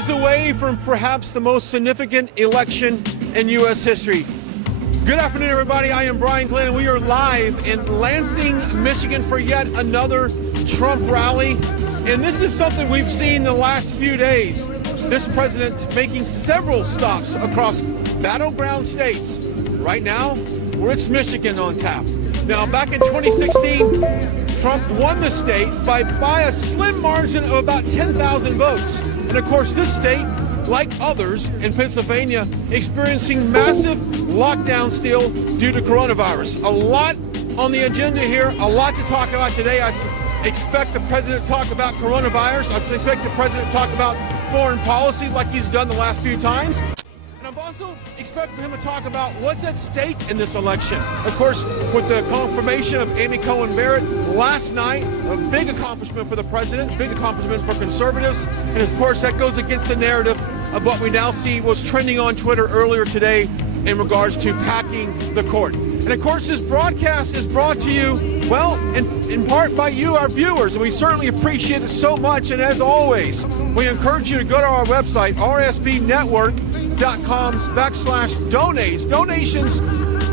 days away from perhaps the most significant election in U.S. history. Good afternoon, everybody. I am Brian Glenn, and we are live in Lansing, Michigan for yet another Trump rally. And this is something we've seen the last few days. This president making several stops across battleground states. Right now, it's Michigan on tap. Now, back in 2016, Trump won the state by a slim margin of about 10,000 votes. And of course, this state, like others in Pennsylvania, experiencing massive lockdown still due to coronavirus. A lot on the agenda here, a lot to talk about today. I expect the president to talk about coronavirus. I expect the president to talk about foreign policy like he's done the last few times. And I'm also expecting him to talk about what's at stake in this election. Of course, with the confirmation of Amy Coney Barrett last night, a big accomplishment for the president, big accomplishment for conservatives. And of course, that goes against the narrative of what we now see was trending on Twitter earlier today in regards to packing the court. And of course, this broadcast is brought to you, well, in part by you, our viewers, and we certainly appreciate it so much. And as always, we encourage you to go to our website, rsbnetwork.com/donates. Donations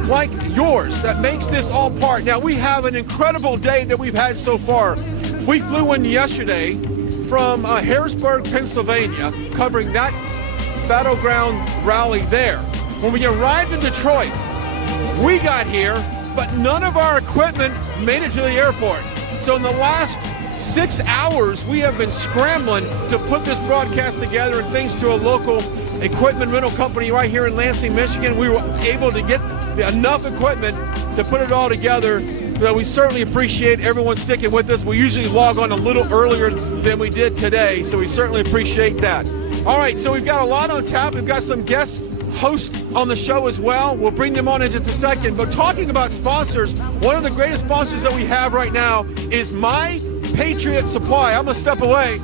like yours that makes this all part. Now, we have an incredible day that we've had so far. We flew in yesterday from Harrisburg, Pennsylvania, covering that battleground rally there. When we arrived in Detroit, we got here, but none of our equipment made it to the airport. So in the last 6 hours, we have been scrambling to put this broadcast together, and thanks to a local equipment rental company right here in Lansing, Michigan, we were able to get enough equipment to put it all together. So we certainly appreciate everyone sticking with us. We usually log on a little earlier than we did today, so we certainly appreciate that. All right, so we've got a lot on tap. We've got some guest hosts on the show as well. We'll bring them on in just a second. But talking about sponsors, one of the greatest sponsors that we have right now is My Patriot Supply. I'm going to step away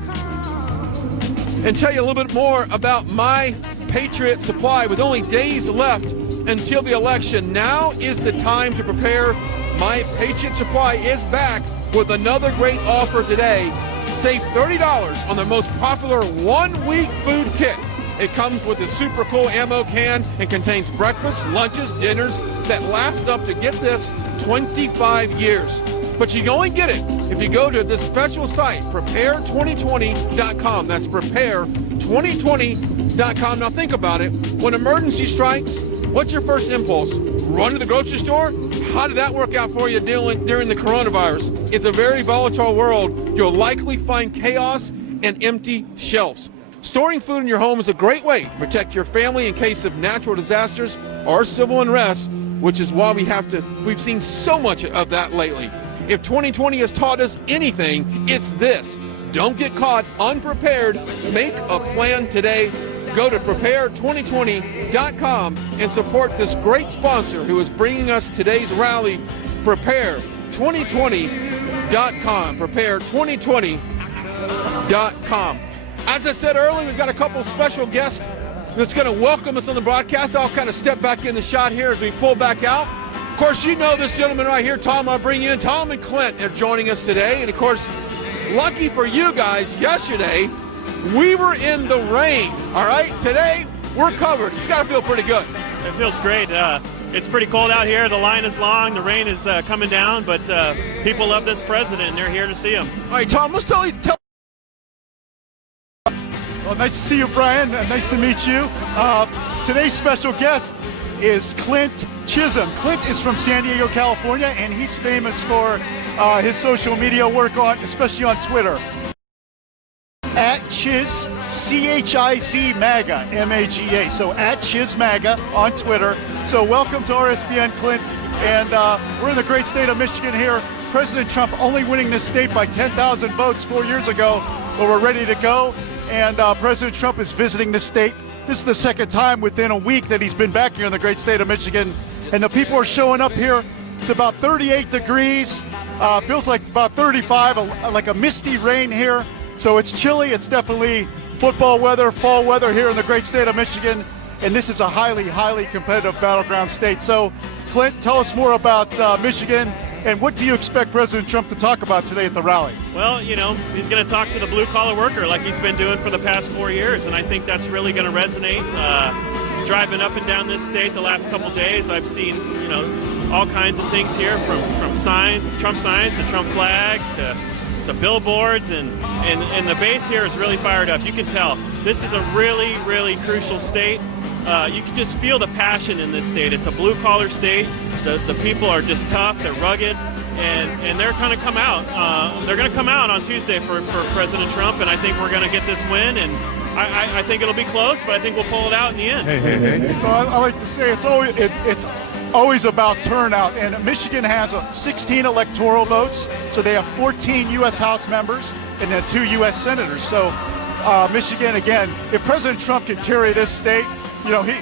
and tell you a little bit more about My Patriot Supply. With only days left until the election, now is the time to prepare. My Patriot Supply is back with another great offer today. Save $30 on their most popular one-week food kit. It comes with a super cool ammo can and contains breakfasts, lunches, dinners that last up to, get this, 25 years. But you can only get it if you go to this special site, prepare2020.com. That's prepare2020.com. Now think about it. When emergency strikes, what's your first impulse? Run to the grocery store? How did that work out for you during the coronavirus? It's a very volatile world. You'll likely find chaos and empty shelves. Storing food in your home is a great way to protect your family in case of natural disasters or civil unrest, which is why we've seen so much of that lately. If 2020 has taught us anything, it's this. Don't get caught unprepared. Make a plan today. Go to prepare2020.com and support this great sponsor who is bringing us today's rally, prepare2020.com, prepare2020.com. As I said earlier, we've got a couple special guests that's going to welcome us on the broadcast. I'll kind of step back in the shot here as we pull back out. Of course, you know this gentleman right here, Tom. I'll bring you in. Tom and Clint are joining us today. And, of course, lucky for you guys, yesterday, we were in the rain, all right? Today, we're covered. It's got to feel pretty good. It feels great. It's pretty cold out here. The line is long. The rain is coming down. But people love this president, and they're here to see him. All right, Tom, let's tell. Well, nice to see you, Brian. Nice to meet you. Today's special guest is Clint Chisholm. Clint is from San Diego, California, and he's famous for his social media work, especially on Twitter. At Chiz, C-H-I-Z MAGA, M-A-G-A. So at Chiz MAGA on Twitter. So welcome to RSBN, Clint. And we're in the great state of Michigan here. President Trump only winning this state by 10,000 votes 4 years ago, but we're ready to go. And President Trump is visiting this state. This is the second time within a week that he's been back here in the great state of Michigan. And the people are showing up here. It's about 38 degrees. Feels like about 35, like a misty rain here. So it's chilly. It's definitely football weather, fall weather here in the great state of Michigan. And this is a highly, highly competitive battleground state. So, Clint, tell us more about Michigan And what do you expect President Trump to talk about today at the rally? Well, he's going to talk to the blue-collar worker like he's been doing for the past 4 years, and I think that's really going to resonate. Driving up and down this state the last couple days, I've seen, all kinds of things here, from signs, Trump signs to Trump flags to billboards, and the base here is really fired up. You can tell this is a really, really crucial state. You can just feel the passion in this state. It's a blue-collar state. The people are just tough. They're rugged, and they're going to come out. They're going to come out on Tuesday for President Trump, and I think we're going to get this win. And I think it'll be close, but I think we'll pull it out in the end. Hey. So I like to say it's always about turnout, and Michigan has 16 electoral votes, so they have 14 U.S. House members and then 2 U.S. senators. So Michigan, again, if President Trump can carry this state,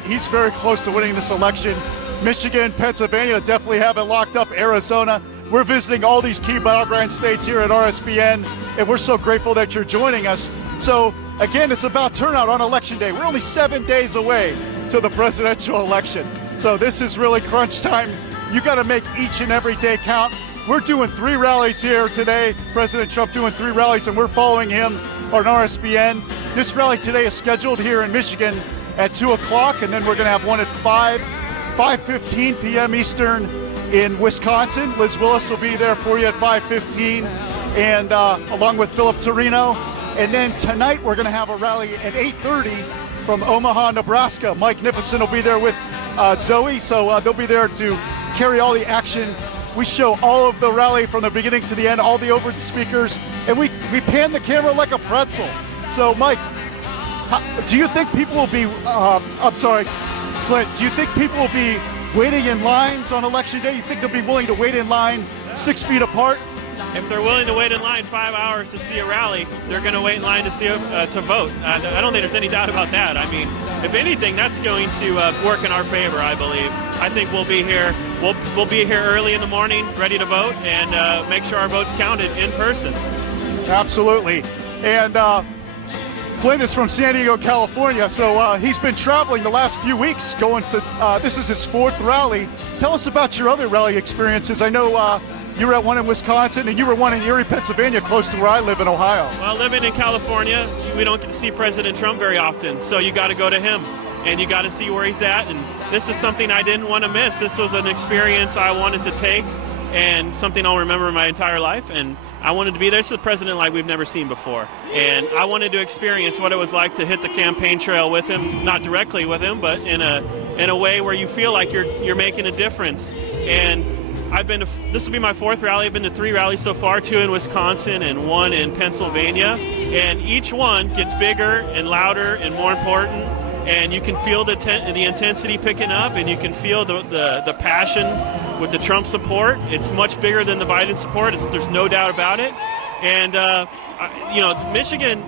he's very close to winning this election. Michigan, Pennsylvania definitely have it locked up. Arizona. We're visiting all these key battleground states here at RSBN, and we're so grateful that you're joining us. So, again, it's about turnout on Election Day. We're only 7 days away to the presidential election. So this is really crunch time. You got to make each and every day count. We're doing 3 rallies here today. President Trump doing 3 rallies, and we're following him on RSBN. This rally today is scheduled here in Michigan at 2 o'clock, and then we're going to have one at 5:15 p.m. Eastern in Wisconsin. Liz Willis will be there for you at 5:15, and along with Philip Torino. And then tonight we're going to have a rally at 8:30 from Omaha, Nebraska. Mike Nifison will be there with Zoe, so they'll be there to carry all the action. We show all of the rally from the beginning to the end, all the over speakers, and we pan the camera like a pretzel. So, Mike, do you think people will be, Clint, do you think people will be waiting in lines on Election Day? You think they'll be willing to wait in line 6 feet apart? If they're willing to wait in line 5 hours to see a rally, they're going to wait in line to see to vote. I don't think there's any doubt about that. I mean, if anything, that's going to work in our favor, I believe. I think we'll be here. We'll be here early in the morning, ready to vote, and make sure our votes counted in person. Absolutely. And Clint is from San Diego, California, so he's been traveling the last few weeks, going to, this is his 4th rally. Tell us about your other rally experiences. I know you were at one in Wisconsin, and you were one in Erie, Pennsylvania, close to where I live in Ohio. Well, living in California, we don't get to see President Trump very often, so you got to go to him, and you got to see where he's at, and this is something I didn't want to miss. This was an experience I wanted to take, and something I'll remember my entire life, and I wanted to be there. This is a president like we've never seen before, and I wanted to experience what it was like to hit the campaign trail with him, not directly with him, but in a way where you feel like you're making a difference. And this will be my 4th rally. I've been to 3 rallies so far, 2 in Wisconsin and 1 in Pennsylvania, and each one gets bigger and louder and more important, and you can feel the intensity picking up, and you can feel the passion with the Trump support. It's much bigger than the Biden support. There's no doubt about it. And Michigan,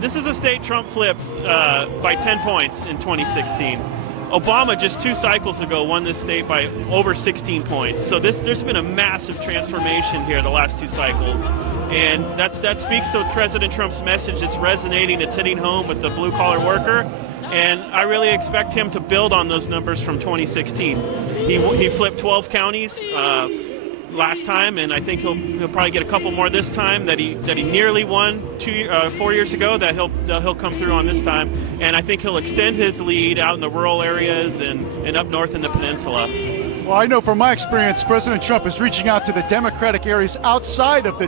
this is a state Trump flipped by 10 points in 2016. Obama just 2 cycles ago won this state by over 16 points. So there's been a massive transformation here the last 2 cycles. And that speaks to President Trump's message. It's resonating. It's hitting home with the blue-collar worker. And I really expect him to build on those numbers from 2016. He flipped 12 counties last time, and I think he'll probably get a couple more this time that he nearly won 4 years ago that he'll come through on this time. And I think he'll extend his lead out in the rural areas and up north in the peninsula. Well, I know from my experience, President Trump is reaching out to the Democratic areas outside of the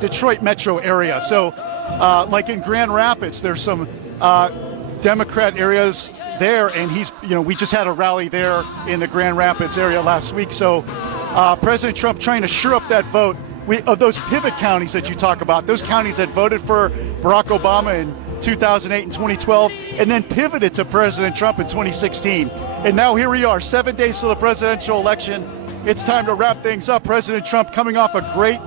Detroit metro area. So, like in Grand Rapids, there's some Democrat areas there, and we just had a rally there in the Grand Rapids area last week. So, President Trump trying to shore up that vote. Of those pivot counties that you talk about, those counties that voted for Barack Obama in 2008 and 2012, and then pivoted to President Trump in 2016. And now here we are, 7 days to the presidential election. It's time to wrap things up. President Trump coming off a great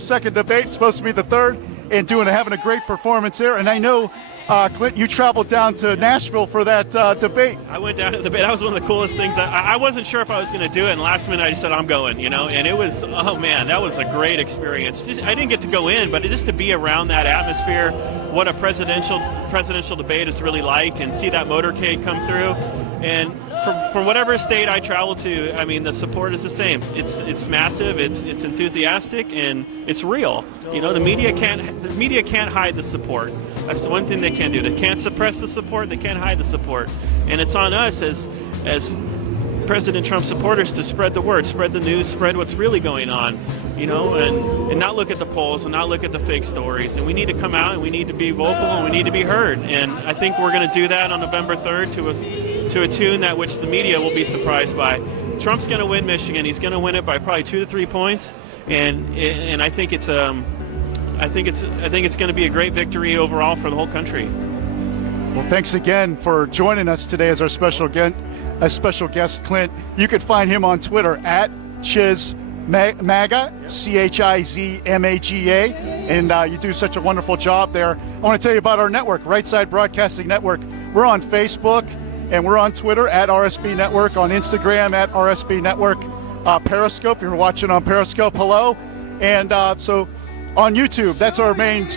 second debate, supposed to be the 3rd, and having a great performance there. And I know, Clint, you traveled down to Nashville for that debate. I went down to the debate. That was one of the coolest things. I wasn't sure if I was going to do it, and last minute I just said, I'm going, and it was, oh man, that was a great experience. I didn't get to go in, but just to be around that atmosphere, what a presidential debate is really like, and see that motorcade come through. And from whatever state I travel to, I mean, the support is the same. It's massive, it's enthusiastic, and it's real. You know, the media can't hide the support. That's the one thing they can't do. They can't suppress the support. They can't hide the support. And it's on us as President Trump supporters to spread the word, spread the news, spread what's really going on. You know, and not look at the polls and not look at the fake stories. And we need to come out and we need to be vocal and we need to be heard. And I think we're going to do that on November 3rd to a tune that which the media will be surprised by. Trump's going to win Michigan. He's going to win it by probably 2 to 3 points. And I think it's going to be a great victory overall for the whole country. Well, thanks again for joining us today as our special guest, Clint. You can find him on Twitter at ChizMaga, ChizMaga, and you do such a wonderful job there. I want to tell you about our network, Right Side Broadcasting Network. We're on Facebook, and we're on Twitter at RSB Network, on Instagram at RSB Network, Periscope. If you're watching on Periscope, hello. And so on YouTube, that's our main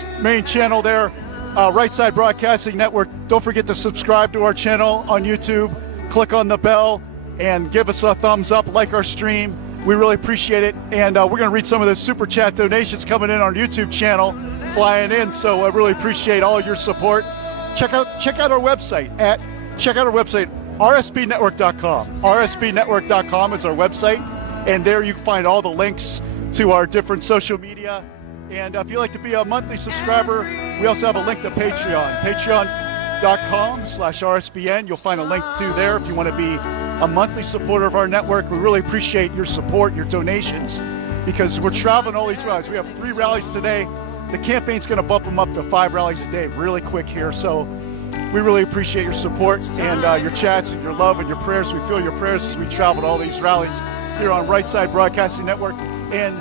channel there, Right Side Broadcasting Network. Don't forget to subscribe to our channel on YouTube. Click on the bell and give us a thumbs up, like our stream. We really appreciate it. And we're going to read some of the Super Chat donations coming in on our YouTube channel, flying in. So I really appreciate all your support. Check out our website rsbnetwork.com. rsbnetwork.com is our website. And there you can find all the links to our different social media. And if you'd like to be a monthly subscriber, we also have a link to Patreon. Patreon.com/RSBN. You'll find a link to there if you want to be a monthly supporter of our network. We really appreciate your support, your donations, because we're traveling all these rallies. We have 3 rallies today. The campaign's going to bump them up to 5 rallies a day really quick here. So we really appreciate your support and your chats and your love and your prayers. We feel your prayers as we travel to all these rallies here on Right Side Broadcasting Network. And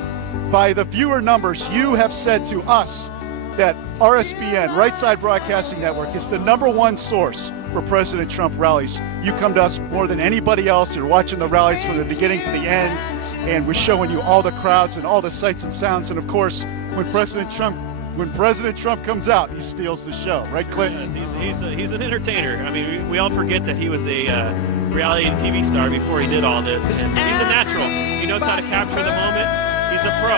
by the viewer numbers, you have said to us that RSBN, Right Side Broadcasting Network, is the #1 source for President Trump rallies. You come to us more than anybody else. You're watching the rallies from the beginning to the end, and we're showing you all the crowds and all the sights and sounds. And of course, when President Trump comes out, he steals the show, right, Clint? Yes, he's an entertainer. I mean, we all forget that he was a reality TV star before he did all this. And he's a natural. He knows how to capture the moment. He's a pro.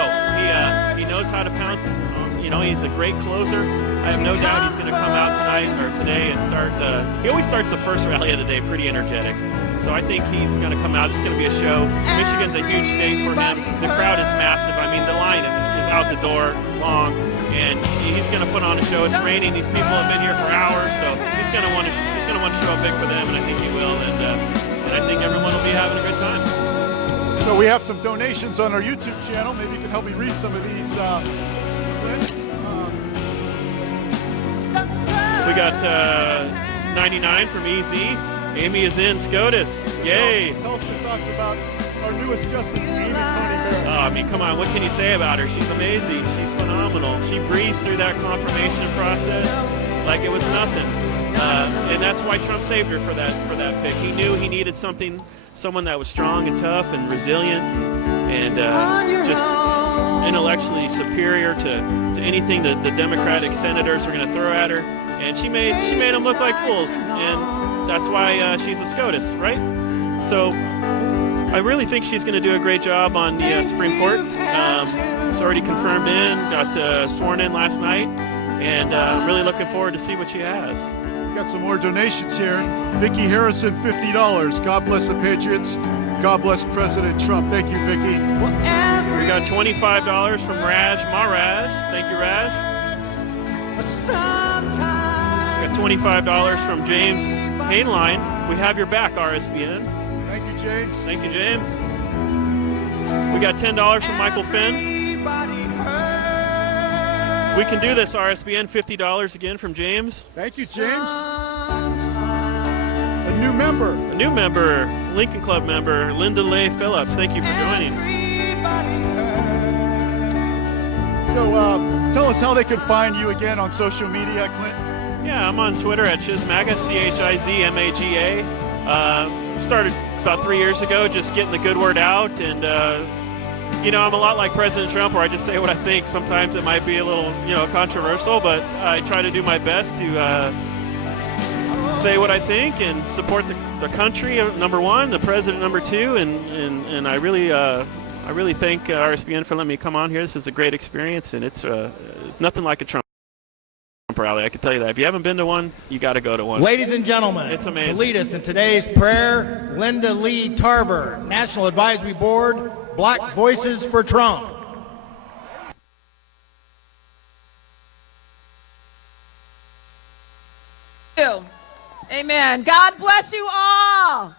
He knows how to pounce. You know, he's a great closer. I have no doubt he's going to come out tonight or today and start. He always starts the first rally of the day pretty energetic. So I think he's going to come out. It's going to be a show. Michigan's a huge state for him. The crowd is massive. I mean, the line is out the door long, and he's going to put on a show. It's raining. These people have been here for hours, so he's going to want to show up big for them, and I think he will. And I think everyone will be having a good time. So we have some donations on our YouTube channel. Maybe you can help me read some of these. We got 99 from EZ. Amy is in SCOTUS. Yay! Tell us your thoughts about our newest justice, Amy Coney Barrett. Oh, I mean, come on. What can you say about her? She's amazing. She's phenomenal. She breezed through that confirmation process like it was nothing. And that's why Trump saved her for that pick. He knew he needed someone that was strong and tough and resilient and just intellectually superior to anything that the Democratic senators were going to throw at her. And she made them look like fools. And that's why she's a SCOTUS, right? So I really think she's going to do a great job on the Supreme Court. It's already confirmed got sworn in last night, and really looking forward to see what she has. We got some more donations here. Vicky Harrison, $50. God bless the Patriots. God bless President Trump. Thank you, Vicky. We got $25 from Raj Maharaj. Thank you, Raj. We got $25 from James Hainline. We have your back, RSBN. Thank you, James. Thank you, James. We got $10 from Michael Finn. We can do this, RSBN. $50 again from James. Thank you, James. A new member, Lincoln Club member, Linda Leigh Phillips. Thank you for joining. So tell us how they can find you again on social media, Clint. Yeah, I'm on Twitter at ChizMaga, ChizMaga. Started about 3 years ago, just getting the good word out. And, I'm a lot like President Trump, where I just say what I think. Sometimes it might be a little, controversial, but I try to do my best to say what I think and support the country, number one, the president, number two, and I really thank RSBN for letting me come on here. This is a great experience, and it's nothing like a Trump rally. I can tell you that. If you haven't been to one, you got to go to one. Ladies and gentlemen, it's amazing. To lead us in today's prayer, Linda Lee Tarver, National Advisory Board, Black Voices for Trump. Amen. God bless you all.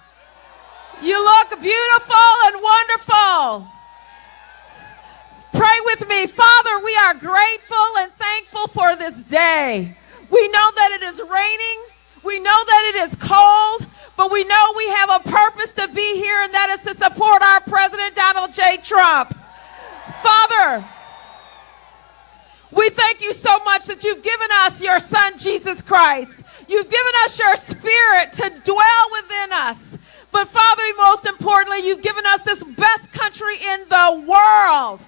You look beautiful and wonderful. Pray with me. Father, we are grateful and thankful for this day. We know that it is raining. We know that it is cold, but we know we have a purpose to be here, and that is to support our President Donald J. Trump. Father, we thank you so much that you've given us your Son, Jesus Christ. You've given us your Spirit to dwell within us. But Father, most importantly, you've given us this best country in the world.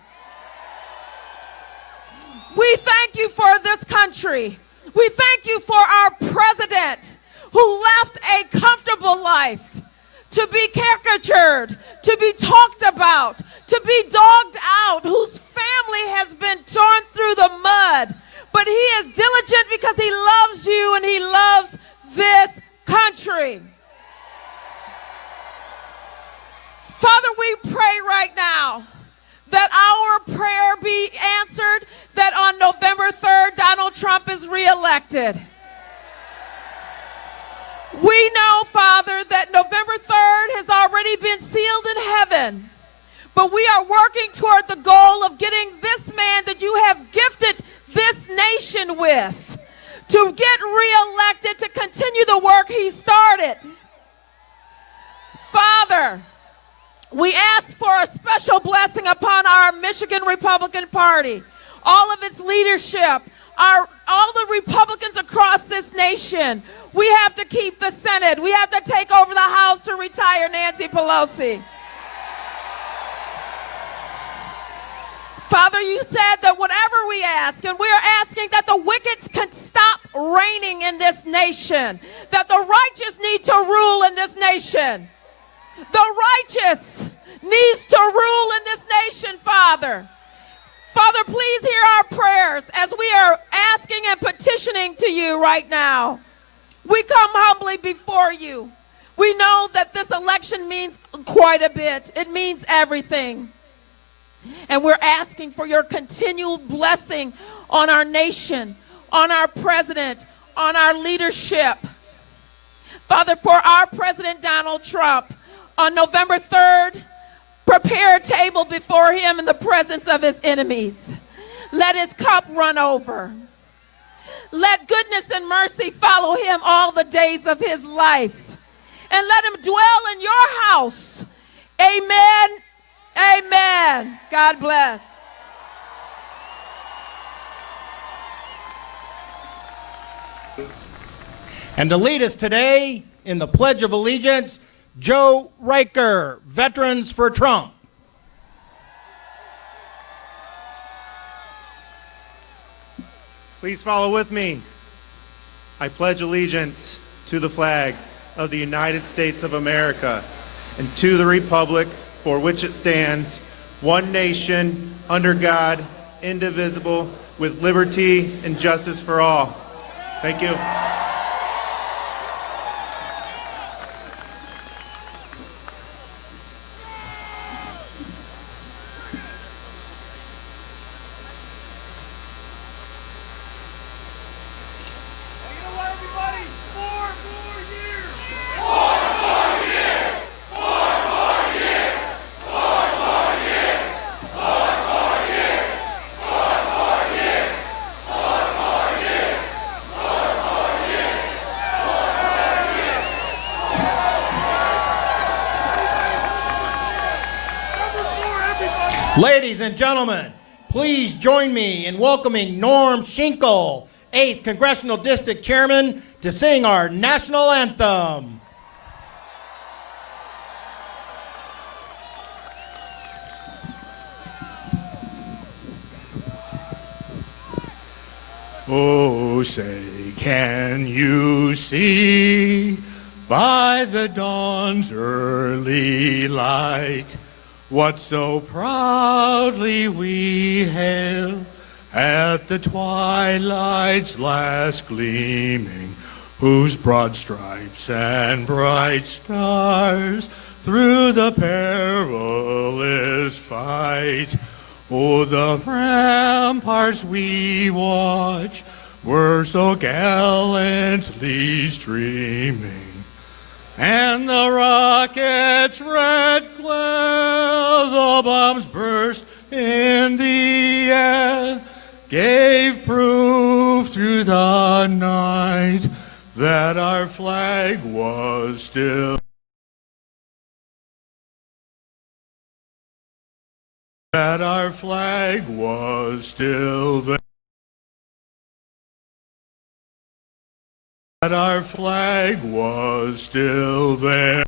We thank you for this country. We thank you for our president who left a comfortable life to be caricatured, to be talked about, to be dogged out, whose family has been torn through the mud. But he is diligent because he loves you and he loves this country. Father, we pray right now that our prayer be answered, that on November 3rd, Donald Trump is reelected. We know, Father, that November 3rd has already been sealed in heaven. But we are working toward the goal of getting this man that you have gifted this nation with to get reelected, to continue the work he started. Father, we ask for a special blessing upon our Michigan Republican Party, all of its leadership, all the Republicans across this nation. We have to keep the Senate. We have to take over the House to retire Nancy Pelosi. Father, you said that whatever we ask, and we are asking that the wicked can stop reigning in this nation, that the righteous need to rule in this nation. The righteous needs to rule in this nation, Father. Father, please hear our prayers as we are asking and petitioning to you right now. We come humbly before you. We know that this election means quite a bit. It means everything. And we're asking for your continual blessing on our nation, on our president, on our leadership. Father, for our President Donald Trump, on November 3rd, prepare a table before him in the presence of his enemies. Let his cup run over. Let goodness and mercy follow him all the days of his life. And let him dwell in your house. Amen. Amen. God bless. And to lead us today in the Pledge of Allegiance, Joe Riker, Veterans for Trump. Please follow with me. I pledge allegiance to the flag of the United States of America and to the republic for which it stands, one nation, under God, indivisible, with liberty and justice for all. Thank you. Ladies and gentlemen, please join me in welcoming Norm Schinkel, 8th Congressional District Chairman, to sing our national anthem. Oh, say, can you see by the dawn's early light what so proudly we hail at the twilight's last gleaming, whose broad stripes and bright stars through the perilous fight, oh, the ramparts we watch were so gallantly streaming, and the rocket's red glare, the bombs burst in the air, gave proof through the night that our flag was still there. That our flag was still there.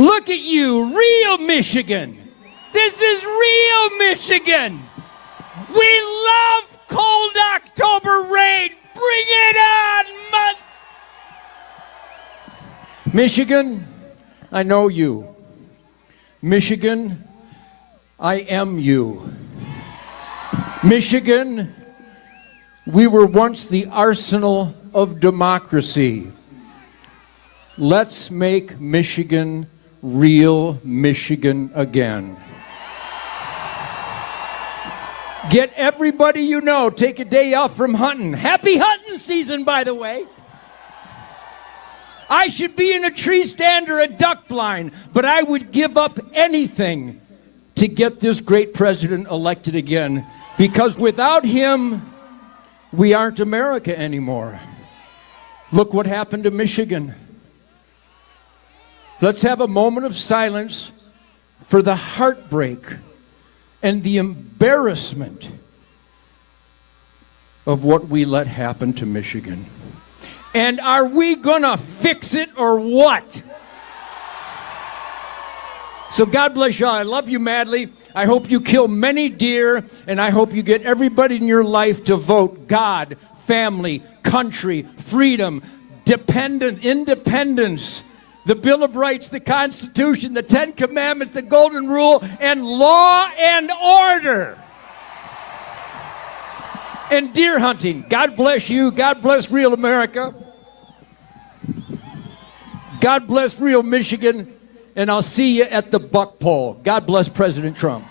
Look at you, real Michigan. This is real Michigan. We love cold October rain. Bring it on, Michigan, I know you. Michigan, I am you. Michigan, we were once the arsenal of democracy. Let's make Michigan real Michigan again. Get everybody you know, take a day off from hunting. Happy hunting season, by the way. I should be in a tree stand or a duck blind, but I would give up anything to get this great president elected again, because without him, we aren't America anymore. Look what happened to Michigan. Let's have a moment of silence for the heartbreak and the embarrassment of what we let happen to Michigan. And are we gonna fix it or what? So God bless y'all. I love you madly. I hope you kill many deer, and I hope you get everybody in your life to vote God, family, country, freedom, independence, the Bill of Rights, the Constitution, the Ten Commandments, the Golden Rule, and law and order. And deer hunting. God bless you. God bless real America. God bless real Michigan. And I'll see you at the buck pole. God bless President Trump.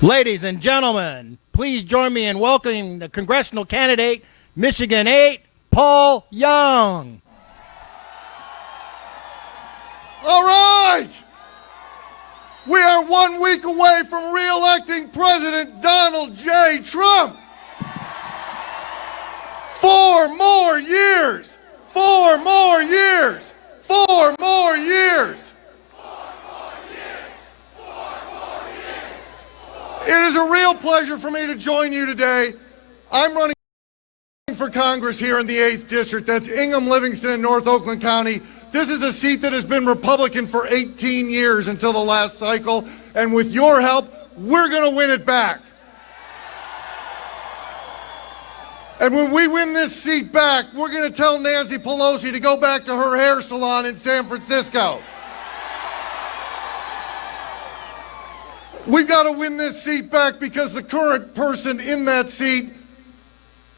Ladies and gentlemen, please join me in welcoming the congressional candidate, Michigan 8, Paul Young. All right! We are 1 week away from re-electing President Donald J. Trump. 4 more years! 4 more years! 4 more years! It is a real pleasure for me to join you today. I'm running for Congress here in the 8th District. That's Ingham, Livingston, and North Oakland County. This is a seat that has been Republican for 18 years until the last cycle, and with your help, we're going to win it back. And when we win this seat back, we're going to tell Nancy Pelosi to go back to her hair salon in San Francisco. We've got to win this seat back because the current person in that seat,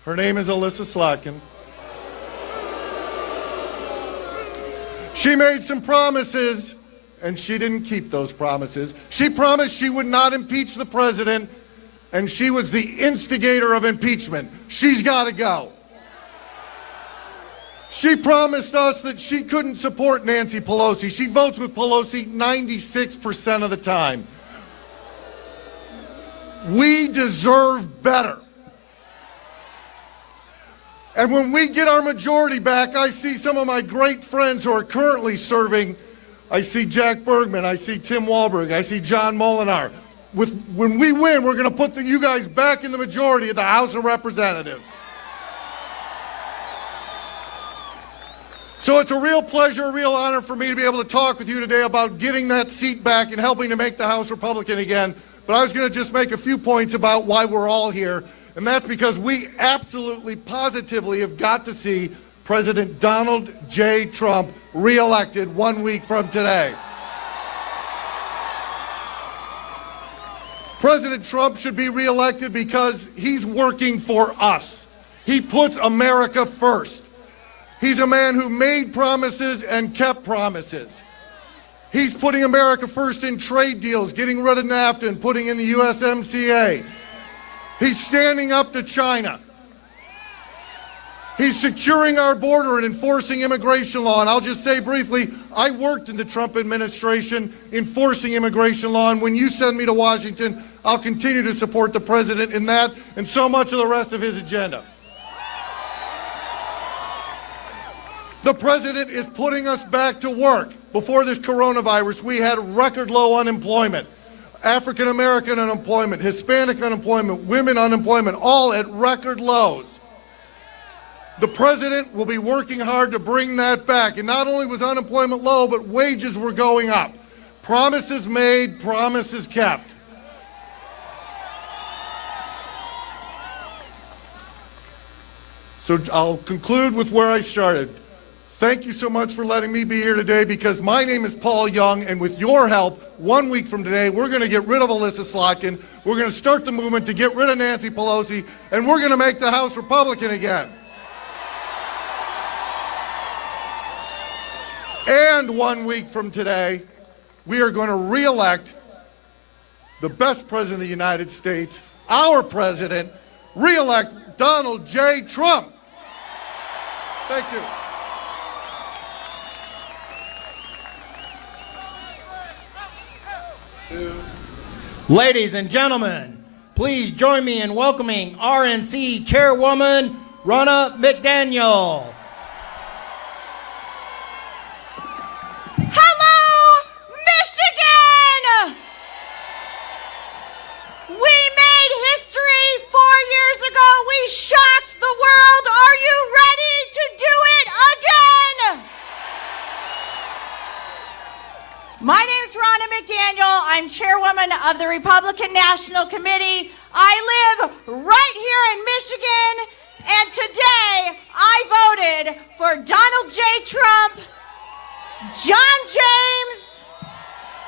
her name is Alyssa Slotkin. She made some promises, and she didn't keep those promises. She promised she would not impeach the president, and she was the instigator of impeachment. She's got to go. She promised us that she couldn't support Nancy Pelosi. She votes with Pelosi 96% of the time. We deserve better. And when we get our majority back, I see some of my great friends who are currently serving. I see Jack Bergman, I see Tim Walberg, I see John Molinar. When we win, we're going to put you guys back in the majority of the House of Representatives. So it's a real pleasure, a real honor for me to be able to talk with you today about getting that seat back and helping to make the House Republican again. But I was going to just make a few points about why we're all here, and that's because we absolutely, positively have got to see President Donald J. Trump reelected 1 week from today. President Trump should be reelected because he's working for us. He puts America first. He's a man who made promises and kept promises. He's putting America first in trade deals, getting rid of NAFTA and putting in the USMCA. He's standing up to China. He's securing our border and enforcing immigration law. And I'll just say briefly, I worked in the Trump administration enforcing immigration law. And when you send me to Washington, I'll continue to support the president in that and so much of the rest of his agenda. The president is putting us back to work. Before this coronavirus, we had record low unemployment. African American unemployment, Hispanic unemployment, women unemployment, all at record lows. The president will be working hard to bring that back. And not only was unemployment low, but wages were going up. Promises made, promises kept. So I'll conclude with where I started. Thank you so much for letting me be here today, because my name is Paul Young, and with your help, 1 week from today, we're going to get rid of Alyssa Slotkin, we're going to start the movement to get rid of Nancy Pelosi, and we're going to make the House Republican again. And 1 week from today, we are going to re-elect the best president of the United States, our president, re-elect Donald J. Trump. Thank you. Ladies and gentlemen, please join me in welcoming RNC Chairwoman Ronna McDaniel. Hello, Michigan! We made history 4 years ago. We shocked the world. Are you ready to do it again? My name is Ronna McDaniel. I'm chairwoman of the Republican National Committee. I live right here in Michigan, and today I voted for Donald J. Trump, John James,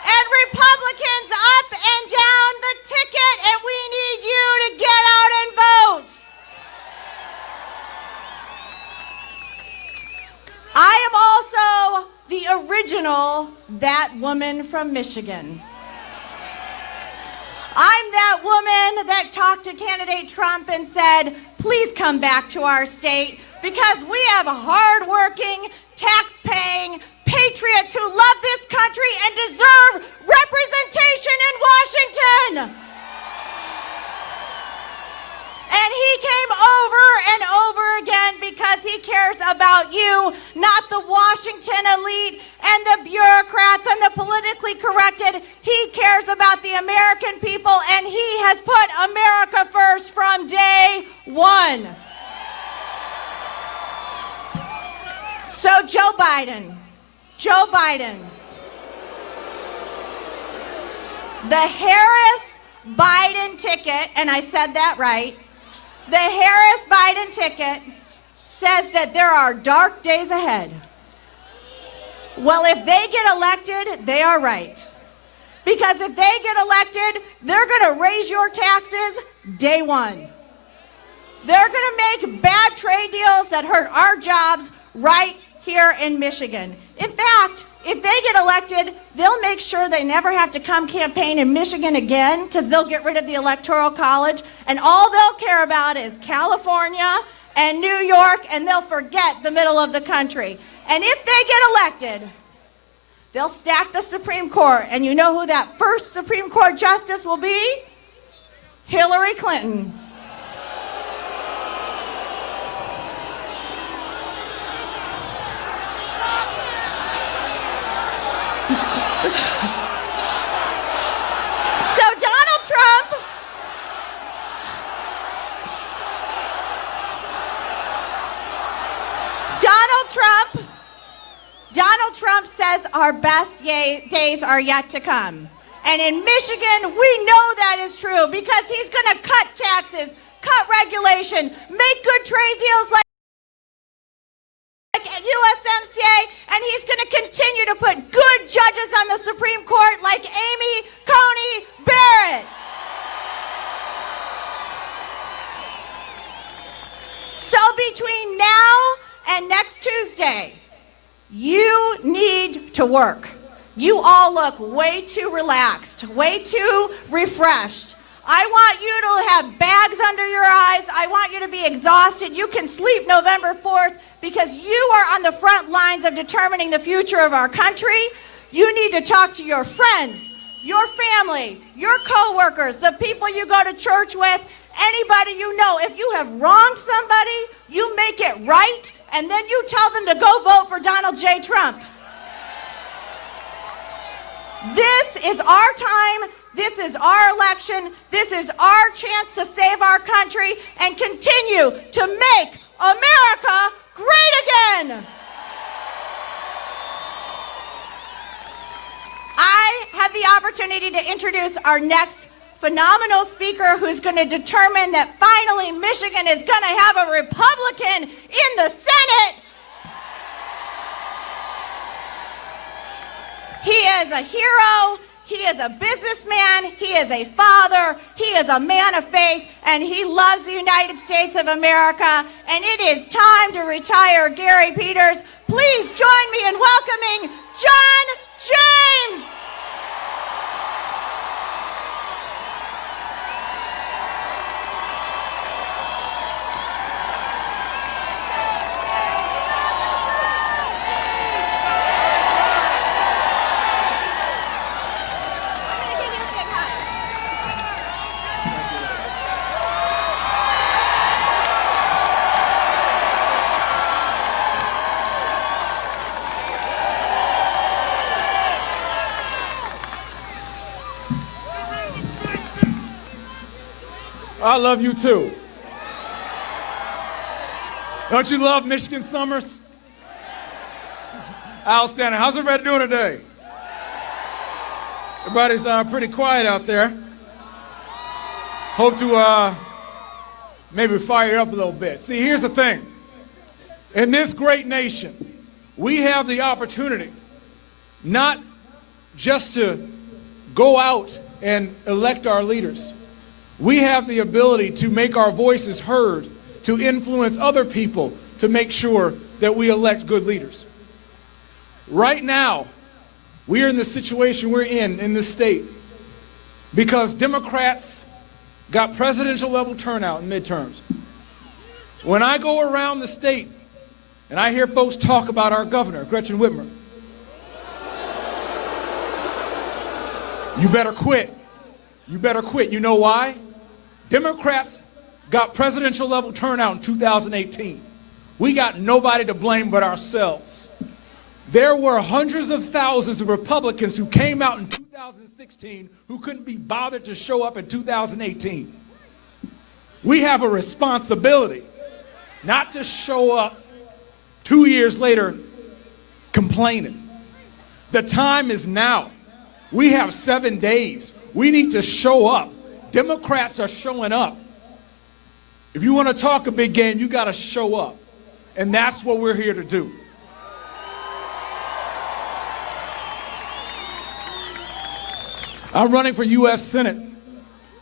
and Republicans up and down the ticket, and we need you to get out and vote. I am also the original That Woman from Michigan. I'm that woman that talked to candidate Trump and said, please come back to our state, because we have hard-working, tax-paying patriots who love this country and deserve representation in Washington. And he came over and over again because he cares about you, not the Washington elite and the bureaucrats and the politically corrected. He cares about the American people, and he has put America first from day one. So Joe Biden, the Harris-Biden ticket, and I said that right, the Harris-Biden ticket says that there are dark days ahead. Well, if they get elected, they are right. Because if they get elected, they're going to raise your taxes day one. They're going to make bad trade deals that hurt our jobs right here in Michigan. In fact, if they get elected, they'll make sure they never have to come campaign in Michigan again, because they'll get rid of the Electoral College, and all they'll care about is California and New York, and they'll forget the middle of the country. And if they get elected, they'll stack the Supreme Court, and you know who that first Supreme Court justice will be? Hillary Clinton. So Donald Trump says our best days are yet to come. And in Michigan, we know that is true, because he's going to cut taxes, cut regulation, make good trade deals like USMCA, and he's going to continue to put good judges on the Supreme Court like Amy Coney Barrett. So between now and next Tuesday, you need to work. You all look way too relaxed, way too refreshed. I want you to have bags under your eyes. I want you to be exhausted. You can sleep November 4th because you are on the front lines of determining the future of our country. You need to talk to your friends, your family, family, your coworkers, the people you go to church with, anybody you know. If you have wronged somebody, you make it right, and then you tell them to go vote for Donald J. Trump. This is our time. This is our election. This is our chance to save our country and continue to make America great again. I have the opportunity to introduce our next phenomenal speaker who's going to determine that finally Michigan is going to have a Republican in the Senate. He is a hero. He is a businessman. He is a father. He is a man of faith, and he loves the United States of America. And it is time to retire Gary Peters. Please join me in welcoming John James. I love you too. Don't you love Michigan summers? Outstanding. How's everybody doing today? Everybody's pretty quiet out there. Hope to maybe fire up a little bit. See, here's the thing. In this great nation, we have the opportunity not just to go out and elect our leaders. We have the ability to make our voices heard, to influence other people, to make sure that we elect good leaders. Right now, we are in the situation we're in this state because Democrats got presidential level turnout in midterms. When I go around the state and I hear folks talk about our governor, Gretchen Whitmer, you better quit. You better quit. You know why? Democrats got presidential level turnout in 2018. We got nobody to blame but ourselves. There were hundreds of thousands of Republicans who came out in 2016 who couldn't be bothered to show up in 2018. We have a responsibility not to show up 2 years later complaining. The time is now. We have 7 days. We need to show up. Democrats are showing up. If you want to talk a big game, you got to show up. And that's what we're here to do. I'm running for U.S. Senate,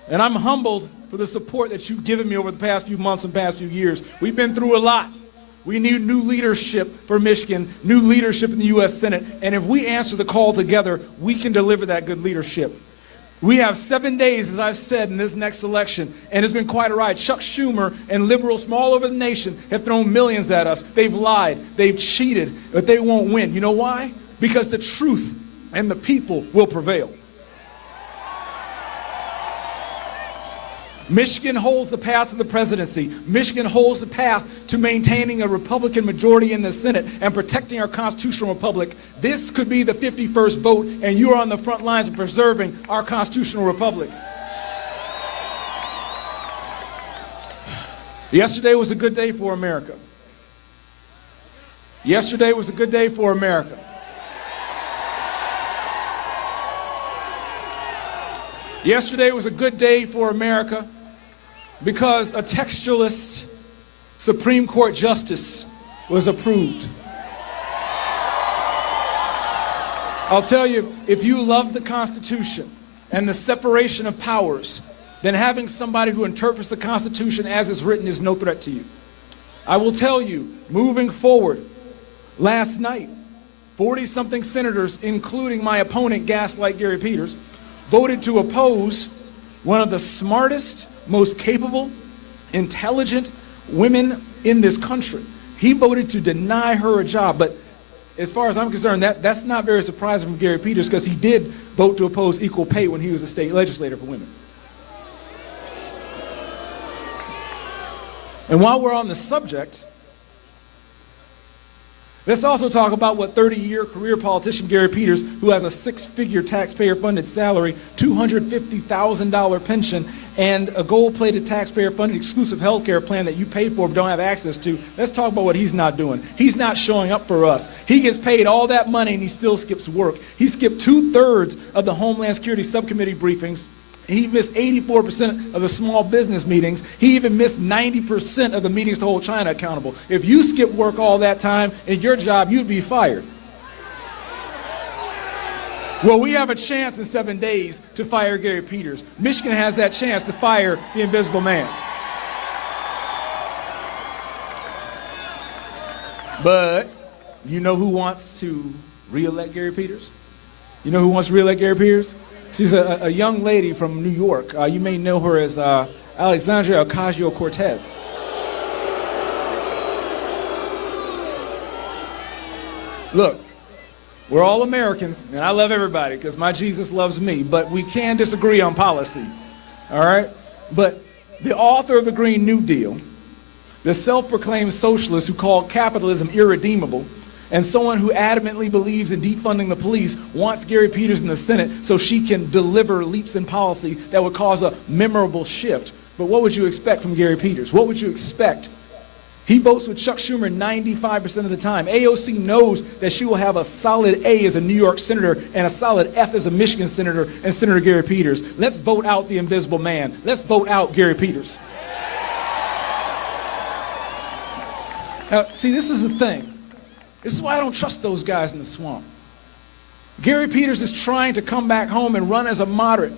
and I'm humbled for the support that you've given me over the past few months and past few years. We've been through a lot. We need new leadership for Michigan, new leadership in the U.S. Senate, and if we answer the call together, we can deliver that good leadership. We have 7 days, as I've said, in this next election, and it's been quite a ride. Chuck Schumer and liberals from all over the nation have thrown millions at us. They've lied, they've cheated, but they won't win. You know why? Because the truth and the people will prevail. Michigan holds the path to the presidency. Michigan holds the path to maintaining a Republican majority in the Senate and protecting our constitutional republic. This could be the 51st vote, and you are on the front lines of preserving our constitutional republic. Yesterday was a good day for America. Yesterday was a good day for America. Yesterday was a good day for America because a textualist Supreme Court justice was approved. I'll tell you, if you love the Constitution and the separation of powers, then having somebody who interprets the Constitution as it's written is no threat to you. I will tell you, moving forward, last night, 40-something senators, including my opponent, Gaslight Gary Peters, voted to oppose one of the smartest, most capable, intelligent women in this country. He voted to deny her a job, but as far as I'm concerned, that's not very surprising from Gary Peters, because he did vote to oppose equal pay when he was a state legislator for women. And while we're on the subject, let's also talk about what 30-year career politician Gary Peters, who has a six-figure taxpayer-funded salary, $250,000 pension, and a gold-plated taxpayer-funded exclusive health care plan that you pay for but don't have access to. Let's talk about what he's not doing. He's not showing up for us. He gets paid all that money and he still skips work. He skipped 2/3 of the Homeland Security subcommittee briefings. He missed 84% of the small business meetings. He even missed 90% of the meetings to hold China accountable. If you skip work all that time in your job, you'd be fired. Well, we have a chance in 7 days to fire Gary Peters. Michigan has that chance to fire the invisible man. But you know who wants to re-elect Gary Peters? You know who wants to re-elect Gary Peters? She's a young lady from New York. You may know her as Alexandria Ocasio-Cortez. Look, we're all Americans, and I love everybody because my Jesus loves me, but we can disagree on policy, all right? But the author of the Green New Deal, the self-proclaimed socialist who called capitalism irredeemable, and someone who adamantly believes in defunding the police wants Gary Peters in the Senate so she can deliver leaps in policy that would cause a memorable shift. But what would you expect from Gary Peters? What would you expect? He votes with Chuck Schumer 95% of the time. AOC knows that she will have a solid A as a New York senator and a solid F as a Michigan senator and Senator Gary Peters. Let's vote out the invisible man. Let's vote out Gary Peters. Now, see, this is the thing. This is why I don't trust those guys in the swamp. Gary Peters is trying to come back home and run as a moderate,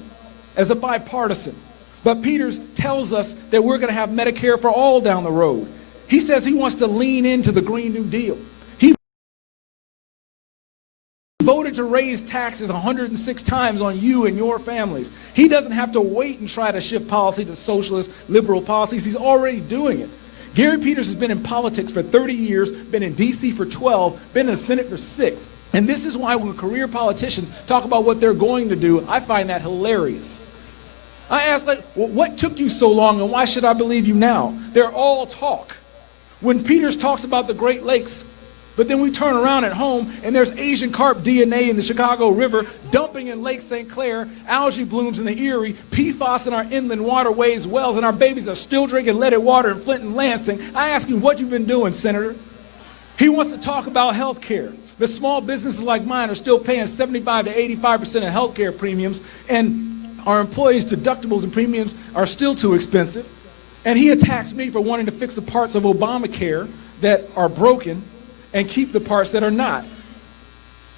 as a bipartisan. But Peters tells us that we're going to have Medicare for all down the road. He says he wants to lean into the Green New Deal. He voted to raise taxes 106 times on you and your families. He doesn't have to wait and try to shift policy to socialist, liberal policies. He's already doing it. Gary Peters has been in politics for 30 years, been in D.C. for 12, been in the Senate for 6. And this is why when career politicians talk about what they're going to do, I find that hilarious. I ask, well, what took you so long and why should I believe you now? They're all talk. When Peters talks about the Great Lakes, but then we turn around at home and there's Asian carp DNA in the Chicago River, dumping in Lake St. Clair, algae blooms in the Erie, PFAS in our inland waterways, wells, and our babies are still drinking leaded water in Flint and Lansing. I ask you, what you've been doing, Senator? He wants to talk about health care. The small businesses like mine are still paying 75 to 85% of health care premiums, and our employees' deductibles and premiums are still too expensive. And he attacks me for wanting to fix the parts of Obamacare that are broken and keep the parts that are not,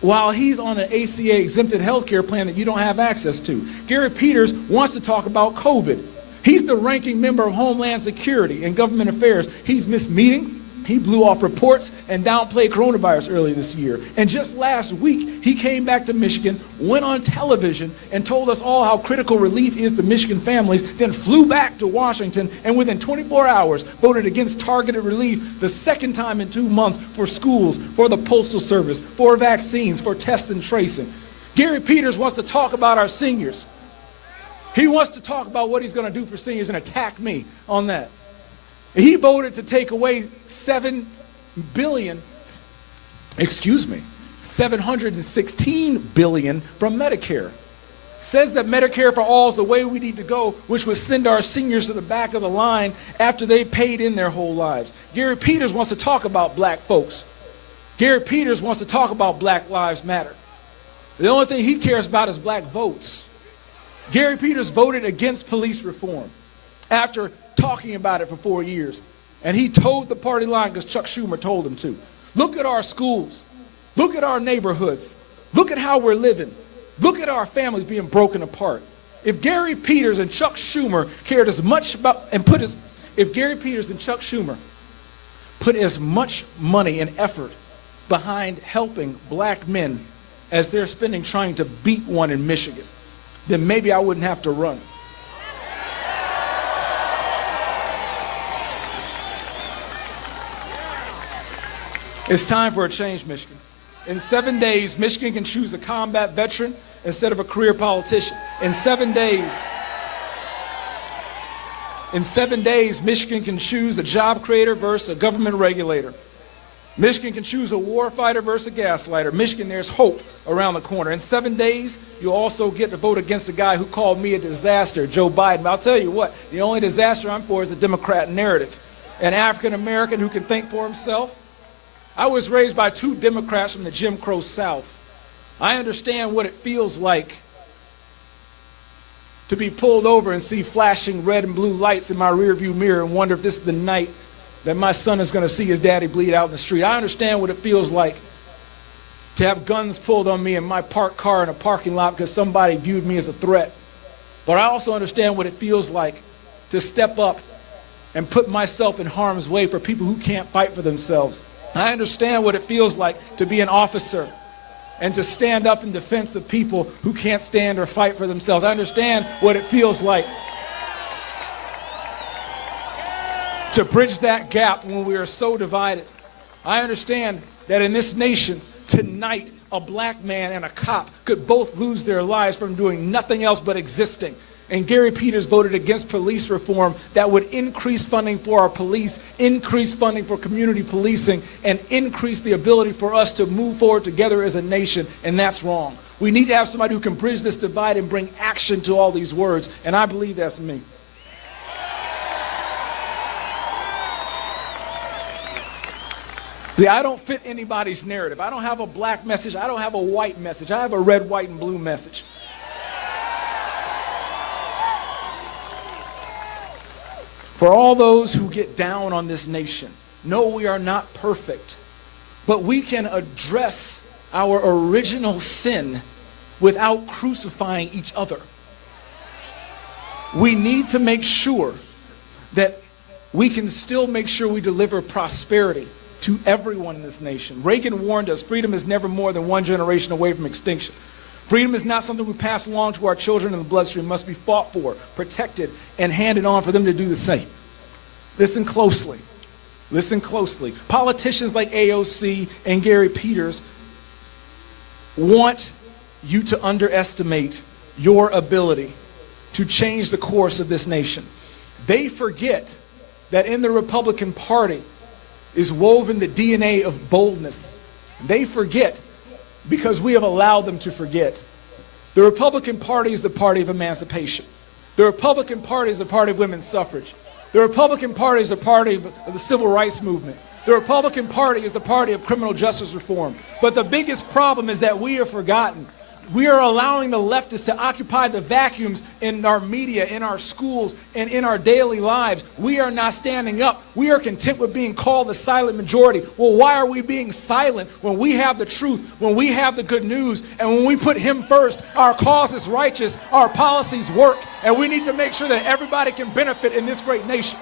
while he's on an ACA exempted health care plan that you don't have access to. Gary Peters wants to talk about COVID. He's the ranking member of Homeland Security and Government Affairs. He's missed meetings. He blew off reports and downplayed coronavirus earlier this year. And just last week, he came back to Michigan, went on television, and told us all how critical relief is to Michigan families, then flew back to Washington, and within 24 hours voted against targeted relief the second time in 2 months for schools, for the Postal Service, for vaccines, for test and tracing. Gary Peters wants to talk about our seniors. He wants to talk about what he's going to do for seniors and attack me on that. He voted to take away $716 billion from Medicare. Says that Medicare for all is the way we need to go, which would send our seniors to the back of the line after they paid in their whole lives. Gary Peters wants to talk about black folks. Gary Peters wants to talk about Black Lives Matter. The only thing he cares about is black votes. Gary Peters voted against police reform after talking about it for 4 years. And he toed the party line because Chuck Schumer told him to. Look at our schools. Look at our neighborhoods. Look at how we're living. Look at our families being broken apart. If Gary Peters and Chuck Schumer cared as much about if Gary Peters and Chuck Schumer put as much money and effort behind helping black men as they're spending trying to beat one in Michigan, then maybe I wouldn't have to run. It's time for a change, Michigan. In 7 days, Michigan can choose a combat veteran instead of a career politician. In 7 days, Michigan can choose a job creator versus a government regulator. Michigan can choose a war fighter versus a gaslighter. Michigan, there's hope around the corner. In 7 days, you'll also get to vote against the guy who called me a disaster, Joe Biden. But I'll tell you what, the only disaster I'm for is the Democrat narrative. An African American who can think for himself. I was raised by 2 Democrats from the Jim Crow South. I understand what it feels like to be pulled over and see flashing red and blue lights in my rearview mirror and wonder if this is the night that my son is going to see his daddy bleed out in the street. I understand what it feels like to have guns pulled on me in my parked car in a parking lot because somebody viewed me as a threat. But I also understand what it feels like to step up and put myself in harm's way for people who can't fight for themselves. I understand what it feels like to be an officer and to stand up in defense of people who can't stand or fight for themselves. I understand what it feels like to bridge that gap when we are so divided. I understand that in this nation, tonight, a black man and a cop could both lose their lives from doing nothing else but existing. And Gary Peters voted against police reform that would increase funding for our police, increase funding for community policing, and increase the ability for us to move forward together as a nation, and that's wrong. We need to have somebody who can bridge this divide and bring action to all these words, and I believe that's me. See, I don't fit anybody's narrative. I don't have a black message. I don't have a white message. I have a red, white, and blue message. For all those who get down on this nation, no, we are not perfect, but we can address our original sin without crucifying each other. We need to make sure that we can still make sure we deliver prosperity to everyone in this nation. Reagan warned us, freedom is never more than one generation away from extinction. Freedom is not something we pass along to our children in the bloodstream. It must be fought for, protected, and handed on for them to do the same. Listen closely. Listen closely. Politicians like AOC and Gary Peters want you to underestimate your ability to change the course of this nation. They forget that in the Republican Party is woven the DNA of boldness. They forget because we have allowed them to forget. The Republican Party is the party of emancipation. The Republican Party is the party of women's suffrage. The Republican Party is the party of the civil rights movement. The Republican Party is the party of criminal justice reform. But the biggest problem is that we have forgotten. We are allowing the leftists to occupy the vacuums in our media, in our schools, and in our daily lives. We are not standing up. We are content with being called the silent majority. Well, why are we being silent when we have the truth, when we have the good news, and when we put him first? Our cause is righteous, our policies work, and we need to make sure that everybody can benefit in this great nation.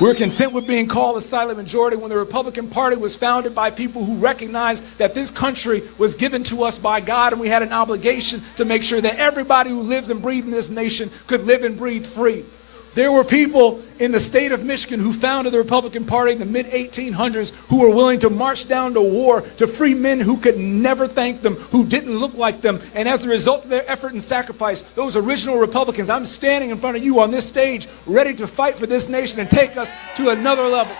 We're content with being called a silent majority when the Republican Party was founded by people who recognized that this country was given to us by God, and we had an obligation to make sure that everybody who lives and breathes in this nation could live and breathe free. There were people in the state of Michigan who founded the Republican Party in the mid-1800s who were willing to march down to war to free men who could never thank them, who didn't look like them. And as a result of their effort and sacrifice, those original Republicans, I'm standing in front of you on this stage, ready to fight for this nation and take us to another level.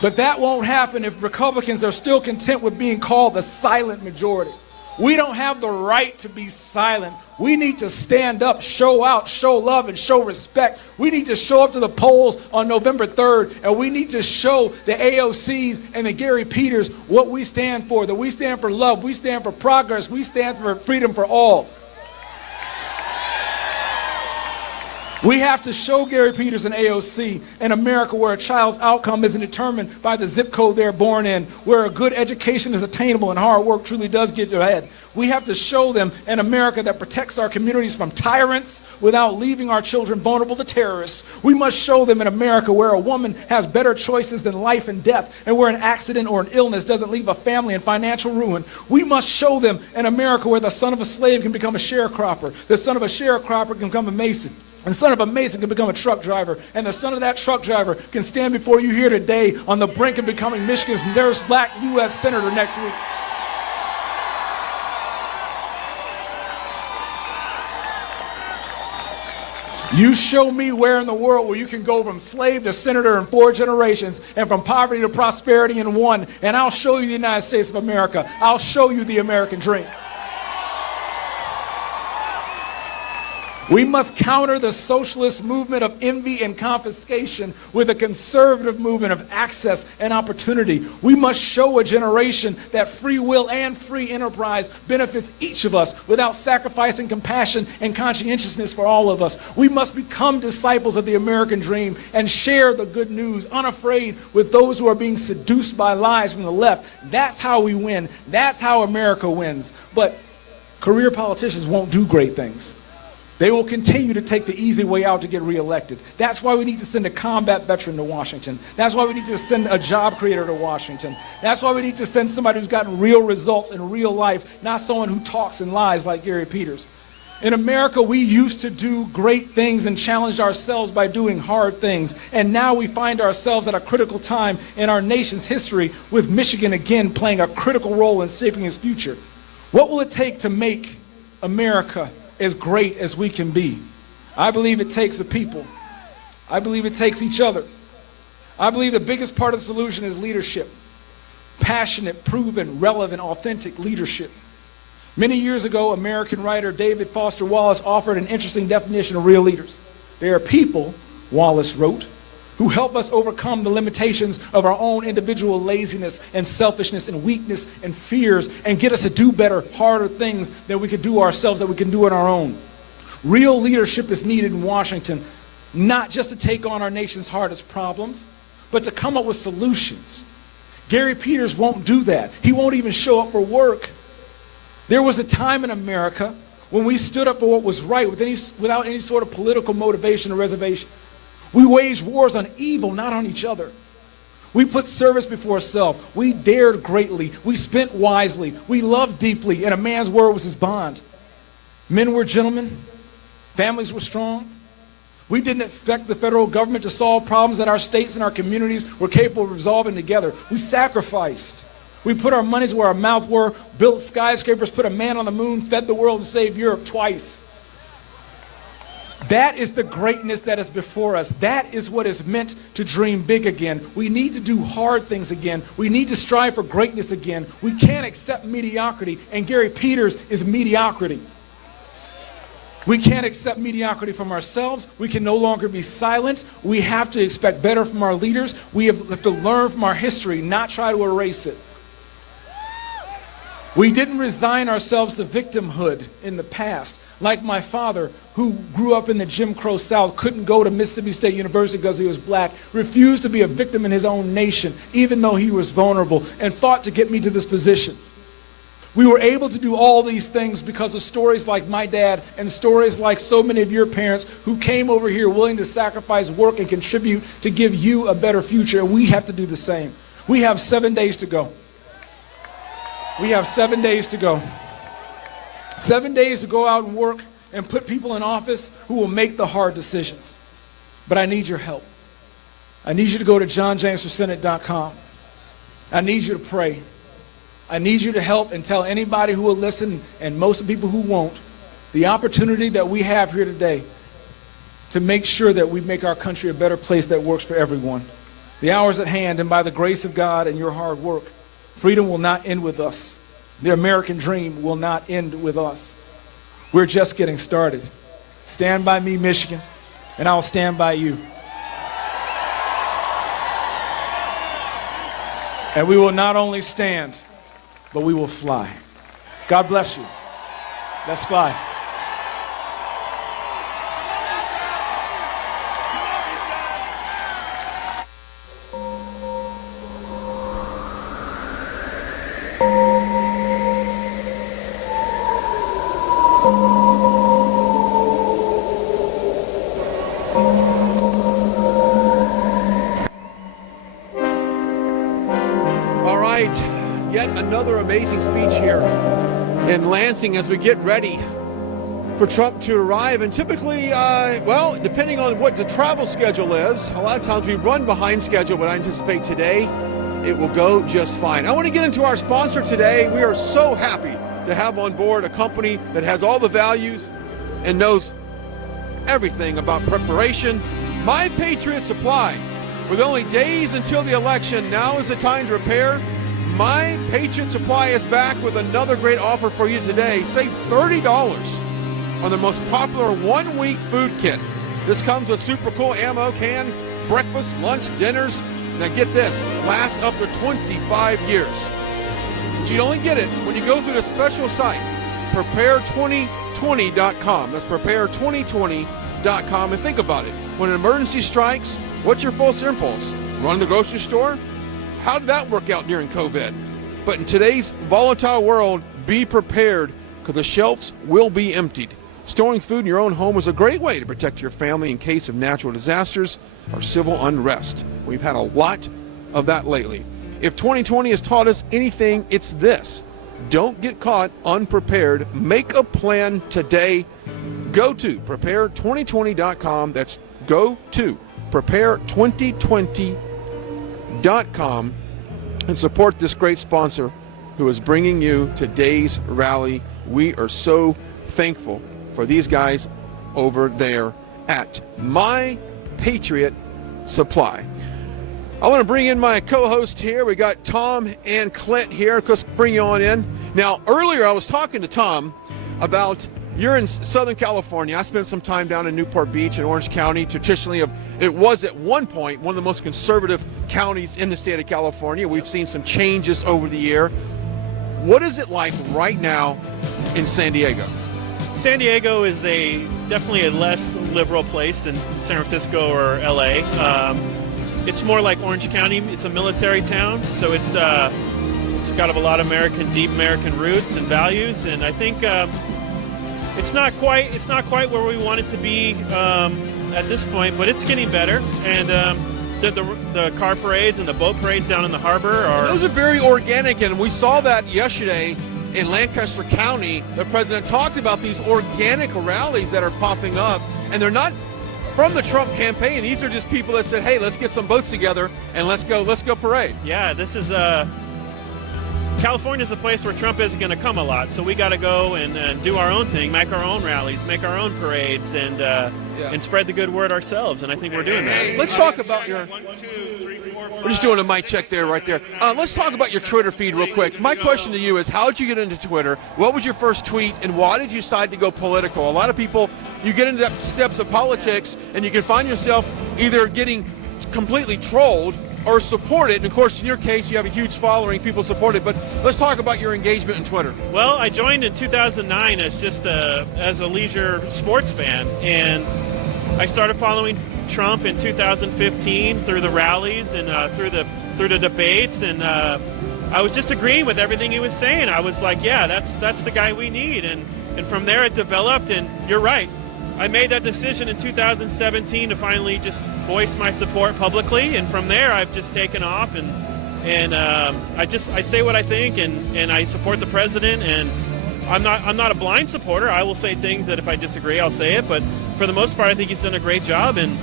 But that won't happen if Republicans are still content with being called the silent majority. We don't have the right to be silent. We need to stand up, show out, show love, and show respect. We need to show up to the polls on November 3rd, and we need to show the AOCs and the Gary Peters what we stand for, that we stand for love, we stand for progress, we stand for freedom for all. We have to show Gary Peters and AOC an America where a child's outcome isn't determined by the zip code they're born in, where a good education is attainable and hard work truly does get you ahead. We have to show them an America that protects our communities from tyrants without leaving our children vulnerable to terrorists. We must show them an America where a woman has better choices than life and death, and where an accident or an illness doesn't leave a family in financial ruin. We must show them an America where the son of a slave can become a sharecropper, the son of a sharecropper can become a mason, and the son of a mason can become a truck driver, and the son of that truck driver can stand before you here today on the brink of becoming Michigan's first black U.S. Senator next week. You show me where in the world where you can go from slave to senator in 4 generations and from poverty to prosperity in 1, and I'll show you the United States of America. I'll show you the American dream. We must counter the socialist movement of envy and confiscation with a conservative movement of access and opportunity. We must show a generation that free will and free enterprise benefits each of us without sacrificing compassion and conscientiousness for all of us. We must become disciples of the American dream and share the good news, unafraid with those who are being seduced by lies from the left. That's how we win. That's how America wins. But career politicians won't do great things. They will continue to take the easy way out to get reelected. That's why we need to send a combat veteran to Washington. That's why we need to send a job creator to Washington. That's why we need to send somebody who's gotten real results in real life, not someone who talks and lies like Gary Peters. In America, we used to do great things and challenged ourselves by doing hard things. And now we find ourselves at a critical time in our nation's history, with Michigan again playing a critical role in shaping its future. What will it take to make America as great as we can be? I believe it takes the people. I believe it takes each other. I believe the biggest part of the solution is leadership. Passionate, proven, relevant, authentic leadership. Many years ago, American writer David Foster Wallace offered an interesting definition of real leaders. They are people, Wallace wrote, who help us overcome the limitations of our own individual laziness and selfishness and weakness and fears, and get us to do better, harder things that we could do ourselves, that we can do on our own. Real leadership is needed in Washington, not just to take on our nation's hardest problems, but to come up with solutions. Gary Peters won't do that. He won't even show up for work. There was a time in America when we stood up for what was right without any sort of political motivation or reservation. We waged wars on evil, not on each other. We put service before self. We dared greatly. We spent wisely. We loved deeply, and a man's word was his bond. Men were gentlemen. Families were strong. We didn't expect the federal government to solve problems that our states and our communities were capable of resolving together. We sacrificed. We put our monies where our mouth were, built skyscrapers, put a man on the moon, fed the world, and saved Europe twice. That is the greatness that is before us. That is what is meant to dream big again. We need to do hard things again. We need to strive for greatness again. We can't accept mediocrity, and Gary Peters is mediocrity. We can't accept mediocrity from ourselves. We can no longer be silent. We have to expect better from our leaders. We have to learn from our history, not try to erase it. We didn't resign ourselves to victimhood in the past. Like my father, who grew up in the Jim Crow South, couldn't go to Mississippi State University because he was black, refused to be a victim in his own nation, even though he was vulnerable, and fought to get me to this position. We were able to do all these things because of stories like my dad and stories like so many of your parents who came over here willing to sacrifice, work, and contribute to give you a better future, and we have to do the same. We have 7 days to go. We have 7 days to go. 7 days to go out and work and put people in office who will make the hard decisions. But I need your help. I need you to go to johnjamesforsenate.com. I need you to pray. I need you to help and tell anybody who will listen, and most of the people who won't, the opportunity that we have here today to make sure that we make our country a better place that works for everyone. The hour is at hand, and by the grace of God and your hard work, freedom will not end with us. The American dream will not end with us. We're just getting started. Stand by me, Michigan, and I'll stand by you. And we will not only stand, but we will fly. God bless you. Let's fly. yet another amazing speech here in Lansing as we get ready for Trump to arrive. And typically, well, depending on what the travel schedule is, a lot of times we run behind schedule, but I anticipate today it will go just fine. I want to get into our sponsor today. We are so happy to have on board a company that has all the values and knows everything about preparation. My Patriot Supply. With only days until the election, now is the time to prepare. My Patriot Supply is back with another great offer for you today. Save $30 on the most popular one-week food kit. This comes with super cool ammo can, breakfast, lunch, dinners. Now get this, lasts up to 25 years. So you only get it when you go through the special site, prepare2020.com. That's prepare2020.com. And think about it. When an emergency strikes, what's your first impulse? Run to the grocery store? How did that work out during COVID? But in today's volatile world, be prepared because the shelves will be emptied. Storing food in your own home is a great way to protect your family in case of natural disasters or civil unrest. We've had a lot of that lately. If 2020 has taught us anything, it's this. Don't get caught unprepared. Make a plan today. Go to prepare2020.com. That's go to prepare2020.com and support this great sponsor who is bringing you today's rally. We are so thankful for these guys over there at My Patriot Supply. I want to bring in my co-host here. We got Tom and Clint here. Let's bring you on in. Now, earlier I was talking to Tom about you're in Southern California. I spent some time down in Newport Beach in Orange County. Traditionally, it was at one point one of the most conservative counties in the state of California. We've seen some changes over the year. What is it like right now in San Diego? San Diego is definitely a less liberal place than San Francisco or LA. It's more like Orange County. It's a military town, so it's got a lot of deep American roots and values, and I think it's not quite where we want it to be at this point, but it's getting better. And the car parades and the boat parades down in the harbor those are very organic, and we saw that yesterday in Lancaster County. The president talked about these organic rallies that are popping up, and they're not from the Trump campaign. These are just people that said, hey, let's get some boats together and let's go parade. Yeah, this is California's a place where Trump isn't going to come a lot, so we got to go and do our own thing, make our own rallies, make our own parades, and spread the good word ourselves. And I think we're doing that. Let's talk about your. We're just doing a mic check there, right there. Let's talk about your Twitter feed real quick. My question to you is, how did you get into Twitter? What was your first tweet, and why did you decide to go political? A lot of people, you get into steps of politics, and you can find yourself either getting completely trolled or support it. And of course, in your case, you have a huge following, people support it. But let's talk about your engagement in Twitter. Well, I joined in 2009 as a leisure sports fan, and I started following Trump in 2015 through the rallies and through the debates, and I was just agreeing with everything he was saying. I was like, yeah, that's the guy we need, and from there it developed. And you're right, I made that decision in 2017 to finally just voice my support publicly, and from there I've just taken off, and I say what I think, and I support the president, and I'm not a blind supporter. I will say things that if I disagree, I'll say it, but for the most part, I think he's done a great job, and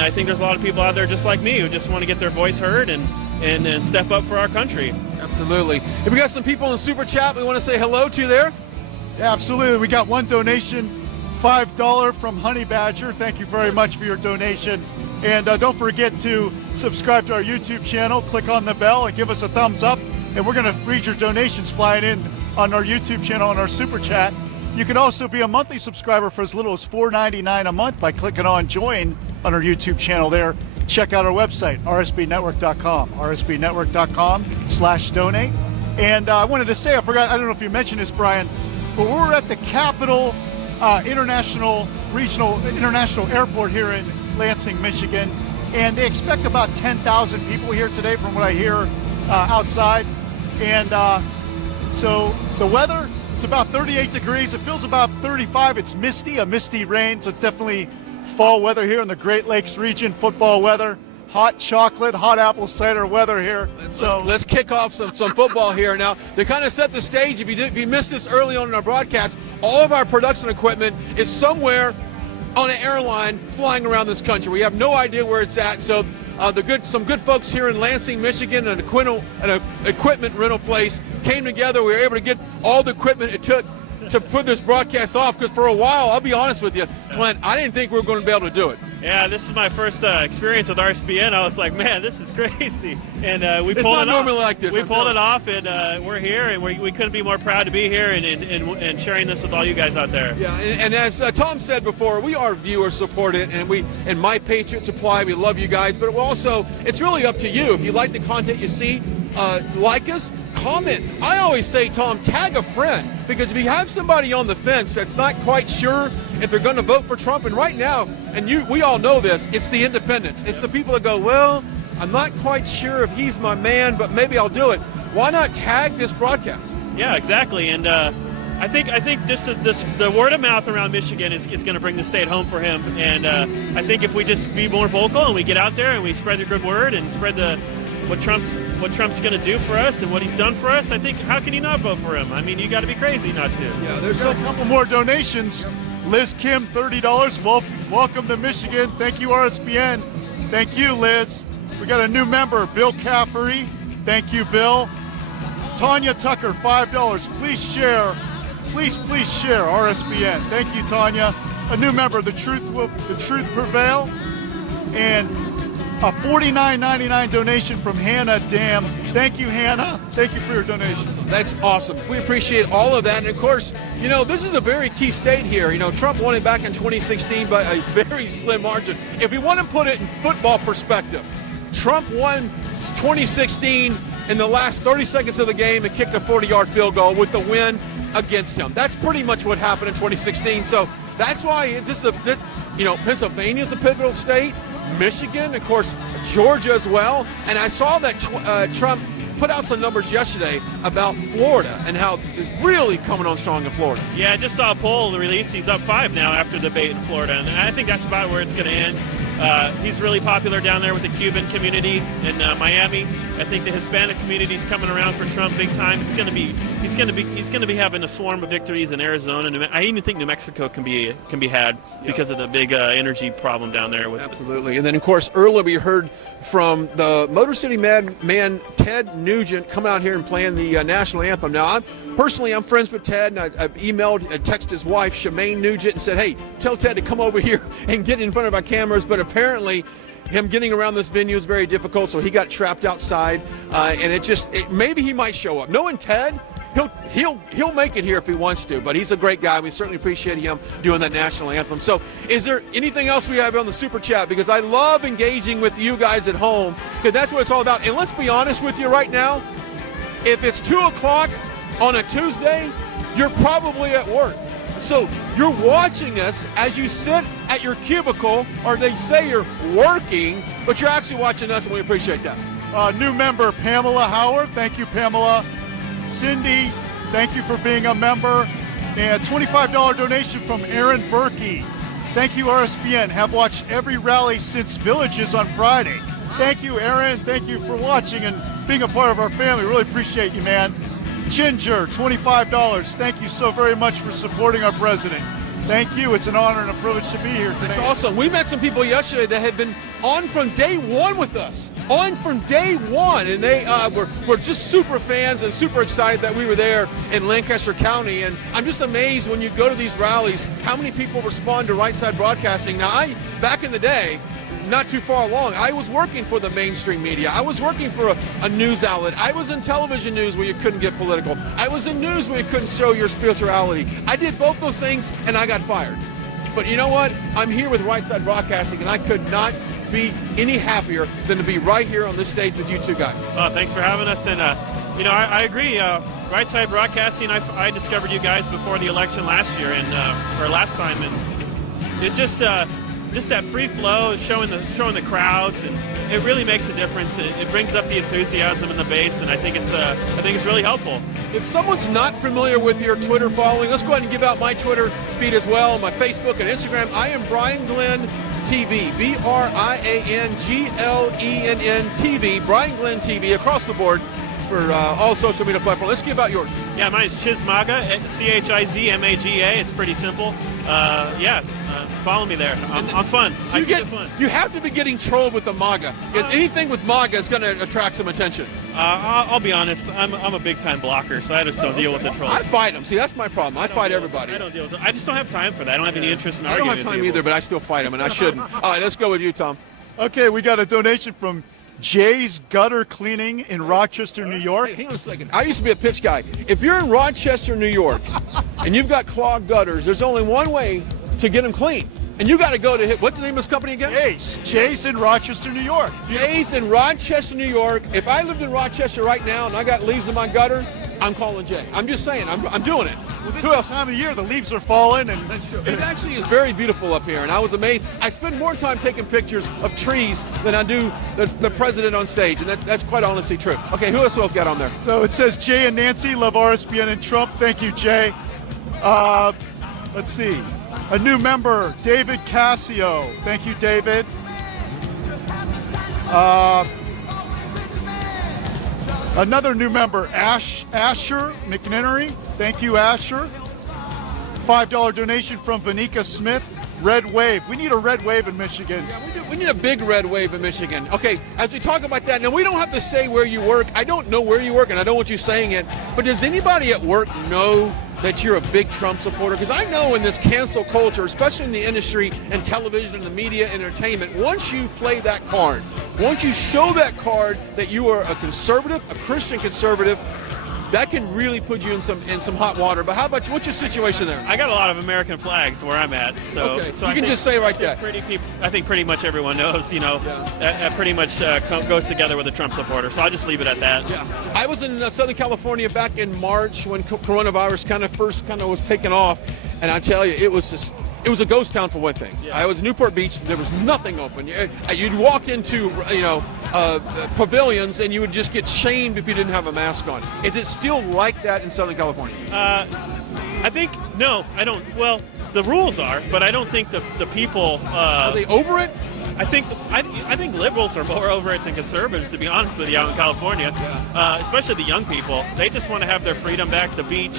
I think there's a lot of people out there just like me who just want to get their voice heard and step up for our country. Absolutely. And we got some people in the super chat we want to say hello to there. Yeah, absolutely. We got one donation, $5 from Honey Badger. Thank you very much for your donation. And don't forget to subscribe to our YouTube channel, click on the bell, and give us a thumbs up. And we're going to read your donations flying in on our YouTube channel and our super chat. You can also be a monthly subscriber for as little as $4.99 a month by clicking on join on our YouTube channel there. Check out our website, rsbnetwork.com, rsbnetwork.com/donate. And I wanted to say, I don't know if you mentioned this, Brian, but we're at the Capitol International Airport here in Lansing, Michigan, and they expect about 10,000 people here today from what I hear outside. And so the weather, it's about 38 degrees. It feels about 35. It's misty, a misty rain, so it's definitely fall weather here in the Great Lakes region, football weather. hot chocolate, hot apple cider weather here. Let's kick off some football here. Now, to kind of set the stage, if you missed this early on in our broadcast, all of our production equipment is somewhere on an airline flying around this country. We have no idea where it's at. So some good folks here in Lansing, Michigan, an equipment rental place came together. We were able to get all the equipment it took to put this broadcast off, because for a while, I'll be honest with you, Clint, I didn't think we were going to be able to do it. Yeah, this is my first experience with RSBN. I was like, man, this is crazy. And we it's pulled not it normally off. Like this. We pulled it off, and we're here, and we couldn't be more proud to be here and sharing this with all you guys out there. Yeah, and as Tom said before, we are viewer supported, and My Patriot Supply, we love you guys, but also, it's really up to you. If you like the content you see, like us, comment. I always say, Tom, tag a friend, because if you have somebody on the fence that's not quite sure if they're going to vote for Trump, and right now, and we all know this, it's the independents. It's the people that go, well, I'm not quite sure if he's my man, but maybe I'll do it. Why not tag this broadcast? Yeah, exactly. And I think just the word of mouth around Michigan is going to bring the state home for him. And I think if we just be more vocal and we get out there and we spread the good word and spread what Trump's going to do for us and what he's done for us, I think, how can you not vote for him? I mean, you got to be crazy not to. Yeah, there's a couple more donations. Liz Kim, $30. Welcome to Michigan. Thank you, RSBN. Thank you, Liz. We got a new member, Bill Caffery. Thank you, Bill. Tanya Tucker, $5. Please share. Please share RSBN. Thank you, Tanya. A new member, the truth prevail. And a $49.99 donation from Hannah Dam. Thank you, Hannah. Thank you for your donation. That's awesome. We appreciate all of that. And, of course, this is a very key state here. Trump won it back in 2016 by a very slim margin. If we want to put it in football perspective, Trump won 2016 in the last 30 seconds of the game and kicked a 40-yard field goal with the win against him. That's pretty much what happened in 2016. So that's why Pennsylvania's a pivotal state. Michigan, of course, Georgia as well. And I saw that Trump put out some numbers yesterday about Florida and how it's really coming on strong in Florida. Yeah, I just saw a poll release. He's up 5 now after the debate in Florida, and I think that's about where it's going to end. He's really popular down there with the Cuban community in Miami. I think the Hispanic community is coming around for Trump big time. He's going to be having a swarm of victories in Arizona, and I even think New Mexico can be had because of the big energy problem down there. Absolutely. And then, of course, earlier we heard from the Motor City man Ted Nugent come out here and playing the national anthem. Now, I'm friends with Ted, and I've emailed and texted his wife, Shemaine Nugent, and said, hey, tell Ted to come over here and get in front of our cameras. But apparently, him getting around this venue is very difficult, so he got trapped outside. And maybe he might show up. Knowing Ted, he'll make it here if he wants to. But he's a great guy. We certainly appreciate him doing that national anthem. So, is there anything else we have on the Super Chat? Because I love engaging with you guys at home, because that's what it's all about. And let's be honest with you right now. If it's 2 o'clock on a Tuesday, you're probably at work. So you're watching us as you sit at your cubicle, or they say you're working, but you're actually watching us, and we appreciate that. New member, Pamela Howard. Thank you, Pamela. Cindy, thank you for being a member. And a $25 donation from Aaron Berkey. Thank you, RSBN. Have watched every rally since Villages on Friday. Thank you, Aaron. Thank you for watching and being a part of our family. Really appreciate you, man. Ginger, $25. Thank you so very much for supporting our president. Thank you. It's an honor and a privilege to be here today. It's awesome. We met some people yesterday that had been on from day one with us. On from day one. And they were just super fans and super excited that we were there in Lancaster County. And I'm just amazed when you go to these rallies how many people respond to Right Side Broadcasting. Now, back in the day, not too far along, I was working for the mainstream media. I was working for a news outlet. I was in television news where you couldn't get political. I was in news where you couldn't show your spirituality. I did both those things, and I got fired. But you know what? I'm here with Right Side Broadcasting, and I could not be any happier than to be right here on this stage with you two guys. Oh, thanks for having us. And, I agree. Right Side Broadcasting, I discovered you guys before the election last year, or last time, and it just that free flow, showing the crowds, and it really makes a difference. It brings up the enthusiasm in the base, and I think it's really helpful. If someone's not familiar with your Twitter following, let's go ahead and give out my Twitter feed as well, my Facebook and Instagram. I am Brian Glenn TV, BRIANGLENN TV, Brian Glenn TV, across the board for all social media platforms. Let's give out yours. Yeah, mine's Chizmaga, CHIZMAGA. It's pretty simple. Follow me there. I'm fun. I keep it fun. You have to be getting trolled with the MAGA. Anything with MAGA is going to attract some attention. I'll be honest. I'm a big-time blocker, so I just don't deal with the trolls. I fight them. See, that's my problem. I fight everybody. I don't deal with them. I just don't have time for that. I don't have any interest in arguing. I don't have time either, but I still fight them, and I shouldn't. All right, let's go with you, Tom. Okay, we got a donation from Jay's Gutter Cleaning in Rochester, New York. Hey, hang on a second. I used to be a pitch guy. If you're in Rochester, New York, and you've got clogged gutters, there's only one way to get them clean. And you got to go to, what's the name of this company again? Jay's in Rochester, New York. Jay's in Rochester, New York. If I lived in Rochester right now and I got leaves in my gutter, I'm calling Jay. I'm just saying, I'm doing it. Well, this time of year, the leaves are falling. And it actually is very beautiful up here, and I was amazed. I spend more time taking pictures of trees than I do the president on stage, and that's quite honestly true. Okay, who else we got on there? So it says Jay and Nancy love RSBN and Trump. Thank you, Jay. Let's see. A new member, David Cassio. Thank you, David. Another new member, Asher McNinery. Thank you, Asher. $5 donation from Vanika Smith. Red wave. We need a red wave in Michigan. Yeah, we need a big red wave in Michigan. Okay, as we talk about that, now we don't have to say where you work. I don't know where you work, and I don't want you saying it, but does anybody at work know that you're a big Trump supporter? Because I know in this cancel culture, especially in the industry and television and the media entertainment, once you play that card, once you show that card that you are a conservative, a Christian conservative, that can really put you in some hot water. But how about you? What's your situation there? I got a lot of American flags where I'm at. So, okay. so you can just say right there. I think pretty much everyone knows, that pretty much goes together with a Trump supporter. So I'll just leave it at that. Yeah. I was in Southern California back in March when coronavirus first was taking off. And I tell you, it was a ghost town for one thing. Yeah. I was in Newport Beach. There was nothing open. You'd walk into, pavilions and you would just get shamed if you didn't have a mask on. Is it still like that in Southern California? I think, no, I don't. Well, the rules are, but I don't think the people... are they over it? I think liberals are more over it than conservatives, to be honest with you, out in California. Yeah. Especially the young people. They just want to have their freedom back, the beach,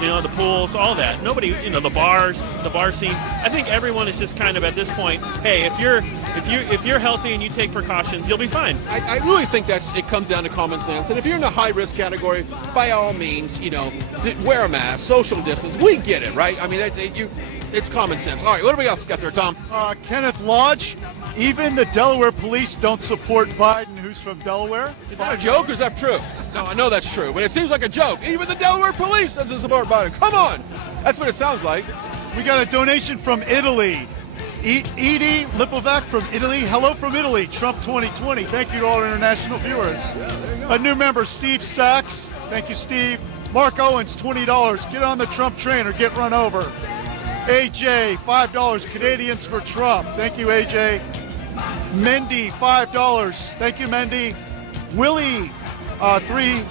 the pools, all that. Nobody, the bars, the bar scene. I think everyone is just kind of at this point, hey, if you're healthy and you take precautions, you'll be fine. I really think it comes down to common sense. And if you're in a high risk category, by all means, wear a mask, social distance. We get it, right? I mean, it's common sense. All right, what do we else got there, Tom? Kenneth Lodge. Even the Delaware police don't support Biden, who's from Delaware. Is that a joke or is that true? No, I know that's true, but it seems like a joke. Even the Delaware police doesn't support Biden. Come on. That's what it sounds like. We got a donation from Italy. Edie Lipovac from Italy. Hello from Italy. Trump 2020. Thank you to all our international viewers. A new member, Steve Sachs. Thank you, Steve. Mark Owens, $20. Get on the Trump train or get run over. AJ, $5. Canadians for Trump. Thank you, AJ. Mendy, $5. Thank you, Mendy. Willie, $3.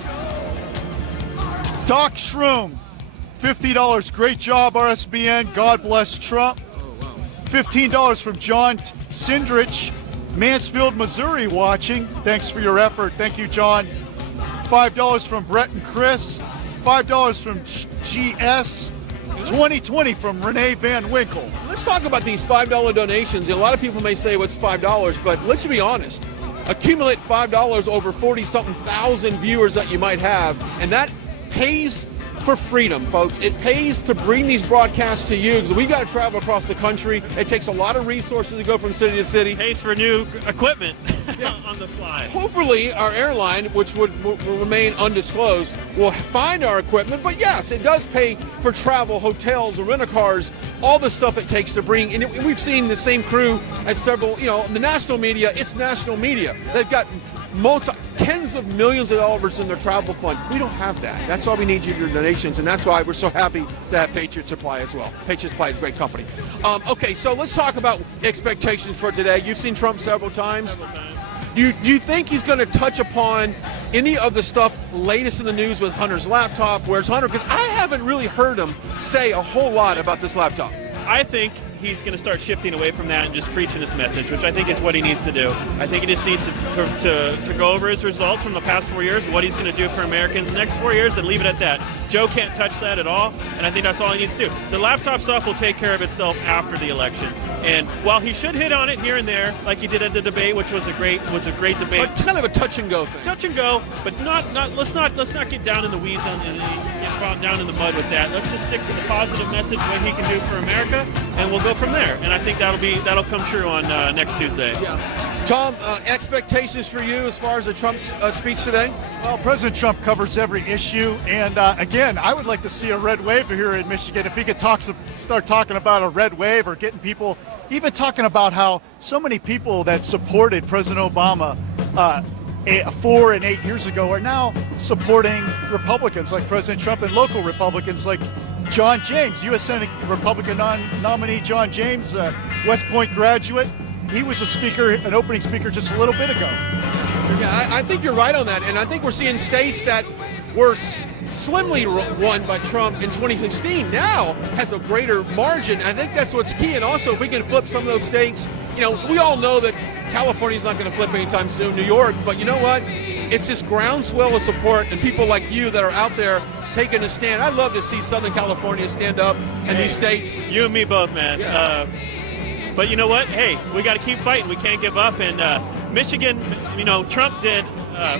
Doc Shroom, $50. Great job, RSBN. God bless Trump. $15 from John Sindrich, Mansfield, Missouri, watching. Thanks for your effort. Thank you, John. $5 from Brett and Chris. $5 from GS. 2020 from Renee Van Winkle. Let's talk about these $5 donations. A lot of people may say, what's $5? But let's be honest. Accumulate $5 over 40-something thousand viewers that you might have, and that pays for freedom, folks. It pays to bring these broadcasts to you because we got to travel across the country. It takes a lot of resources to go from city to city. Pays for new equipment on the fly. Hopefully, our airline, which will remain undisclosed, will find our equipment. But yes, it does pay for travel, hotels, rent-a-cars, all the stuff it takes to bring. And we've seen the same crew at several, the national media. It's national media. They've got tens of millions of dollars in their travel fund. We don't have that. That's why we need your donations, and that's why we're so happy to have Patriot Supply as well. Patriot Supply is a great company. Okay, so let's talk about expectations for today. You've seen Trump several times. Do you think he's going to touch upon any of the stuff latest in the news with Hunter's laptop? Where's Hunter? Because I haven't really heard him say a whole lot about this laptop. I think he's going to start shifting away from that and just preaching his message, which I think is what he needs to do. I think he just needs to go over his results from the past 4 years, what he's going to do for Americans the next 4 years, and leave it at that. Joe can't touch that at all, and I think that's all he needs to do. The laptop stuff will take care of itself after the election. And while he should hit on it here and there, like he did at the debate, which was a great debate, But kind of a touch and go thing. touch and go, but let's not get down in the weeds get down in the mud with that. Let's just stick to the positive message, what he can do for America, and we'll go from there. And I think that'll come true on next Tuesday. Yeah. Tom, expectations for you as far as the Trump speech today? Well, President Trump covers every issue, and again, I would like to see a red wave here in Michigan. If he could start talking about a red wave, or getting people even talking about how so many people that supported President Obama 4 and 8 years ago are now supporting Republicans like President Trump, and local Republicans like John James, U.S. Senate Republican nominee John James, West Point graduate. He was an opening speaker just a little bit ago. Yeah, I think you're right on that, and I think we're seeing states that were slimly won by Trump in 2016 now has a greater margin. I think that's what's key, and also if we can flip some of those states, we all know that California's not going to flip anytime soon, New York, but you know what? It's this groundswell of support and people like you that are out there taking a stand. I'd love to see Southern California stand up in these states. You and me both, man. Yeah. But you know what? Hey, we got to keep fighting. We can't give up. And Michigan, Trump did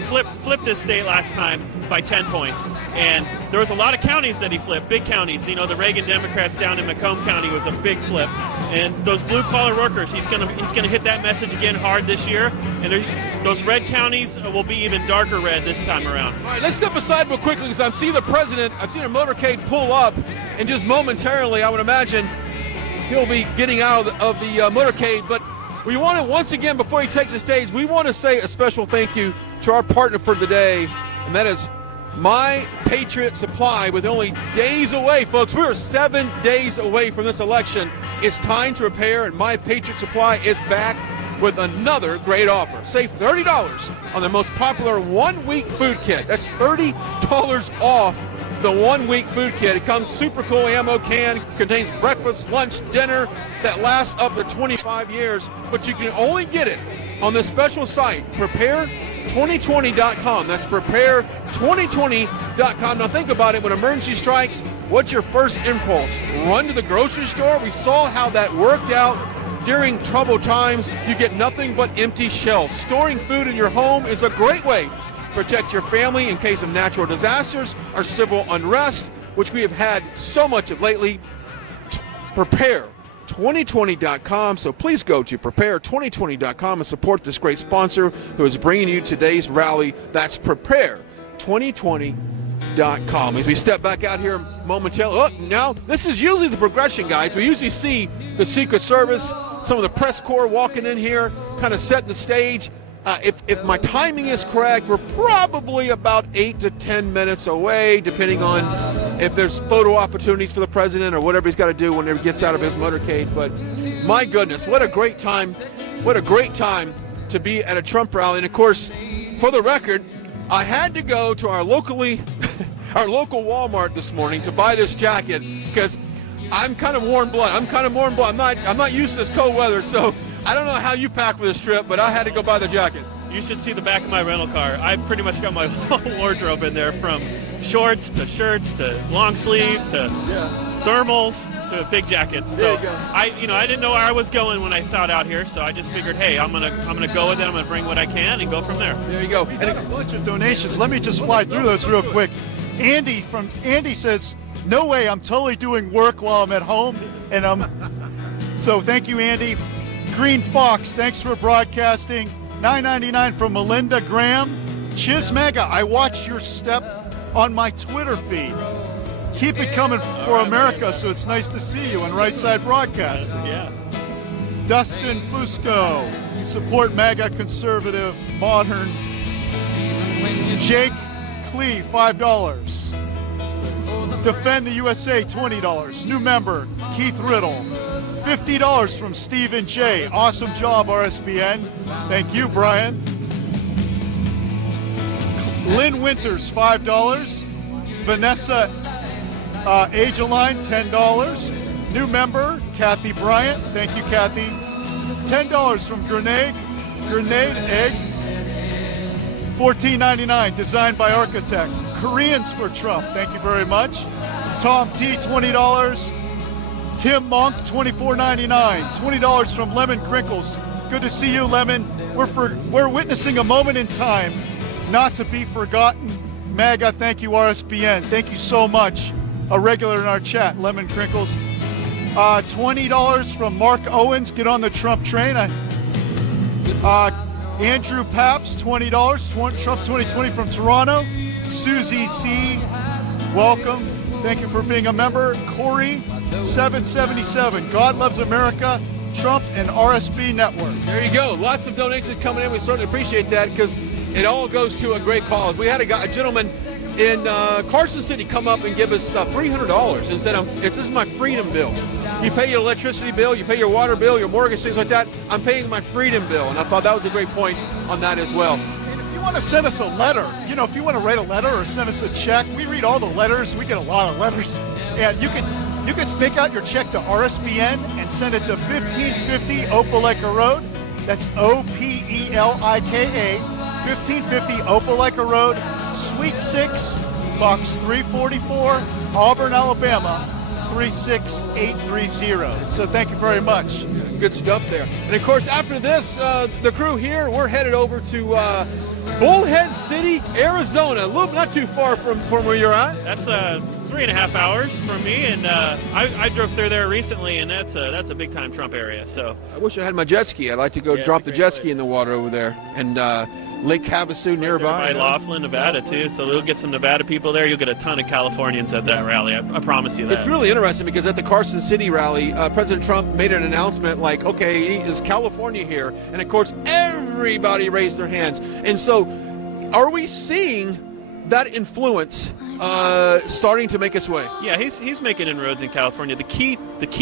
flip this state last time by 10 points. And there was a lot of counties that he flipped, big counties. The Reagan Democrats down in Macomb County was a big flip. And those blue-collar workers, he's gonna hit that message again hard this year. And those red counties will be even darker red this time around. All right, let's step aside real quickly because I've seen a motorcade pull up, and just momentarily, I would imagine, he'll be getting out of the motorcade. But we want to, once again, before he takes the stage, we want to say a special thank you to our partner for the day, and that is My Patriot Supply. With only days away, folks, we are 7 days away from this election. It's time to prepare, and My Patriot Supply is back with another great offer. Save $30 on the most popular one-week food kit. That's $30 off the one-week food kit. It comes super cool ammo can, contains breakfast, lunch, dinner that lasts up to 25 years, but you can only get it on this special site, prepare2020.com. That's prepare2020.com. Now think about it, when emergency strikes, what's your first impulse? Run to the grocery store? We saw how that worked out during troubled times. You get nothing but empty shelves. Storing food in your home is a great way protect your family in case of natural disasters or civil unrest, which we have had so much of lately. Prepare2020.com. So please go to prepare2020.com and support this great sponsor who is bringing you today's rally. That's prepare2020.com. As we step back out here momentarily, now this is usually the progression, guys. We usually see the Secret Service, some of the press corps walking in here, kind of set the stage. If my timing is correct, we're probably about 8 to 10 minutes away, depending on if there's photo opportunities for the president or whatever he's got to do whenever he gets out of his motorcade. But my goodness, what a great time. What a great time to be at a Trump rally. And of course, for the record, I had to go to our local Walmart this morning to buy this jacket because I'm kind of warm blood. I'm not used to this cold weather, so I don't know how you pack for this trip, but I had to go buy the jacket. You should see the back of my rental car. I pretty much got my whole wardrobe in there, from shorts to shirts to long sleeves to thermals to big jackets. There you go. I didn't know where I was going when I sat out here, so I just figured, hey, I'm gonna go with it. I'm gonna bring what I can and go from there. There you go. And a bunch of donations. Let me just fly through those real quick. Andy says, "No way, I'm totally doing work while I'm at home," and so thank you, Andy. Green Fox, thanks for broadcasting. $9.99 from Melinda Graham. Chismega, I watched your step on my Twitter feed. Keep it coming for America, so it's nice to see you on Right Side Broadcasting. Yeah. Dustin Fusco, support MAGA, conservative, modern. Jake Clee, $5. Defend the USA, $20. New member, Keith Riddle. $50 from Stephen J. Awesome job, RSBN. Thank you, Brian. Lynn Winters, $5. Vanessa Ageline, $10. New member, Kathy Bryant. Thank you, Kathy. $10 from Grenade Egg. $14.99, designed by Architect. Koreans for Trump. Thank you very much. Tom T, $20. Tim Monk, $24.99. $20 from Lemon Crinkles. Good to see you, Lemon. We're witnessing a moment in time not to be forgotten. MAGA, thank you, RSBN. Thank you so much. A regular in our chat, Lemon Crinkles. $20 from Mark Owens. Get on the Trump train. Andrew Paps, $20. Trump 2020 from Toronto. Susie C, welcome. Thank you for being a member. Corey, $7.77. God loves America. Trump and RSB Network. There you go. Lots of donations coming in. We certainly appreciate that because it all goes to a great cause. We had a gentleman in Carson City come up and give us $300 and said, this is my freedom bill. You pay your electricity bill, you pay your water bill, your mortgage, things like that. I'm paying my freedom bill. And I thought that was a great point on that as well. And if you want to send us a letter, if you want to write a letter or send us a check, we read all the letters. We get a lot of letters. And you can make out your check to RSBN and send it to 1550 Opelika Road. That's Opelika, 1550 Opelika Road, Suite 6, Box 344, Auburn, Alabama, 36830. So thank you very much. Good stuff there. And of course, after this, the crew here, we're headed over to Bullhead City, Arizona. A little not too far from where you're at. That's 3.5 hours from me, and I drove through there recently, and that's a big time Trump area. So I wish I had my jet ski. I'd like to go drop the jet ski in the water over there, and Lake Havasu nearby. By Laughlin, Nevada too. So we'll get some Nevada people there. You'll get a ton of Californians at that rally. I promise you that. It's really interesting because at the Carson City rally, President Trump made an announcement like, okay, is California here? And of course, everybody raised their hands. And so, are we seeing that influence starting to make its way? Yeah, he's making inroads in California. The key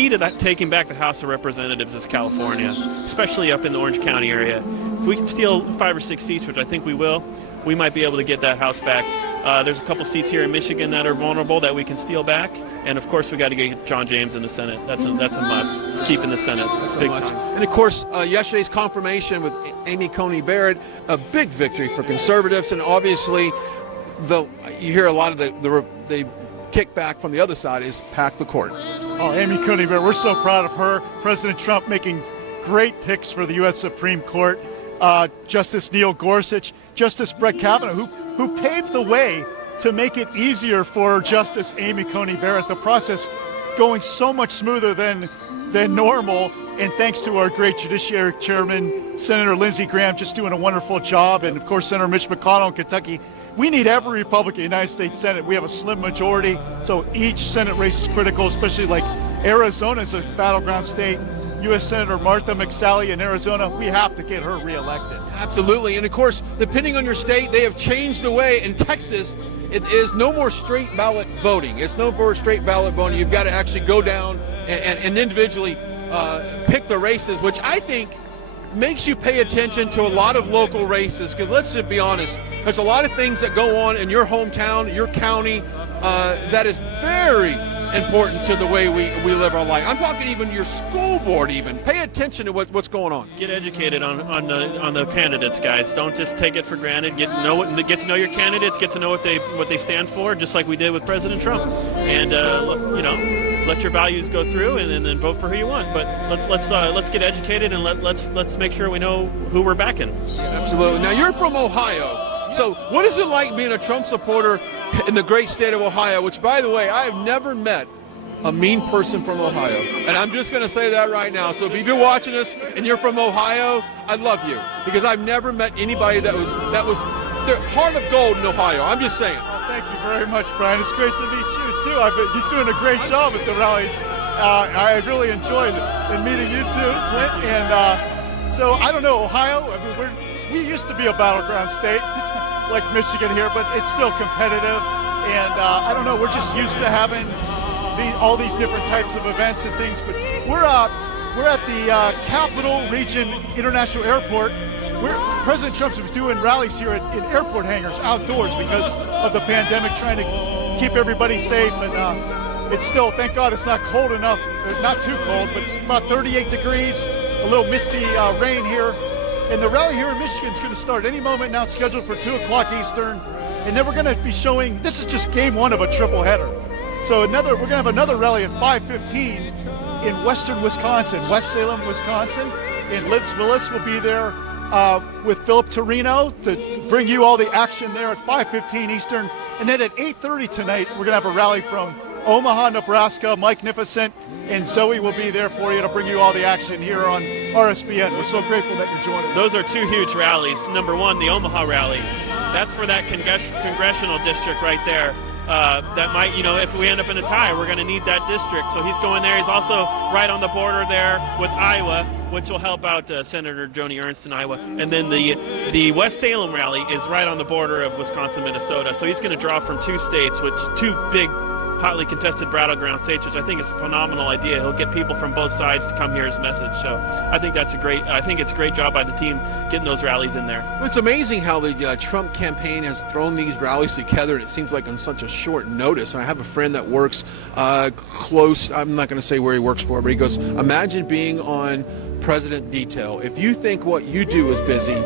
to that taking back the House of Representatives is California, especially up in the Orange County area. If we can steal 5 or 6 seats, which I think we will, we might be able to get that House back. There's a couple seats here in Michigan that are vulnerable that we can steal back, and of course we got to get John James in the Senate. That's a must. Keep in the Senate. That's big time. And of course, yesterday's confirmation with Amy Coney Barrett, a big victory for conservatives, and obviously, you hear a lot of the kickback from the other side is pack the court. Oh, Amy Coney Barrett, we're so proud of her. President Trump making great picks for the U.S. Supreme Court. Justice Neil Gorsuch, Justice Brett Kavanaugh, who paved the way to make it easier for Justice Amy Coney Barrett. The process going so much smoother than normal, and thanks to our great Judiciary Chairman, Senator Lindsey Graham, just doing a wonderful job, and of course Senator Mitch McConnell in Kentucky. We need every Republican in the United States Senate. We have a slim majority, so each Senate race is critical, especially like Arizona is a battleground state. U.S. Senator Martha McSally in Arizona, we have to get her reelected. Absolutely, and of course, depending on your state, they have changed the way. In Texas, it is no more straight ballot voting. It's no more straight ballot voting. You've got to actually go down and individually pick the races, which I think makes you pay attention to a lot of local races, because let's just be honest, there's a lot of things that go on in your hometown, your county, that is very important to the way we live our life. I'm talking even your school board even. Pay attention to what's going on. Get educated on the candidates, guys. Don't just take it for granted. Get to know your candidates, get to know what they stand for, just like we did with President Trump. And let your values go through and then vote for who you want. But let's get educated and let's make sure we know who we're backing. Absolutely. Now you're from Ohio. So what is it like being a Trump supporter in the great state of Ohio, which, by the way, I have never met a mean person from Ohio. And I'm just going to say that right now. So if you're watching us and you're from Ohio, I love you, because I've never met anybody that was the heart of gold in Ohio. I'm just saying. Well, thank you very much, Brian. It's great to meet you, too. You're doing a great job at the rallies. I really enjoyed meeting you, too, Clint. And so, I don't know, Ohio, we used to be a battleground state. Like Michigan here, but it's still competitive, and I don't know, we're just used to having all these different types of events and things, but we're at the Capital Region International Airport. President Trump's doing rallies here in airport hangars outdoors because of the pandemic, trying to keep everybody safe, and It's still, thank God, it's not cold enough, not too cold, but it's about 38 degrees, a little misty rain here. And the rally here in Michigan is going to start any moment now. It's scheduled for 2 o'clock Eastern. And then we're going to be showing, this is just game one of a triple header. So we're going to have another rally at 5:15 in western Wisconsin, West Salem, Wisconsin. And Liz Willis will be there with Philip Torino to bring you all the action there at 5:15 Eastern. And then at 8:30 tonight, we're going to have a rally from Omaha, Nebraska. Mike Nificent and Zoe will be there for you to bring you all the action here on RSBN. We're so grateful that you're joining us. Those are two huge rallies. Number one, the Omaha rally. That's for that congressional district right there. That might, if we end up in a tie, we're going to need that district. So he's going there. He's also right on the border there with Iowa, which will help out Senator Joni Ernst in Iowa. And then the West Salem rally is right on the border of Wisconsin, Minnesota. So he's going to draw from two states, two big, hotly contested battleground states, which I think is a phenomenal idea. He'll get people from both sides to come hear his message. So I think it's a great job by the team getting those rallies in there. It's amazing how the Trump campaign has thrown these rallies together, and it seems like on such a short notice. And I have a friend that works close. I'm not going to say where he works for, but he goes, imagine being on President Detail. If you think what you do is busy,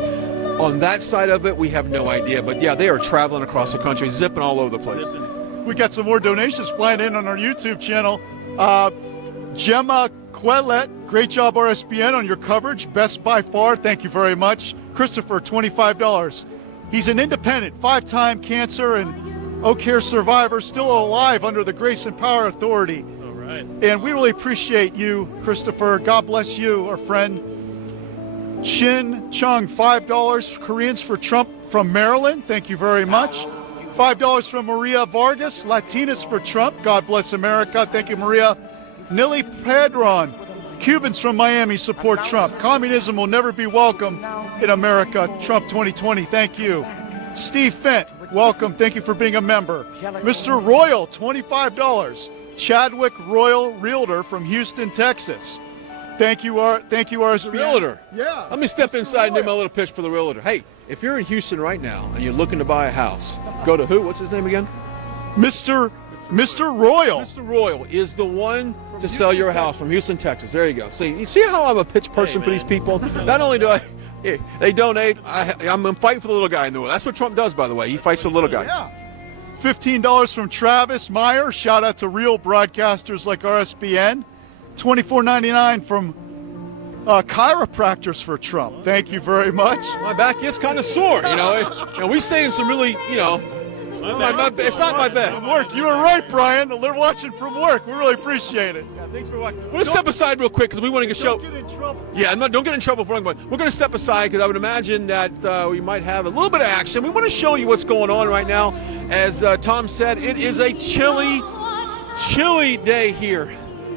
on that side of it, we have no idea. But yeah, they are traveling across the country, zipping all over the place. We got some more donations flying in on our YouTube channel. Gemma Quellet, great job RSBN on your coverage. Best by far. Thank you very much. Christopher, $25. He's an independent, 5-time cancer and Oak Care survivor, still alive under the Grace and Power Authority. All right. And we really appreciate you, Christopher. God bless you, our friend. Chin Chung, $5. Koreans for Trump from Maryland. Thank you very much. $5 from Maria Vargas, Latinas for Trump. God bless America. Thank you, Maria. Nilly Padron, Cubans from Miami support Trump. Communism will never be welcome in America. Trump 2020. Thank you. Steve Fent, welcome. Thank you for being a member. Mr. Royal, $25. Chadwick Royal, realtor from Houston, Texas. Thank you, RSBN. Realtor. Yeah. Let me step inside and do my little pitch for the realtor. Hey, if you're in Houston right now and you're looking to buy a house, go to who? What's his name again? Mr. Royal. Mr. Royal is the one to sell your house from Houston, Texas. There you go. See, you see how I'm a pitch person for these people? Not only do they donate, I'm fighting for the little guy in the world. That's what Trump does, by the way. He fights for the little guy. Yeah. $15 from Travis Meyer. Shout out to real broadcasters like RSBN. $24.99 from chiropractors for Trump. Thank you very much. My back is kind of sore, we saying some really, it's not my bed. From work. You were right, Brian. They're watching from work. We really appreciate it. Yeah, thanks for watching. We're going to step aside real quick because we want to show. Don't get in trouble. Yeah, don't get in trouble for anyone. We're going to step aside because I would imagine that we might have a little bit of action. We want to show you what's going on right now. As Tom said, it is a chilly day here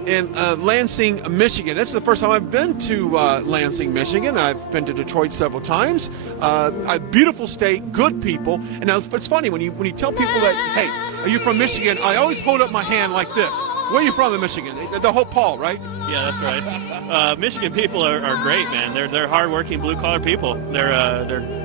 in Lansing, Michigan. This is the first time I've been to Lansing, Michigan. I've been to Detroit several times. A beautiful state, good people. And now it's funny when you tell people that, hey, are you from Michigan? I always hold up my hand like this. Where are you from in Michigan? The whole Paul, right? Yeah, that's right. Michigan people are great, man. They're hardworking, blue collar people. They're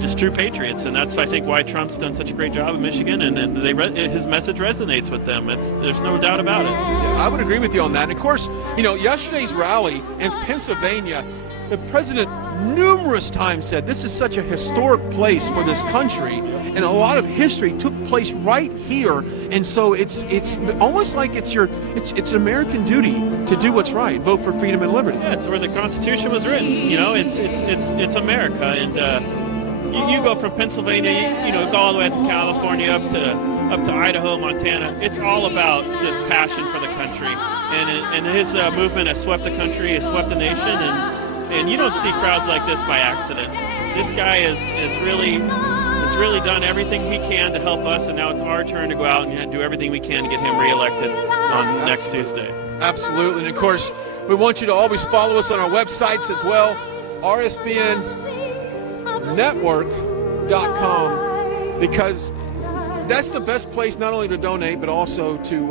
just true patriots, and that's I think why Trump's done such a great job in Michigan, and his message resonates with them. There's no doubt about it. Yeah, I would agree with you on that. And of course, yesterday's rally in Pennsylvania, the president numerous times said this is such a historic place for this country, and a lot of history took place right here. And so it's almost like it's American duty to do what's right, vote for freedom and liberty. Yeah, it's where the Constitution was written. It's America, and you go from Pennsylvania, go all the way up to California, up to Idaho, Montana. It's all about just passion for the country, and his movement has swept the country, has swept the nation, and you don't see crowds like this by accident. This guy has really done everything he can to help us, and now it's our turn to go out and do everything we can to get him reelected on next Tuesday. Absolutely, and of course, we want you to always follow us on our websites as well, RSBNnetwork.com, because that's the best place not only to donate, but also to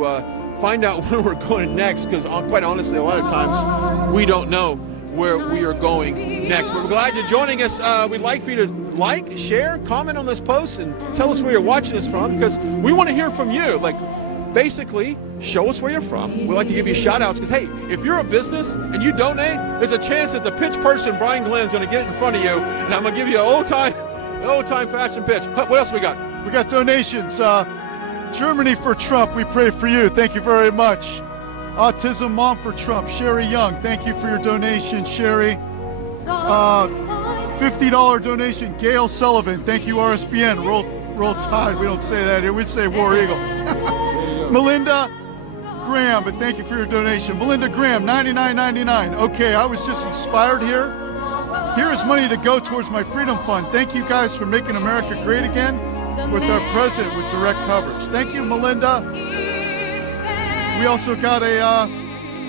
find out where we're going next, because quite honestly, a lot of times we don't know where we are going next. But we're glad you're joining us. We'd like for you to like, share, comment on this post, and tell us where you're watching us from, because we want to hear from you. Basically, show us where you're from. We like to give you shout-outs because, hey, if you're a business and you donate, there's a chance that the pitch person, Brian Glenn's going to get in front of you, and I'm going to give you an old-time fashion pitch. What else we got? We got donations. Germany for Trump, we pray for you. Thank you very much. Autism Mom for Trump, Sherry Young. Thank you for your donation, Sherry. $50 donation, Gail Sullivan. Thank you, RSBN. Roll Tide. We don't say that here. We say War Eagle. Melinda Graham, but thank you for your donation. Melinda Graham, $99.99. Okay, I was just inspired here. Here is money to go towards my Freedom Fund. Thank you guys for making America great again with our president with direct coverage. Thank you, Melinda. We also got a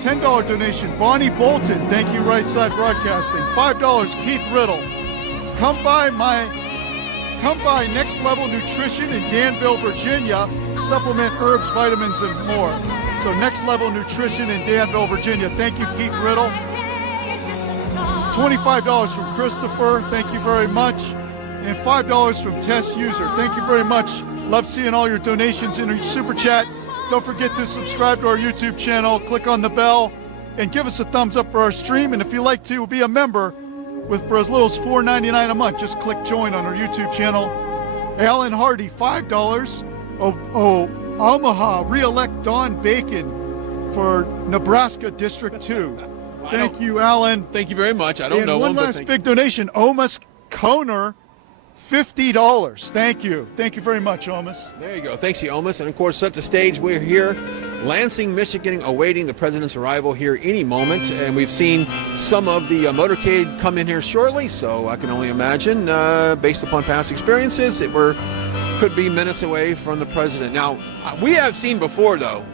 $10 donation. Bonnie Bolton, thank you, Right Side Broadcasting. $5, Keith Riddle. Come by Next Level Nutrition in Danville, Virginia. Supplement herbs, vitamins, and more. So Next Level Nutrition in Danville, Virginia. Thank you, Keith Riddle. $25 from Christopher. Thank you very much. And $5 from Tess User. Thank you very much. Love seeing all your donations in your super chat. Don't forget to subscribe to our YouTube channel. Click on the bell and give us a thumbs up for our stream. And if you'd like to be a member for as little as $4.99 a month, just click join on our YouTube channel. Alan Hardy, $5. Omaha, re-elect Don Bacon for Nebraska District 2. Thank you, Alan. Thank you very much. I don't know one last big donation, Omas Koner, $50. Thank you. Thank you very much, Omas. There you go. Thanks, Omas. And, of course, set the stage. We're here, Lansing, Michigan, awaiting the president's arrival here any moment. And we've seen some of the motorcade come in here shortly, so I can only imagine, based upon past experiences, could be minutes away from the president. Now, we have seen before, though,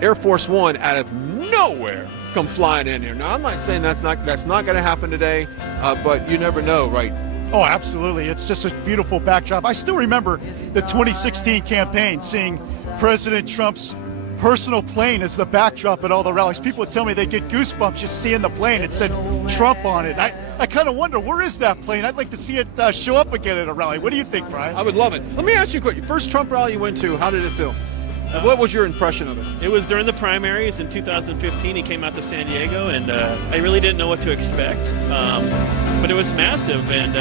Air Force One out of nowhere come flying in here. Now, I'm not saying that's not going to happen today, but you never know, right? Oh, absolutely. It's just a beautiful backdrop. I still remember the 2016 campaign, seeing President Trump's personal plane as the backdrop at all the rallies. People would tell me they get goosebumps just seeing the plane. It said Trump on it. I kind of wonder, where is that plane? I'd like to see it show up again at a rally. What do you think, Brian? I would love it. Let me ask you a question. First Trump rally you went to, how did it feel? What was your impression of it? It was during the primaries in 2015. He came out to San Diego, and I really didn't know what to expect. But it was massive, and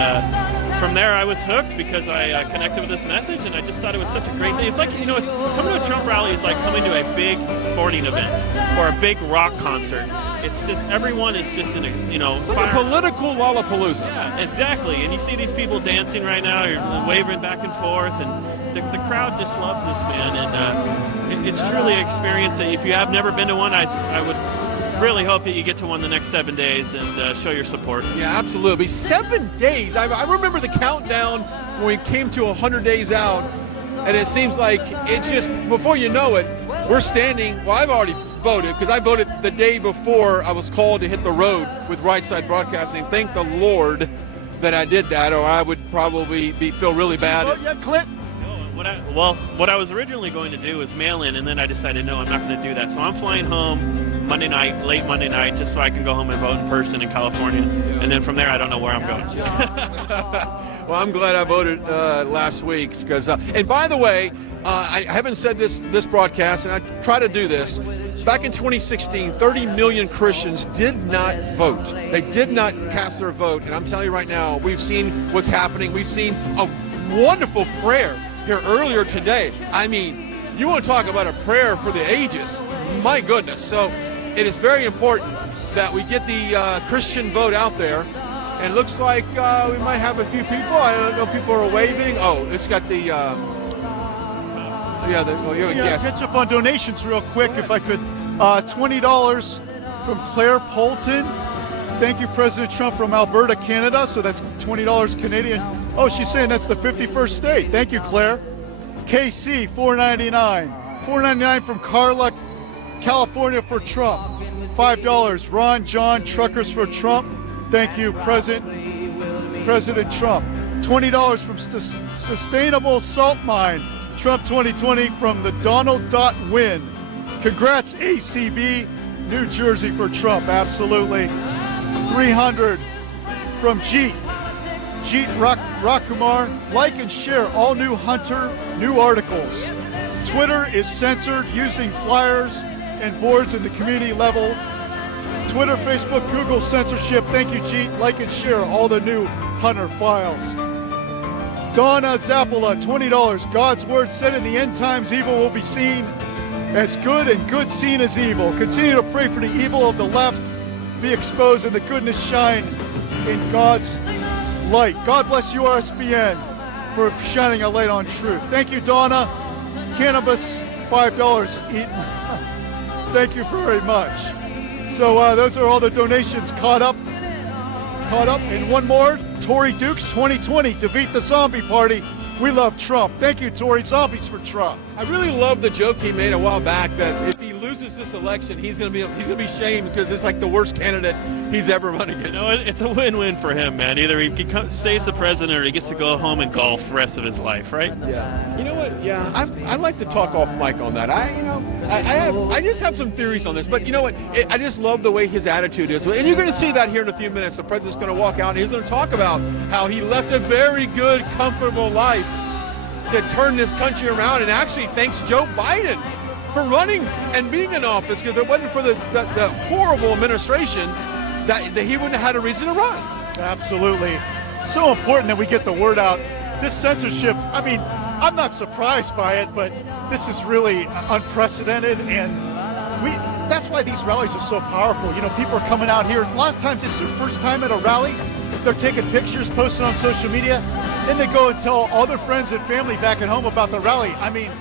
from there I was hooked because I connected with this message, and I just thought it was such a great thing. It's like, coming to a Trump rally is like coming to a big sporting event or a big rock concert. It's just, everyone is just in a, it's like a political Lollapalooza. Yeah, exactly. And you see these people dancing right now, you're waving back and forth, and the crowd just loves this man, and it's truly an experience that if you have never been to one, I would really hope that you get to one the next 7 days and show your support. Yeah, absolutely. 7 days. I remember the countdown when we came to 100 days out, and it seems like it's just, before you know it, we're standing. Well, I've already voted because I voted the day before I was called to hit the road with Right Side Broadcasting. Thank the Lord that I did that, or I would probably feel really bad. Oh, yeah, Clint. What I was originally going to do was mail in, and then I decided, no, I'm not going to do that. So I'm flying home Monday night, late Monday night, just so I can go home and vote in person in California. And then from there, I don't know where I'm going. Well, I'm glad I voted last week. Because, and by the way, I haven't said this broadcast, and I try to do this. Back in 2016, 30 million Christians did not vote. They did not cast their vote. And I'm telling you right now, we've seen what's happening. We've seen a wonderful prayer here earlier today. I mean, you want to talk about a prayer for the ages. My goodness. So it is very important that we get the Christian vote out there. And it looks like we might have a few people. I don't know, people are waving. Oh, it's got the... catch up on donations real quick if I could. $20 from Claire Polton. Thank you, President Trump, from Alberta, Canada. So that's $20 Canadian. Oh, she's saying that's the 51st state. Thank you, Claire. KC, $4.99. $4.99 from Carla, California, for Trump. $5. Ron John, Truckers for Trump. Thank you, President Trump. $20 from Sustainable Salt Mine. Trump 2020 from the Donald Win. Congrats, ACB, New Jersey, for Trump. Absolutely. $300 from Jeet Rakumar. Like and share all new Hunter new articles. Twitter is censored using flyers and boards at the community level. Twitter, Facebook, Google censorship. Thank you, Jeet. Like and share all the new Hunter files. Donna Zappola, $20. God's word said in the end times evil will be seen as good and good seen as evil. Continue to pray for the evil of the left be exposed and the goodness shine in God's light. God bless you, RSBN, for shining a light on truth. Thank you, Donna. Cannabis, $5 eat. Thank you very much. So those are all the donations caught up. And one more, Tory Dukes 2020, defeat the zombie party. We love Trump. Thank you, Tory. Zombies for Trump. I really love the joke he made a while back that if he loses this election, he's gonna be shamed because it's like the worst candidate he's ever run against. You know, it's a win-win for him, man. Either he stays the president or he gets to go home and golf the rest of his life, right? Yeah. You know what? Yeah, I like to talk off mic on that. I just have some theories on this, but you know what? I just love the way his attitude is, and you're going to see that here in a few minutes. The president's going to walk out and he's going to talk about how he left a very good, comfortable life to turn this country around, and actually thanks Joe Biden for running and being in office, because if it wasn't for the horrible administration, that he wouldn't have had a reason to run. Absolutely. So important that we get the word out. This censorship, I mean, I'm not surprised by it, but this is really unprecedented, and that's why these rallies are so powerful. You know, people are coming out here. A lot of times it's their first time at a rally. They're taking pictures, posting on social media. Then they go and tell all their friends and family back at home about the rally. I mean,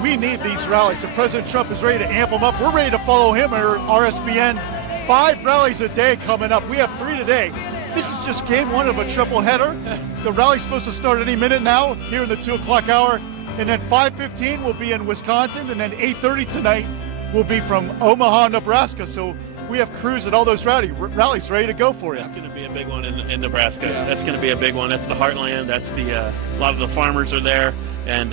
we need these rallies, and President Trump is ready to amp them up. We're ready to follow him at RSBN. 5 rallies a day coming up. We have 3 today. This is just game 1 of a triple header. The rally's supposed to start any minute now, here in the 2 o'clock hour. And then 5:15 will be in Wisconsin, and then 8:30 tonight will be from Omaha, Nebraska. So we have crews at all those rallies ready to go for you. It's going to be a big one in Nebraska. Yeah. That's going to be a big one. That's the heartland. That's a lot of the farmers are there, and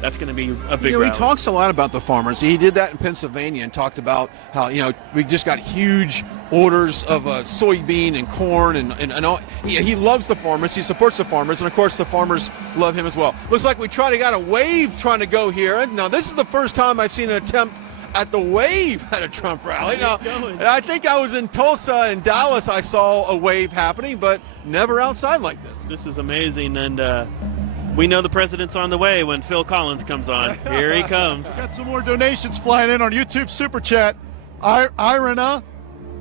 that's going to be a big rally. He talks a lot about the farmers. He did that in Pennsylvania and talked about how, we just got huge orders of soybean and corn and all. He loves the farmers. He supports the farmers, and of course the farmers love him as well. Looks like we got a wave trying to go here. Now this is the first time I've seen an attempt at the wave at a Trump rally. Now, I think I was in Tulsa and Dallas. I saw a wave happening, but never outside like this. This is amazing, and we know the president's on the way when Phil Collins comes on. Here he comes. Got some more donations flying in on YouTube Super Chat. Arena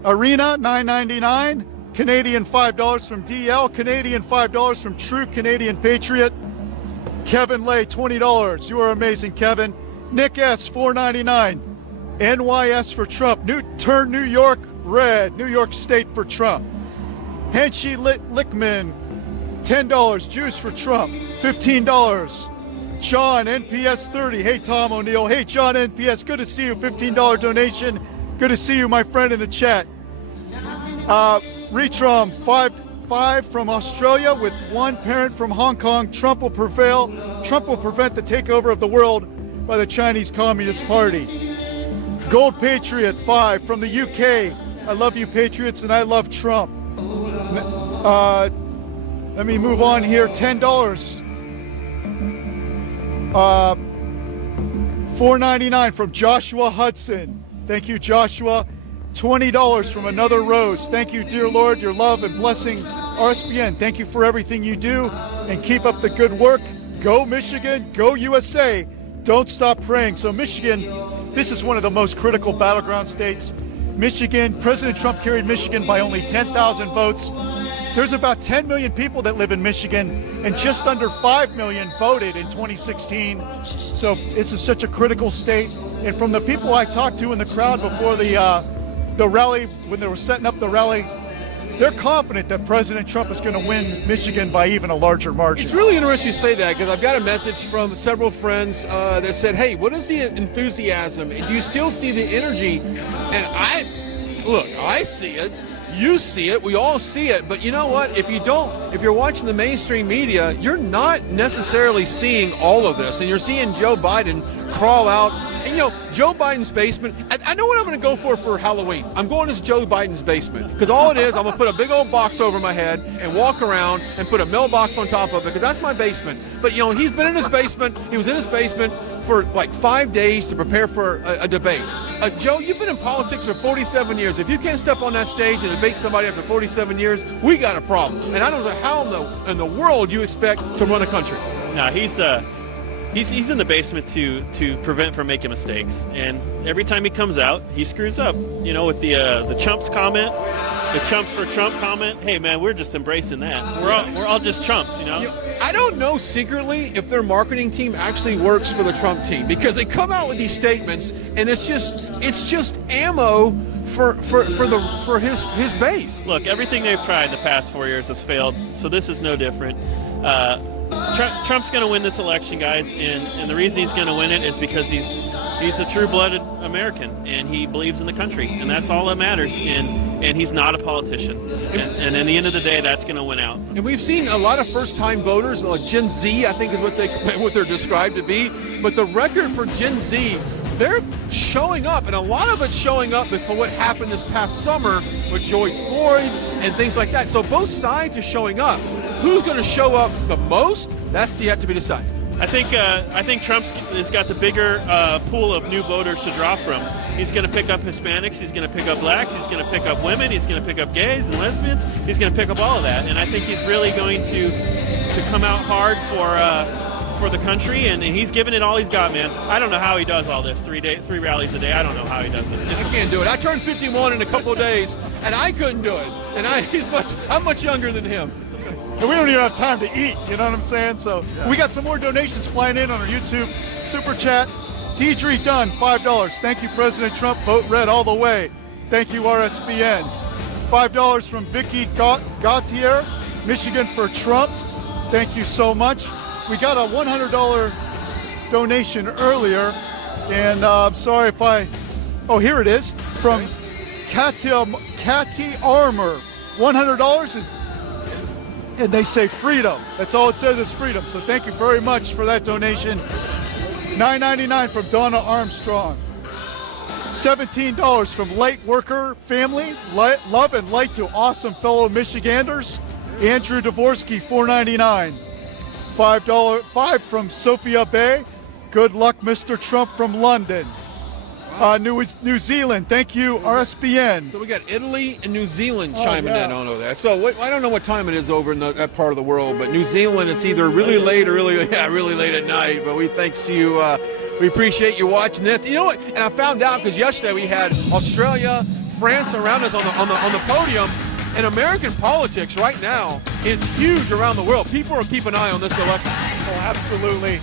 $9.99. Canadian $5 from DL. Canadian $5 from True Canadian Patriot. Kevin Lay $20. You are amazing, Kevin. Nick S $4.99. NYS for Trump. Turn New York red. New York State for Trump. Henshi Lickman $10. Jews for Trump. $15. John NPS 30. Hey Tom O'Neill. Hey John NPS. Good to see you. $15 donation. Good to see you, my friend, in the chat. Retrom 5 from Australia with 1 parent from Hong Kong. Trump will prevail. Trump will prevent the takeover of the world by the Chinese Communist Party. Gold Patriot 5 from the UK. I love you, Patriots, and I love Trump. Let me move on here. $10. $4.99 from Joshua Hudson. Thank you, Joshua. $20 from Another Rose. Thank you, dear Lord, your love and blessing. RSBN, thank you for everything you do, and keep up the good work. Go Michigan, go USA. Don't stop praying. So Michigan, this is one of the most critical battleground states. Michigan, President Trump carried Michigan by only 10,000 votes. There's about 10 million people that live in Michigan, and just under 5 million voted in 2016. So this is such a critical state. And from the people I talked to in the crowd before the rally, when they were setting up the rally, they're confident that President Trump is going to win Michigan by even a larger margin. It's really interesting you say that, because I've got a message from several friends that said, hey, what is the enthusiasm? Do you still see the energy? And I see it. You see it. We all see it. But you know what? If you're watching the mainstream media, you're not necessarily seeing all of this. And you're seeing Joe Biden crawl out. And, Joe Biden's basement, I know what I'm going to go for Halloween. I'm going to Joe Biden's basement. Because all it is, I'm going to put a big old box over my head and walk around and put a mailbox on top of it, because that's my basement. But, he's been in his basement. He was in his basement for like 5 days to prepare for a debate. Joe, you've been in politics for 47 years. If you can't step on that stage and debate somebody after 47 years, we got a problem. And I don't know how in the world you expect to run a country. No, he's in the basement to prevent from making mistakes. And every time he comes out, he screws up. You know, with the chumps comment, the chumps for Trump comment. Hey man, we're just embracing that. We're all just chumps, you know. I don't know secretly if their marketing team actually works for the Trump team, because they come out with these statements and it's just ammo for his base. Look, everything they've tried the past 4 years has failed, so this is no different. Trump's going to win this election, guys, and the reason he's going to win it is because he's a true-blooded American, and he believes in the country, and that's all that matters, and he's not a politician. And in the end of the day, that's going to win out. And we've seen a lot of first-time voters, Gen Z, I think is what they're described to be, but the record for Gen Z, they're showing up, and a lot of it's showing up for what happened this past summer with George Floyd and things like that. So both sides are showing up. Who's going to show up the most? That's yet to be decided. I think Trump's has got the bigger pool of new voters to draw from. He's going to pick up Hispanics. He's going to pick up blacks. He's going to pick up women. He's going to pick up gays and lesbians. He's going to pick up all of that. And I think he's really going to come out hard for the country, and he's giving it all he's got, man. I don't know how he does all this, 3 rallies a day. I don't know how he does it. I can't do it. I turned 51 in a couple of days, and I couldn't do it. And I'm much younger than him. And we don't even have time to eat, you know what I'm saying? So we got some more donations flying in on our YouTube Super Chat. Deidre Dunn, $5. Thank you, President Trump. Vote red all the way. Thank you, RSBN. $5 from Vicky Gautier, Michigan for Trump. Thank you so much. We got a $100 donation earlier, and I'm sorry if oh, here it is, from Catty Armour, $100, and they say freedom. That's all it says is freedom. So thank you very much for that donation. $9.99 from Donna Armstrong. $17 from Light Worker Family. Love and light to awesome fellow Michiganders. Andrew Dvorsky, $4.99. $5 from Sophia Bay. Good luck, Mr. Trump from London. New Zealand, thank you, RSBN. So we got Italy and New Zealand chiming in on that. So I don't know what time it is over in that part of the world, but New Zealand, it's either really late or really late at night. But we thanks you. We appreciate you watching this. You know what? And I found out because yesterday we had Australia, France around us on the podium. And American politics right now is huge around the world. People are keeping an eye on this election. Oh, absolutely.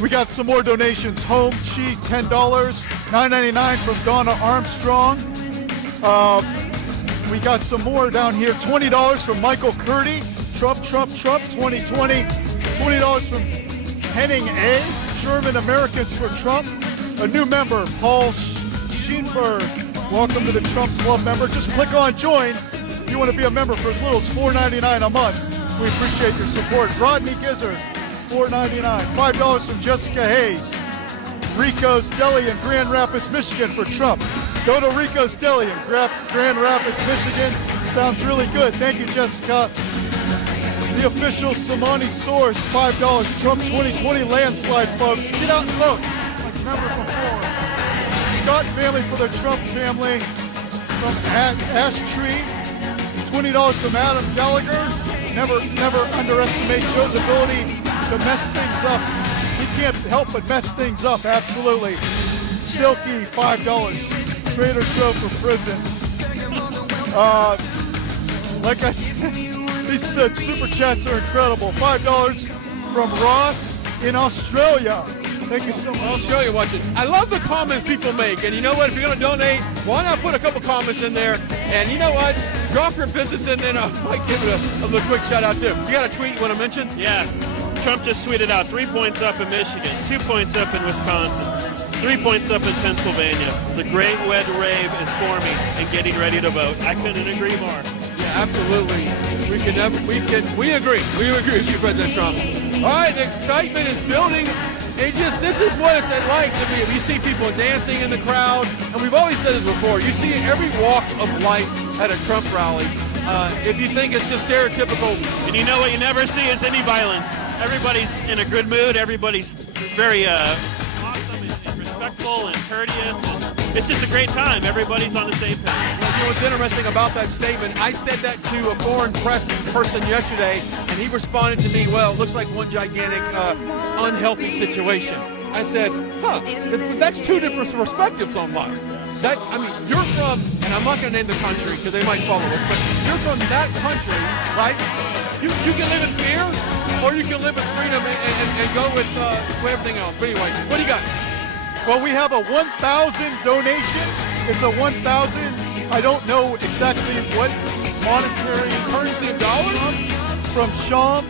We got some more donations. Home Chi, $10. $9.99 from Donna Armstrong. We got some more down here. $20 from Michael Curdy. Trump 2020. $20 from Henning A. German Americans for Trump. A new member, Paul Scheenberg. Welcome to the Trump Club member. Just click on join if you want to be a member for as little as $4.99 a month. We appreciate your support. Rodney Gizzard, $4.99. $5 from Jessica Hayes. Rico's Deli in Grand Rapids, Michigan for Trump. Go to Rico's Deli in Grand Rapids, Michigan. Sounds really good. Thank you, Jessica. The official Samani source, $5. Trump 2020 landslide, folks. Get out and vote. Like number before. Scott family for the Trump family. From Ash Tree. $20 from Adam Gallagher. Never underestimate Joe's ability to mess things up. He can't help but mess things up, absolutely. Silky, $5. Trader Joe for prison. Like I said, these super chats are incredible. $5 from Ross in Australia. Thank you so much. Australia watching. I love the comments people make. And you know what? If you're going to donate, why not put a couple comments in there? And you know what? Drop your business in there. I might give it a little quick shout out too. You got a tweet you want to mention? Yeah. Trump just tweeted out 3 points up in Michigan, 2 points up in Wisconsin, 3 poents up in Pennsylvania. The great red rave is forming and getting ready to vote. I couldn't agree more. Yeah, absolutely. We agree. We agree with you, President Trump. All right, the excitement is building. This is what it's like to be. You see people dancing in the crowd, and we've always said this before. You see every walk of life at a Trump rally. If you think it's just stereotypical. And you know what you never see is any violence. Everybody's in a good mood. Everybody's very respectful and courteous. And it's just a great time. Everybody's on the same page. You know what's interesting about that statement? I said that to a foreign press person yesterday, and he responded to me, well, it looks like one gigantic unhealthy situation. I said, that's two different perspectives on life. You're from, and I'm not going to name the country because they might follow us, but you're from that country, right? You can live in fear, or you can live in freedom and go with everything else. But anyway, what do you got? Well, we have a 1,000 donation. It's a 1,000. I don't know exactly what monetary Currency of dollars from Sean.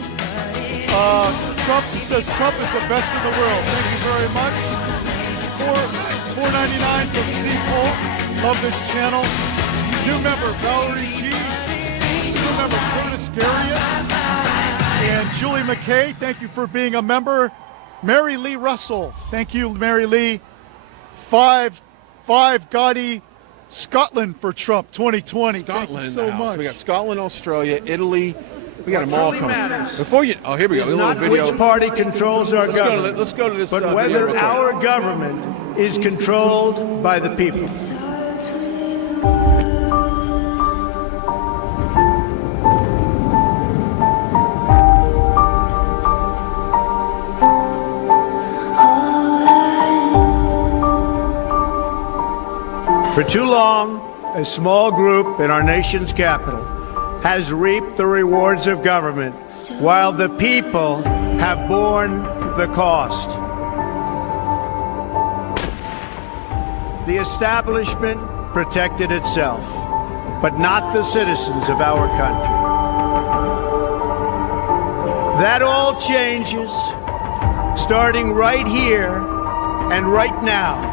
Trump says Trump is the best in the world. Thank you very much. $4.99 from C. Paul. Love this channel. New member Valerie G. New member Curtis Garriott. And Julie McKay, thank you for being a member. Mary Lee Russell, thank you, Mary Lee. Five Gotti, Scotland for Trump 2020. Scotland. Thank you so much. So we got Scotland, Australia, Italy. We got them all coming. Here we go. It's not which party controls our government. Let's go to this. But whether our government is controlled by the people. For too long, a small group in our nation's capital has reaped the rewards of government while the people have borne the cost. The establishment protected itself, but not the citizens of our country. That all changes starting right here and right now.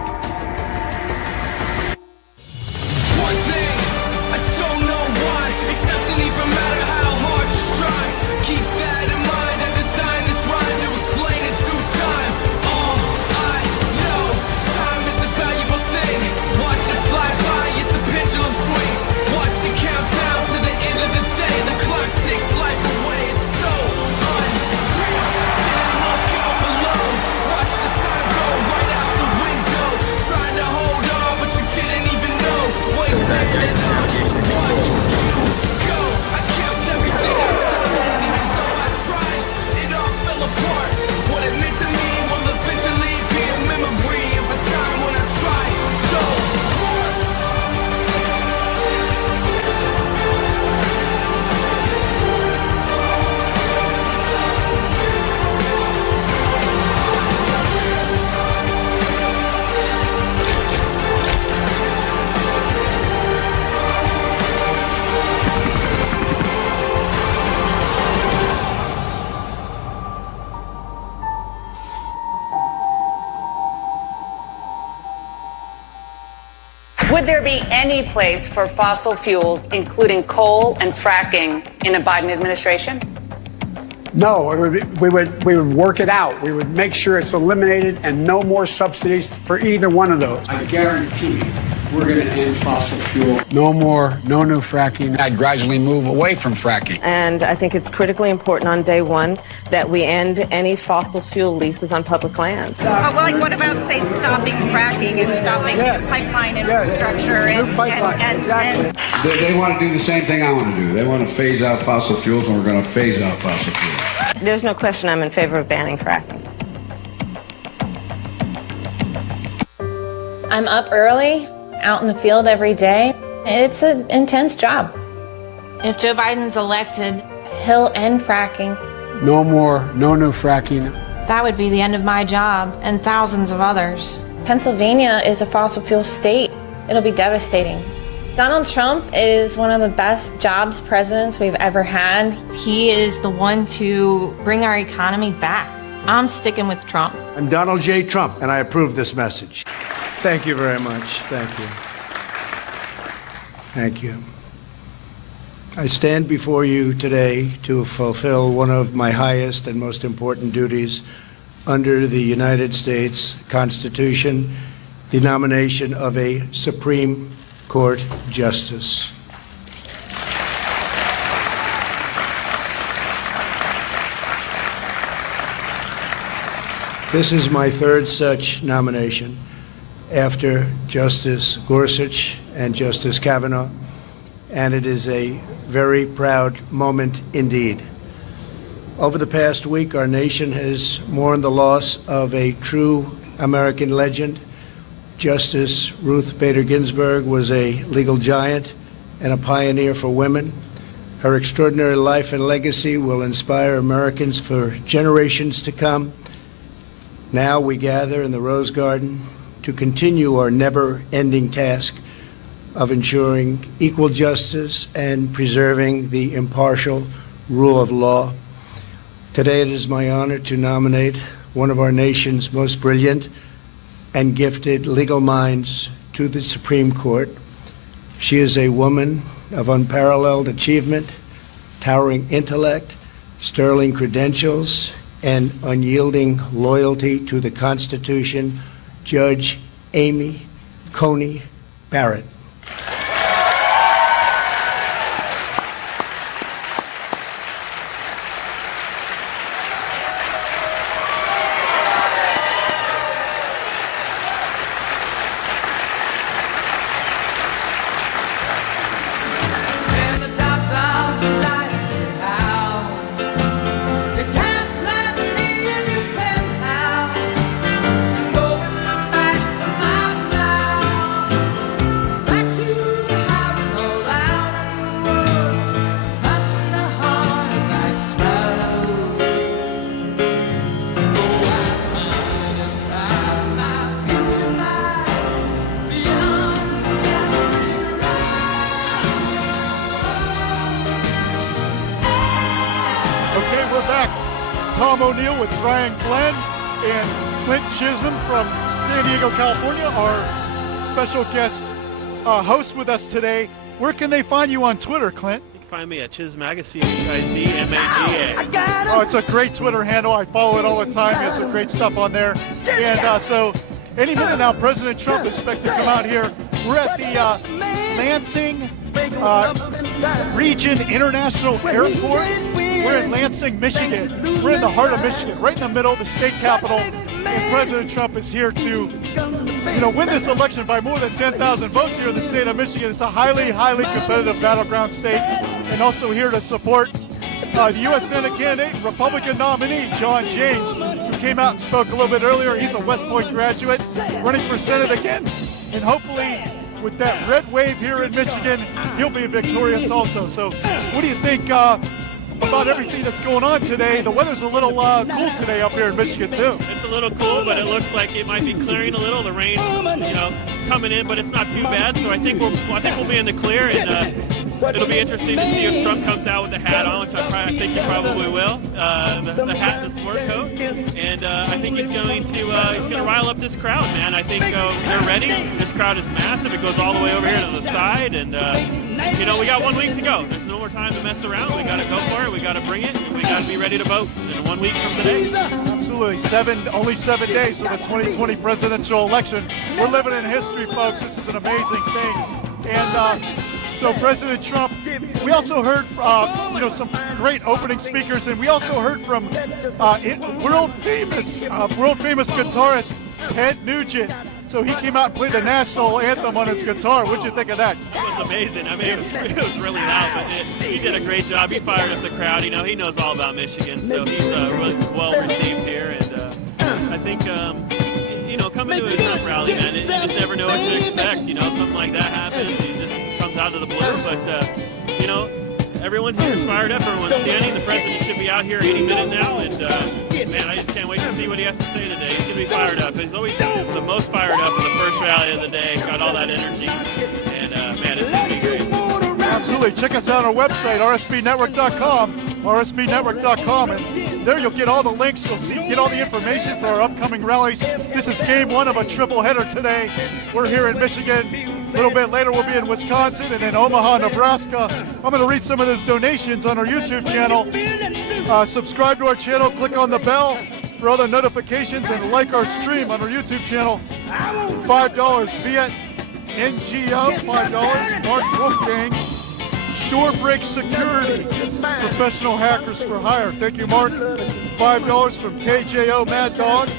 Would there be any place for fossil fuels, including coal and fracking, in a Biden administration? No, we would work it out. We would make sure it's eliminated and no more subsidies for either one of those. I guarantee we're going to end fossil fuel. No new fracking. I'd gradually move away from fracking. And I think it's critically important on day one that we end any fossil fuel leases on public lands. What about, say, stopping fracking and stopping pipeline infrastructure They want to do the same thing I want to do. They want to phase out fossil fuels, and we're going to phase out fossil fuels. There's no question I'm in favor of banning fracking. I'm up early, out in the field every day. It's an intense job. If Joe Biden's elected, he'll end fracking. No new fracking. That would be the end of my job and thousands of others. Pennsylvania is a fossil fuel state. It'll be devastating. Donald Trump is one of the best jobs presidents we've ever had. He is the one to bring our economy back. I'm sticking with Trump. I'm Donald J. Trump, and I approve this message. Thank you very much. Thank you. Thank you. I stand before you today to fulfill one of my highest and most important duties under the United States Constitution, the nomination of a Supreme Court Justice. This is my third such nomination. after Justice Gorsuch and Justice Kavanaugh, and it is a very proud moment indeed. Over the past week, our nation has mourned the loss of a true American legend. Justice Ruth Bader Ginsburg was a legal giant and a pioneer for women. Her extraordinary life and legacy will inspire Americans for generations to come. Now we gather in the Rose Garden to continue our never-ending task of ensuring equal justice and preserving the impartial rule of law. Today it is my honor to nominate one of our nation's most brilliant and gifted legal minds to the Supreme Court. She is a woman of unparalleled achievement, towering intellect, sterling credentials, and unyielding loyalty to the Constitution, Judge Amy Coney Barrett. O'Neill with Brian Glenn and Clint Chisholm from San Diego, California, our special guest host with us today. Where can they find you on Twitter, Clint? You can find me at Chizmaga, CHIZMAGA. Oh, it's a great Twitter handle. I follow it all the time. There's some great stuff on there. And so any minute now, President Trump is expected to come out here. We're at the Lansing Region International Airport. We're in Lansing, Michigan. We're in the heart of Michigan, right in the middle, the state capital. And President Trump is here to, win this election by more than 10,000 votes here in the state of Michigan. It's a highly, highly competitive battleground state. And also here to support the U.S. Senate candidate, Republican nominee, John James, who came out and spoke a little bit earlier. He's a West Point graduate, running for Senate again. And hopefully, with that red wave here in Michigan, he'll be victorious also. So what do you think about everything that's going on today? The weather's a little cool today up here in Michigan, too. It's a little cool, but it looks like it might be clearing a little. The rain's, coming in, but it's not too bad. So I think we'll be in the clear, and it'll be interesting to see if Trump comes out with the hat on, which I think he probably will. The hat and the sport coat, and I think he's going to rile up this crowd, man. I think they're ready. This crowd is massive. It goes all the way over here to the side, and we got 1 week to go. There's no more time to mess around. We got to go for it. We got to bring it, and we got to be ready to vote in 1 week from today. Absolutely. Only 7 days to the 2020 presidential election. We're living in history, folks. This is an amazing thing. And so President Trump, we also heard some great opening speakers, and we also heard from world famous guitarist Ted Nugent. So he came out and played the national anthem on his guitar. What'd you think of that? It was amazing. I mean, it was really loud, but he did a great job. He fired up the crowd. He knows all about Michigan, so he's really well received here. And I think, coming to a Trump rally, man, you just never know what to expect. Something like that happens. He just comes out of the blue. But, everyone's here, fired up. Everyone's standing. The president should be out here any minute now. And, man, I just can't wait to see what he has to say today. He's going to be fired up. He's always the most fired up in the first rally of the day. Got all that energy. And, man, it's going to be great. Absolutely. Check us out on our website, rsbnetwork.com, rsbnetwork.com. And there you'll get all the links. You'll get all the information for our upcoming rallies. This is game one of a triple header today. We're here in Michigan. A little bit later, we'll be in Wisconsin and then Omaha, Nebraska. I'm going to read some of those donations on our YouTube channel. Subscribe to our channel. Click on the bell for other notifications and like our stream on our YouTube channel. $5. Viet NGO, $5. Mark Wolfgang. Shorebreak Security, professional hackers for hire. Thank you, Mark. $5 from KJO Mad Dog.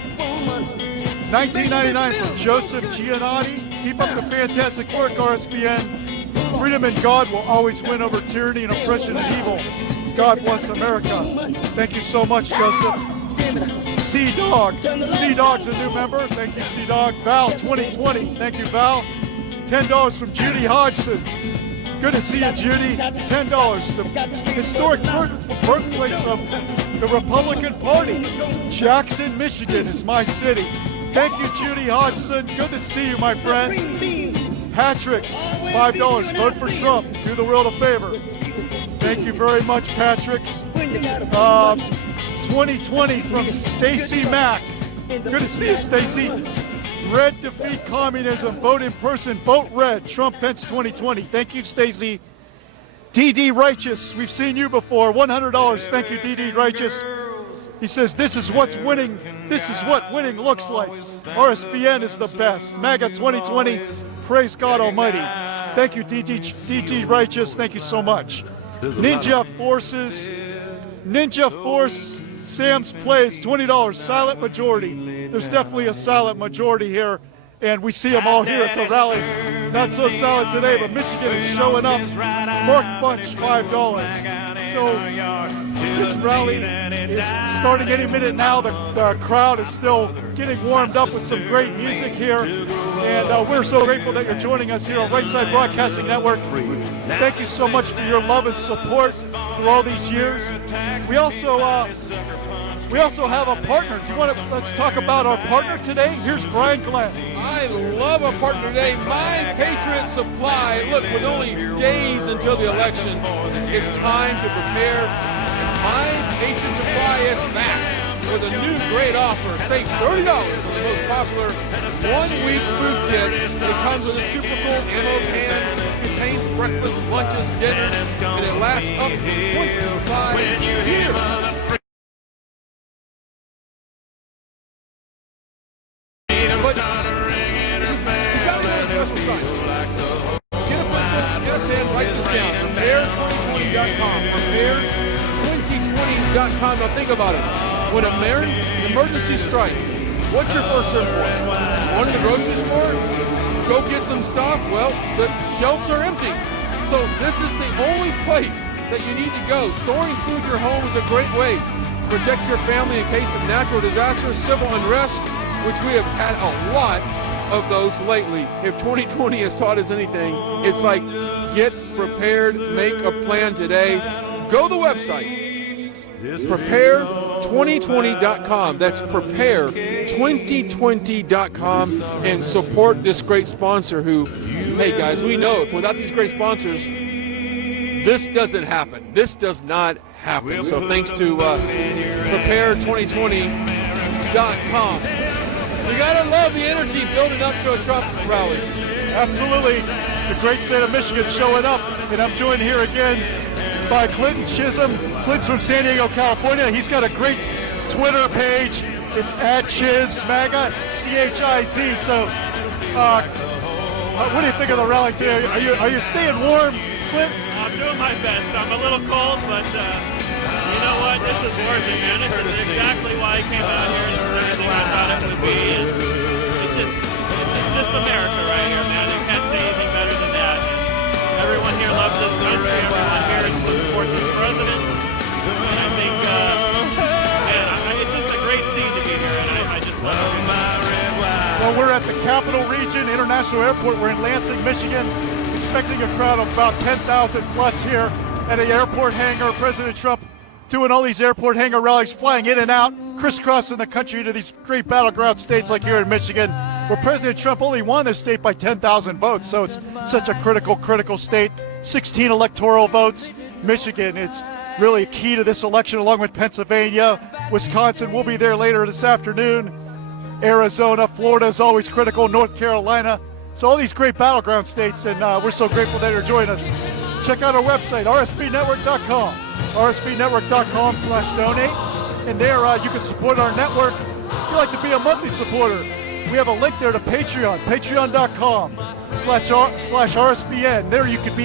$19.99 from Joseph Giannotti. Keep up the fantastic work, RSBN. Freedom and God will always win over tyranny and oppression and evil. God bless America. Thank you so much, Joseph. C-Dog. C-Dog's a new member. Thank you, C-Dog. Val 2020. Thank you, Val. $10 from Judy Hodgson. Good to see you, Judy. $10. The historic birthplace of the Republican Party. Jackson, Michigan is my city. Thank you, Judy Hodgson. Good to see you, my friend. Patrick's, $5. Vote for Trump. Do the world a favor. Thank you very much, Patrick's. 2020 from Stacy Mack. Good to see you, Stacy. Red defeat communism. Vote in person. Vote red. Trump Pence 2020. Thank you, Stacy. DD Righteous. We've seen you before. $100. Thank you, DD Righteous. He says, this is what's winning. This is what winning looks like. RSBN is the best. MAGA 2020. Praise God Almighty. Thank you, DD Righteous. Thank you so much. Ninja Force. Sam's Plays, $20, silent majority. There's definitely a silent majority here, and we see them all here at the rally. Not so silent today, but Michigan is showing up. Mark Bunch, $5. So this rally is starting any minute now. The crowd is still getting warmed up with some great music here, and we're so grateful that you're joining us here on Right Side Broadcasting Network. Thank you so much for your love and support through all these years. We also have a partner. Do you want to? Let's talk about our partner today. Here's Brian Glenn. I love our partner today, My Patriot Supply. Look, with only days until the election, it's time to prepare. My Patriot Supply is back with a new great offer. Save $30 on the most popular one-week food kit. It comes with a super cool ammo can, contains breakfast, lunches, dinners, and it lasts up to 25 years. But you gotta go to a special site. Get a pencil, get a pen, write this down. Prepare2020.com. Prepare2020.com. Now think about it. When an emergency strikes, what's your first impulse? Going to the grocery store? Go get some stuff? Well, the shelves are empty. So this is the only place that you need to go. Storing food in your home is a great way to protect your family in case of natural disasters, civil unrest, which we have had a lot of those lately. If 2020 has taught us anything, it's like get prepared, make a plan today. Go to the website, prepare2020.com. That's prepare2020.com, and support this great sponsor who, hey guys, we know without these great sponsors, this doesn't happen. This does not happen. So thanks to prepare2020.com. You gotta love the energy building up to a Trump rally. Absolutely. The great state of Michigan showing up, and I'm joined here again by Clinton Chisholm. Clinton's from San Diego, California. He's got a great Twitter page. It's @ChizMAGA, CHIZ. So, what do you think of the rally today? Are you staying warm, Clinton? I'm doing my best. I'm a little cold, but you know what? This is worth it, man. This is exactly why I came out here. This is everything I thought it would be. And it's just America right here, man. You can't say anything better than that. And everyone here loves this country. Everyone here is to support this president. And I think, it's just a great scene to be here, and I just love it. Well, we're at the Capital Region International Airport. We're in Lansing, Michigan, expecting a crowd of about 10,000 plus here at an airport hangar. President Trump doing all these airport hangar rallies, flying in and out, crisscrossing the country to these great battleground states like here in Michigan, where President Trump only won this state by 10,000 votes. So it's such a critical state. 16 electoral votes. Michigan, it's really key to this election, along with Pennsylvania. Wisconsin will be there later this afternoon. Arizona, Florida is always critical. North Carolina. So all these great battleground states, and we're so grateful that you're joining us. Check out our website, rsbnetwork.com. rsbnetwork.com/donate. And there you can support our network. If you'd like to be a monthly supporter, we have a link there to Patreon, patreon.com/RSBN. There you can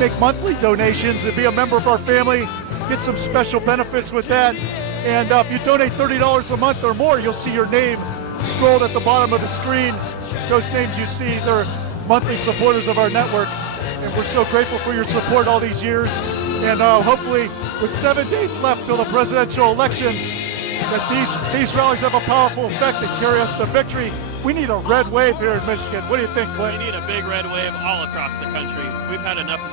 make monthly donations and be a member of our family, get some special benefits with that. And if you donate $30 a month or more, you'll see your name scrolled at the bottom of the screen, those names you see, they're monthly supporters of our network. And we're so grateful for your support all these years. And hopefully, with 7 days left till the presidential election, that these rallies have a powerful effect and carry us to victory. We need a red wave here in Michigan. What do you think, Clint? We need a big red wave all across the country. We've had enough of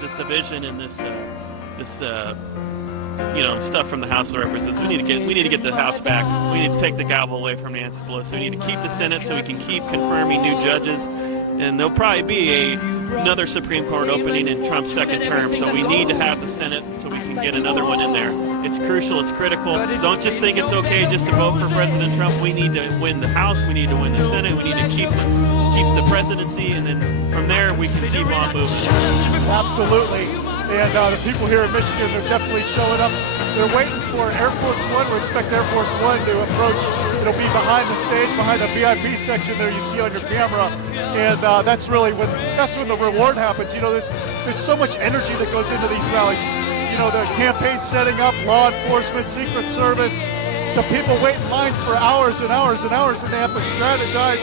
this division and this stuff from the House of Representatives. We need to get the House back. We need to take the gavel away from Nancy Pelosi. We need to keep the Senate so we can keep confirming new judges. And there'll probably be another Supreme Court opening in Trump's second term. So we need to have the Senate so we can get another one in there. It's crucial. It's critical. Don't just think it's okay just to vote for President Trump. We need to win the House. We need to win the Senate. We need to keep the presidency, and then from there we can keep on moving. Absolutely. And the people here in Michigan, they're definitely showing up. They're waiting for Air Force One. We expect Air Force One to approach. It'll be behind the stage, behind the VIP section there you see on your camera. And that's really when the reward happens. You know, there's so much energy that goes into these rallies. You know, the campaign setting up, law enforcement, Secret Service. The people wait in lines for hours and hours and hours, and they have to strategize.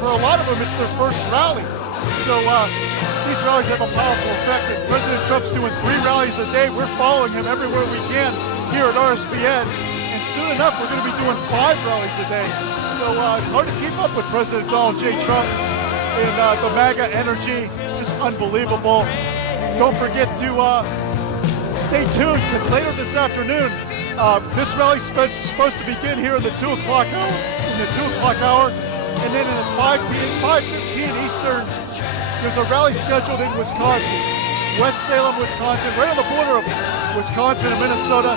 For a lot of them, it's their first rally. So these rallies have a powerful effect. And President Trump's doing 3 rallies a day. We're following him everywhere we can here at RSBN. And soon enough, we're going to be doing 5 rallies a day. So it's hard to keep up with President Donald J. Trump. And the MAGA energy, just unbelievable. Don't forget to stay tuned, because later this afternoon, this rally's supposed to begin here in the 2 o'clock hour. And then at 5:15 Eastern, there's a rally scheduled in Wisconsin, West Salem, Wisconsin, right on the border of Wisconsin and Minnesota.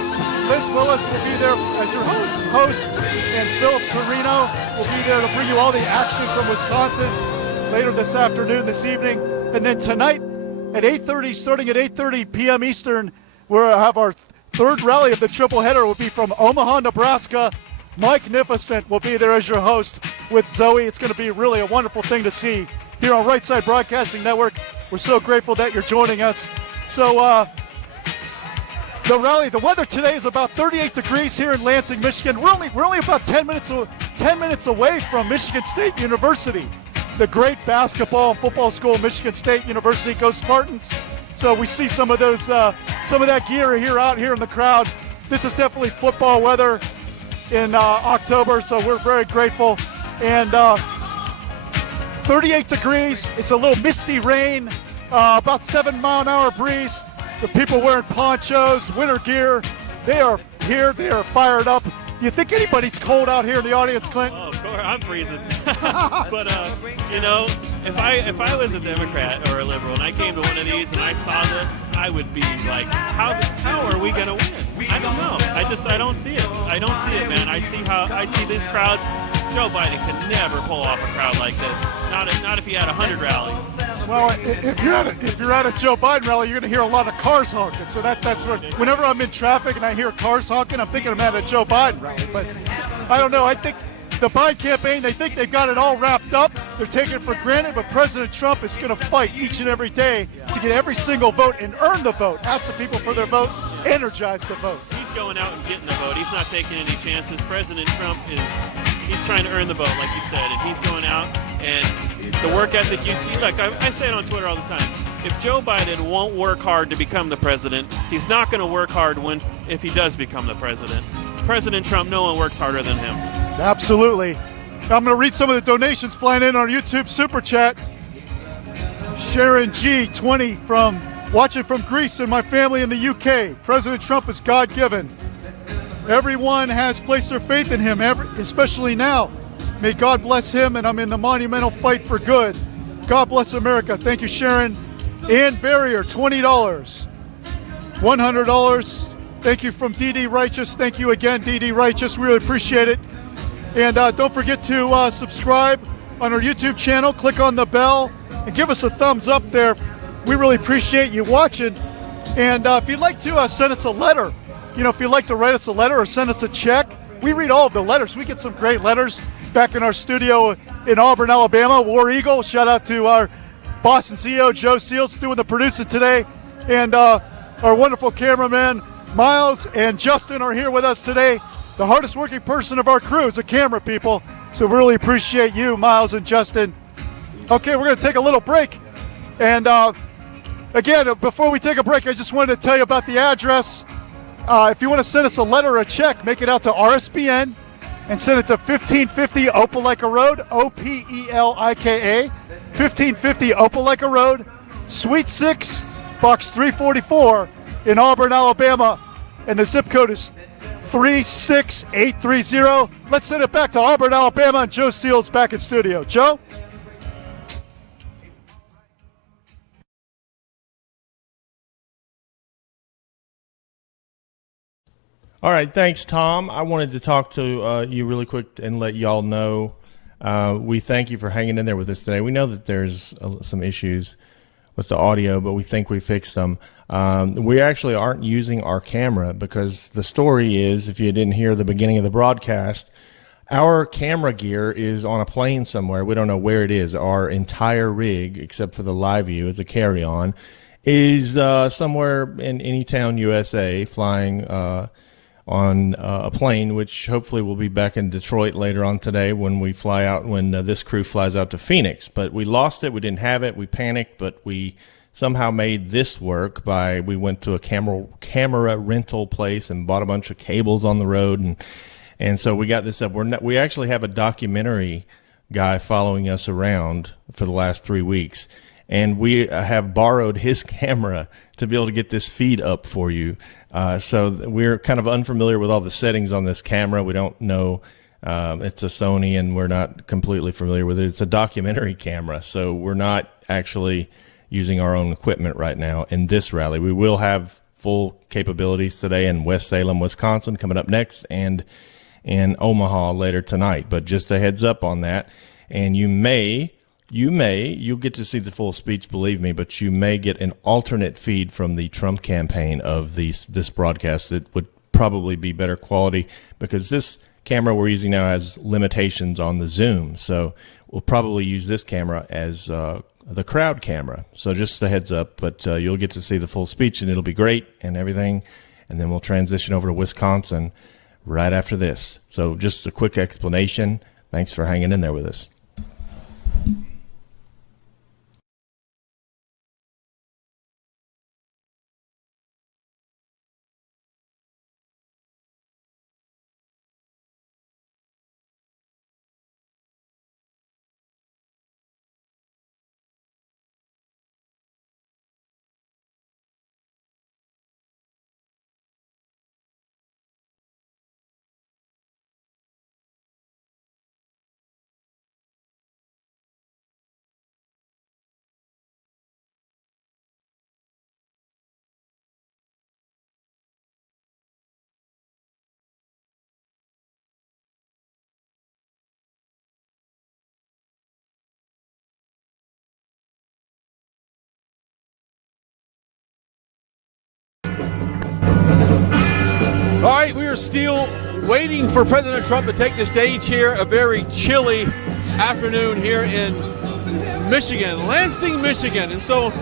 Liz Willis will be there as your host, and Philip Torino will be there to bring you all the action from Wisconsin later this afternoon, this evening. And then tonight at 8:30, starting at 8:30 p.m. Eastern, we'll have our 3rd rally of the triple header. Will be from Omaha, Nebraska. Mike Nificent will be there as your host with Zoe. It's going to be really a wonderful thing to see here on Right Side Broadcasting Network. We're so grateful that you're joining us. So the rally, the weather today is about 38 degrees here in Lansing, Michigan. We're only about 10 minutes away from Michigan State University, the great basketball and football school, Michigan State University. Go Spartans! So we see some of that gear out here in the crowd. This is definitely football weather in October, so we're very grateful. And 38 degrees. It's a little misty rain, about 7-mile-an-hour breeze. The people wearing ponchos, winter gear, they are here. They are fired up. Do you think anybody's cold out here in the audience, Clint? Oh, of course, I'm freezing. But you know, if I was a Democrat or a liberal and I came to one of these and I saw this, I would be like, how are we gonna win? I don't know. I don't see it. I don't see it, man. I see these crowds. Joe Biden can never pull off a crowd like this. Not if he had 100 rallies. Well, if you're at a Joe Biden rally, you're going to hear a lot of cars honking. So that's what. Whenever I'm in traffic and I hear cars honking, I'm thinking I'm at a Joe Biden rally. But I don't know. I think the Biden campaign, they think they've got it all wrapped up. They're taking it for granted. But President Trump is going to fight each and every day to get every single vote and earn the vote. Ask the people for their vote. Energize the vote. He's going out and getting the vote. He's not taking any chances. President Trump he's trying to earn the vote, like you said, and he's going out, and the work ethic you see, like I say it on Twitter all the time, if Joe Biden won't work hard to become the president, he's not going to work hard if he does become the president. President Trump, no one works harder than him. Absolutely. I'm going to read some of the donations flying in on YouTube Super Chat. Sharon G, 20, watching from Greece and my family in the UK. President Trump is God-given. Everyone has placed their faith in him, especially now. May God bless him, and I'm in the monumental fight for good. God bless America. Thank you, Sharon. Ann Barrier, $20. $100. Thank you from DD Righteous. Thank you again, DD Righteous. We really appreciate it. And don't forget to subscribe on our YouTube channel. Click on the bell and give us a thumbs up there. We really appreciate you watching. And if you'd like to send us a letter, if you'd like to write us a letter or send us a check, we read all of the letters. We get some great letters back in our studio in Auburn, Alabama. War Eagle, shout out to our Boston CEO, Joe Seals, doing the producing today. And our wonderful cameraman, Miles and Justin, are here with us today. the hardest working person of our crew is the camera people. So we really appreciate you, Miles and Justin. Okay, we're going to take a little break. And again, before we take a break, I just wanted to tell you about the address. If you want to send us a letter or a check, make it out to RSBN and send it to 1550 Opelika Road, Opelika, 1550 Opelika Road, Suite 6, Box 344 in Auburn, Alabama. And the zip code is 36830. Let's send it back to Auburn, Alabama, and Joe Seals back in studio. Joe? All right, thanks, Tom. I wanted to talk to you really quick and let y'all know we thank you for hanging in there with us today. We know that there's some issues with the audio, but we think we fixed them. We actually aren't using our camera because the story is, if you didn't hear the beginning of the broadcast, our camera gear is on a plane somewhere. We don't know where it is. Our entire rig, except for the live view, is a carry-on, is somewhere in Anytown, USA, flying on a plane, which hopefully will be back in Detroit later on today when we fly out, when this crew flies out to Phoenix. But we lost it. We didn't have it. We panicked, but we somehow made this work we went to a camera rental place and bought a bunch of cables on the road. And so we got this up. We actually have a documentary guy following us around for the last 3 weeks. And we have borrowed his camera to be able to get this feed up for you. So we're kind of unfamiliar with all the settings on this camera. We don't know. It's a Sony, and we're not completely familiar with it. It's a documentary camera, so we're not actually using our own equipment right now in this rally. We will have full capabilities today in West Salem, Wisconsin, coming up next, and in Omaha later tonight. But just a heads up on that. And you'll get to see the full speech, believe me, but you may get an alternate feed from the Trump campaign of this broadcast that would probably be better quality, because this camera we're using now has limitations on the zoom. So we'll probably use this camera as the crowd camera. So just a heads up, but you'll get to see the full speech, and it'll be great and everything. And then we'll transition over to Wisconsin right after this. So just a quick explanation. Thanks for hanging in there with us. All right, we are still waiting for President Trump to take the stage here. A very chilly afternoon here in Michigan, Lansing, Michigan. And so,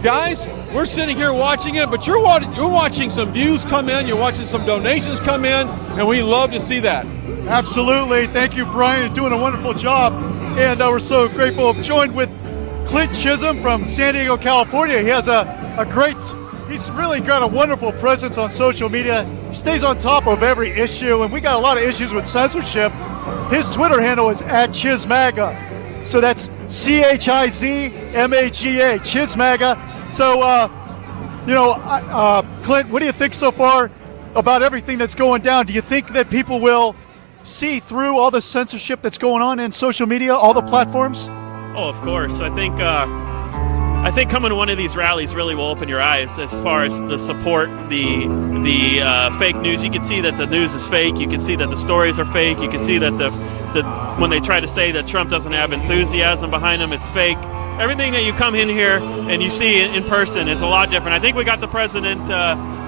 guys, we're sitting here watching it, but you're watching some views come in, you're watching some donations come in, and we love to see that. Absolutely. Thank you, Brian. You're doing a wonderful job. And we're so grateful. I'm joined with Clint Chisholm from San Diego, California. He has he's really got a wonderful presence on social media. He stays on top of every issue, and we got a lot of issues with censorship. His Twitter handle is @ChisMaga. So that's CHIZMAGA, ChisMaga. So, Clint, what do you think so far about everything that's going down? Do you think that people will see through all the censorship that's going on in social media, all the platforms? Oh, of course. I think coming to one of these rallies really will open your eyes as far as the support, the fake news. You can see that the news is fake. You can see that the stories are fake. You can see that when they try to say that Trump doesn't have enthusiasm behind him, it's fake. Everything that you come in here and you see in person is a lot different. I think we got the president.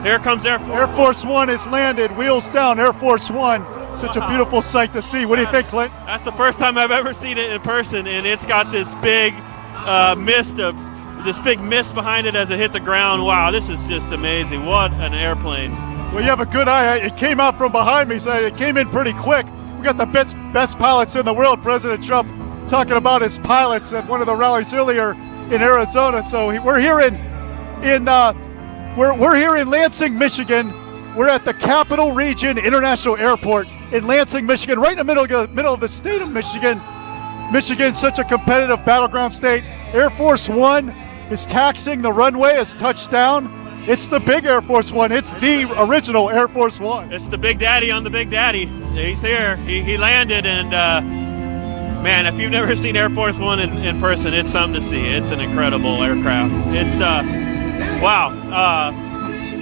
Here comes Air Force. Air Force One has landed, wheels down, Air Force One. Such a beautiful sight to see. What do you think, Clint? That's the first time I've ever seen it in person, and it's got this big mist behind it as it hit the ground. Wow, this is just amazing. What an airplane. Well, you have a good eye. It came out from behind me, so it came in pretty quick. We got the best pilots in the world. President Trump talking about his pilots at one of the rallies earlier in Arizona. So we're here we're here in Lansing, Michigan. We're at the Capital Region International Airport in Lansing, Michigan, right in the middle of the state of Michigan. Michigan's such a competitive battleground state. Air Force One is taxiing the runway as touchdown. It's the big Air Force One. It's the original Air Force One. It's the Big Daddy on the Big Daddy. He's here. He landed, and man, if you've never seen Air Force One in person, it's something to see. It's an incredible aircraft. It's wow.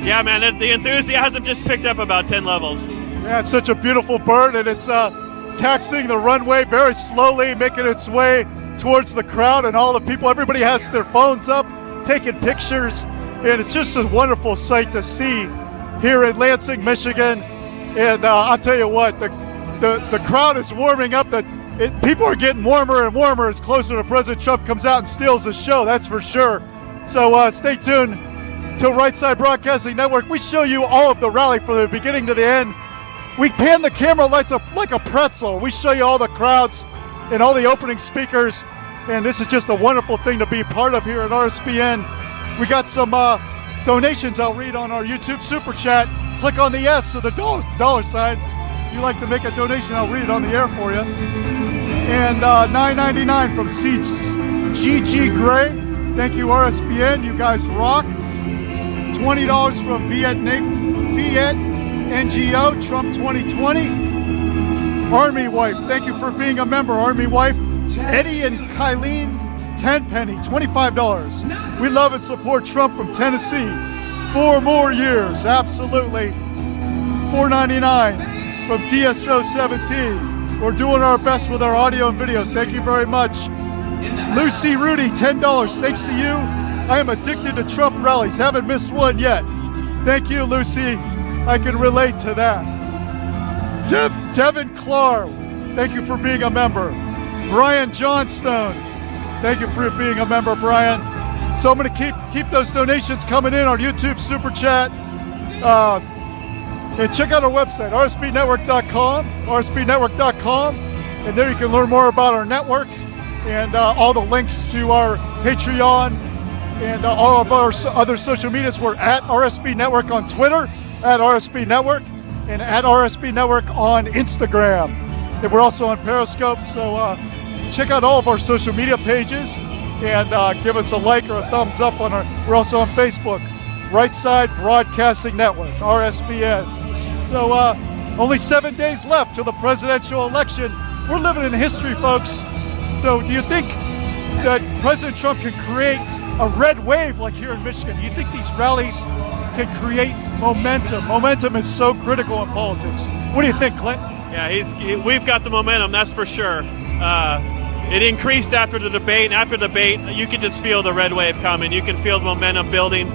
Yeah, man, the enthusiasm just picked up about 10 levels. Yeah, it's such a beautiful bird, and it's taxiing the runway very slowly, making its way towards the crowd and all the people. Everybody has their phones up, taking pictures. And it's just a wonderful sight to see here in Lansing, Michigan. And I'll tell you what, the crowd is warming up. People are getting warmer and warmer as closer to President Trump comes out and steals the show, that's for sure. So stay tuned to Right Side Broadcasting Network. We show you all of the rally from the beginning to the end. We pan the camera like a pretzel. We show you all the crowds and all the opening speakers. And this is just a wonderful thing to be part of here at RSBN. We got some donations I'll read on our YouTube Super Chat. Click on the S or the dollar sign. If you'd like to make a donation, I'll read it on the air for you. And $9.99 from CGG Gray. Thank you, RSBN. You guys rock. $20 from Viet NGO, Trump 2020. Army Wife, thank you for being a member, Army Wife. Eddie and Kylene, 10 penny, $25. We love and support Trump from Tennessee. 4 more years, absolutely. $4.99 from DSO 17. We're doing our best with our audio and video. Thank you very much. Lucy Rudy, $10. Thanks to you, I am addicted to Trump rallies. Haven't missed one yet. Thank you, Lucy. I can relate to that. Devin Clark, thank you for being a member. Brian Johnstone, thank you for being a member, Brian. So I'm going to keep those donations coming in on YouTube Super Chat. And check out our website, rsbnetwork.com, and there you can learn more about our network and all the links to our Patreon and all of our other social medias. We're at RSB Network on Twitter, at RSB Network, and at RSB Network on Instagram. And we're also on Periscope, so check out all of our social media pages and give us a like or a thumbs up on we're also on Facebook, Right Side Broadcasting Network, RSBN. So only 7 days left till the presidential election. We're living in history, folks. So do you think that President Trump can create a red wave like here in Michigan? Do you think these rallies can create momentum? Momentum is so critical in politics. What do you think, Clint? Yeah, we've got the momentum, that's for sure. It increased after the debate, and after the debate, you can just feel the red wave coming. You can feel the momentum building,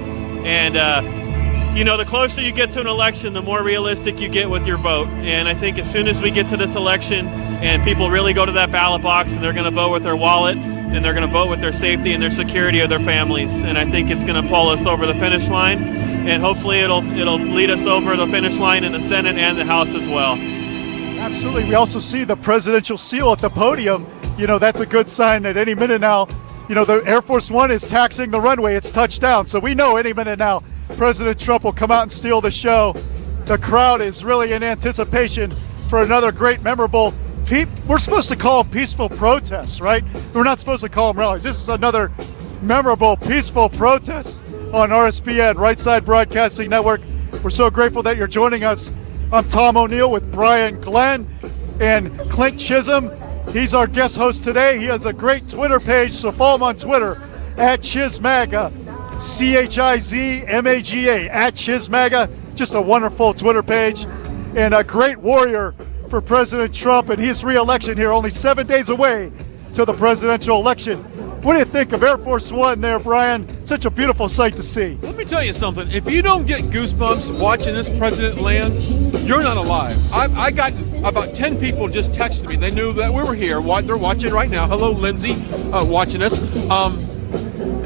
and the closer you get to an election, the more realistic you get with your vote. And I think as soon as we get to this election and people really go to that ballot box and they're going to vote with their wallet and they're going to vote with their safety and their security of their families, and I think it's going to pull us over the finish line, and hopefully it'll lead us over the finish line in the Senate and the House as well. Absolutely. We also see the presidential seal at the podium. That's a good sign that any minute now, the Air Force One is taxiing the runway. It's touchdown. So we know any minute now President Trump will come out and steal the show. The crowd is really in anticipation for another great, memorable, we're supposed to call them peaceful protests, right? We're not supposed to call them rallies. This is another memorable, peaceful protest on RSBN, Right Side Broadcasting Network. We're so grateful that you're joining us. I'm Tom O'Neill with Brian Glenn and Clint Chisholm. He's our guest host today. He has a great Twitter page, so follow him on Twitter at ChizMaga, ChizMaga, at ChizMaga. Just a wonderful Twitter page and a great warrior for President Trump and his re-election here, only 7 days away to the presidential election. What do you think of Air Force One there, Brian? Such a beautiful sight to see. Let me tell you something. If you don't get goosebumps watching this president land, you're not alive. I got about 10 people just texted me. They knew that we were here. They're watching right now. Hello, Lindsay, watching us.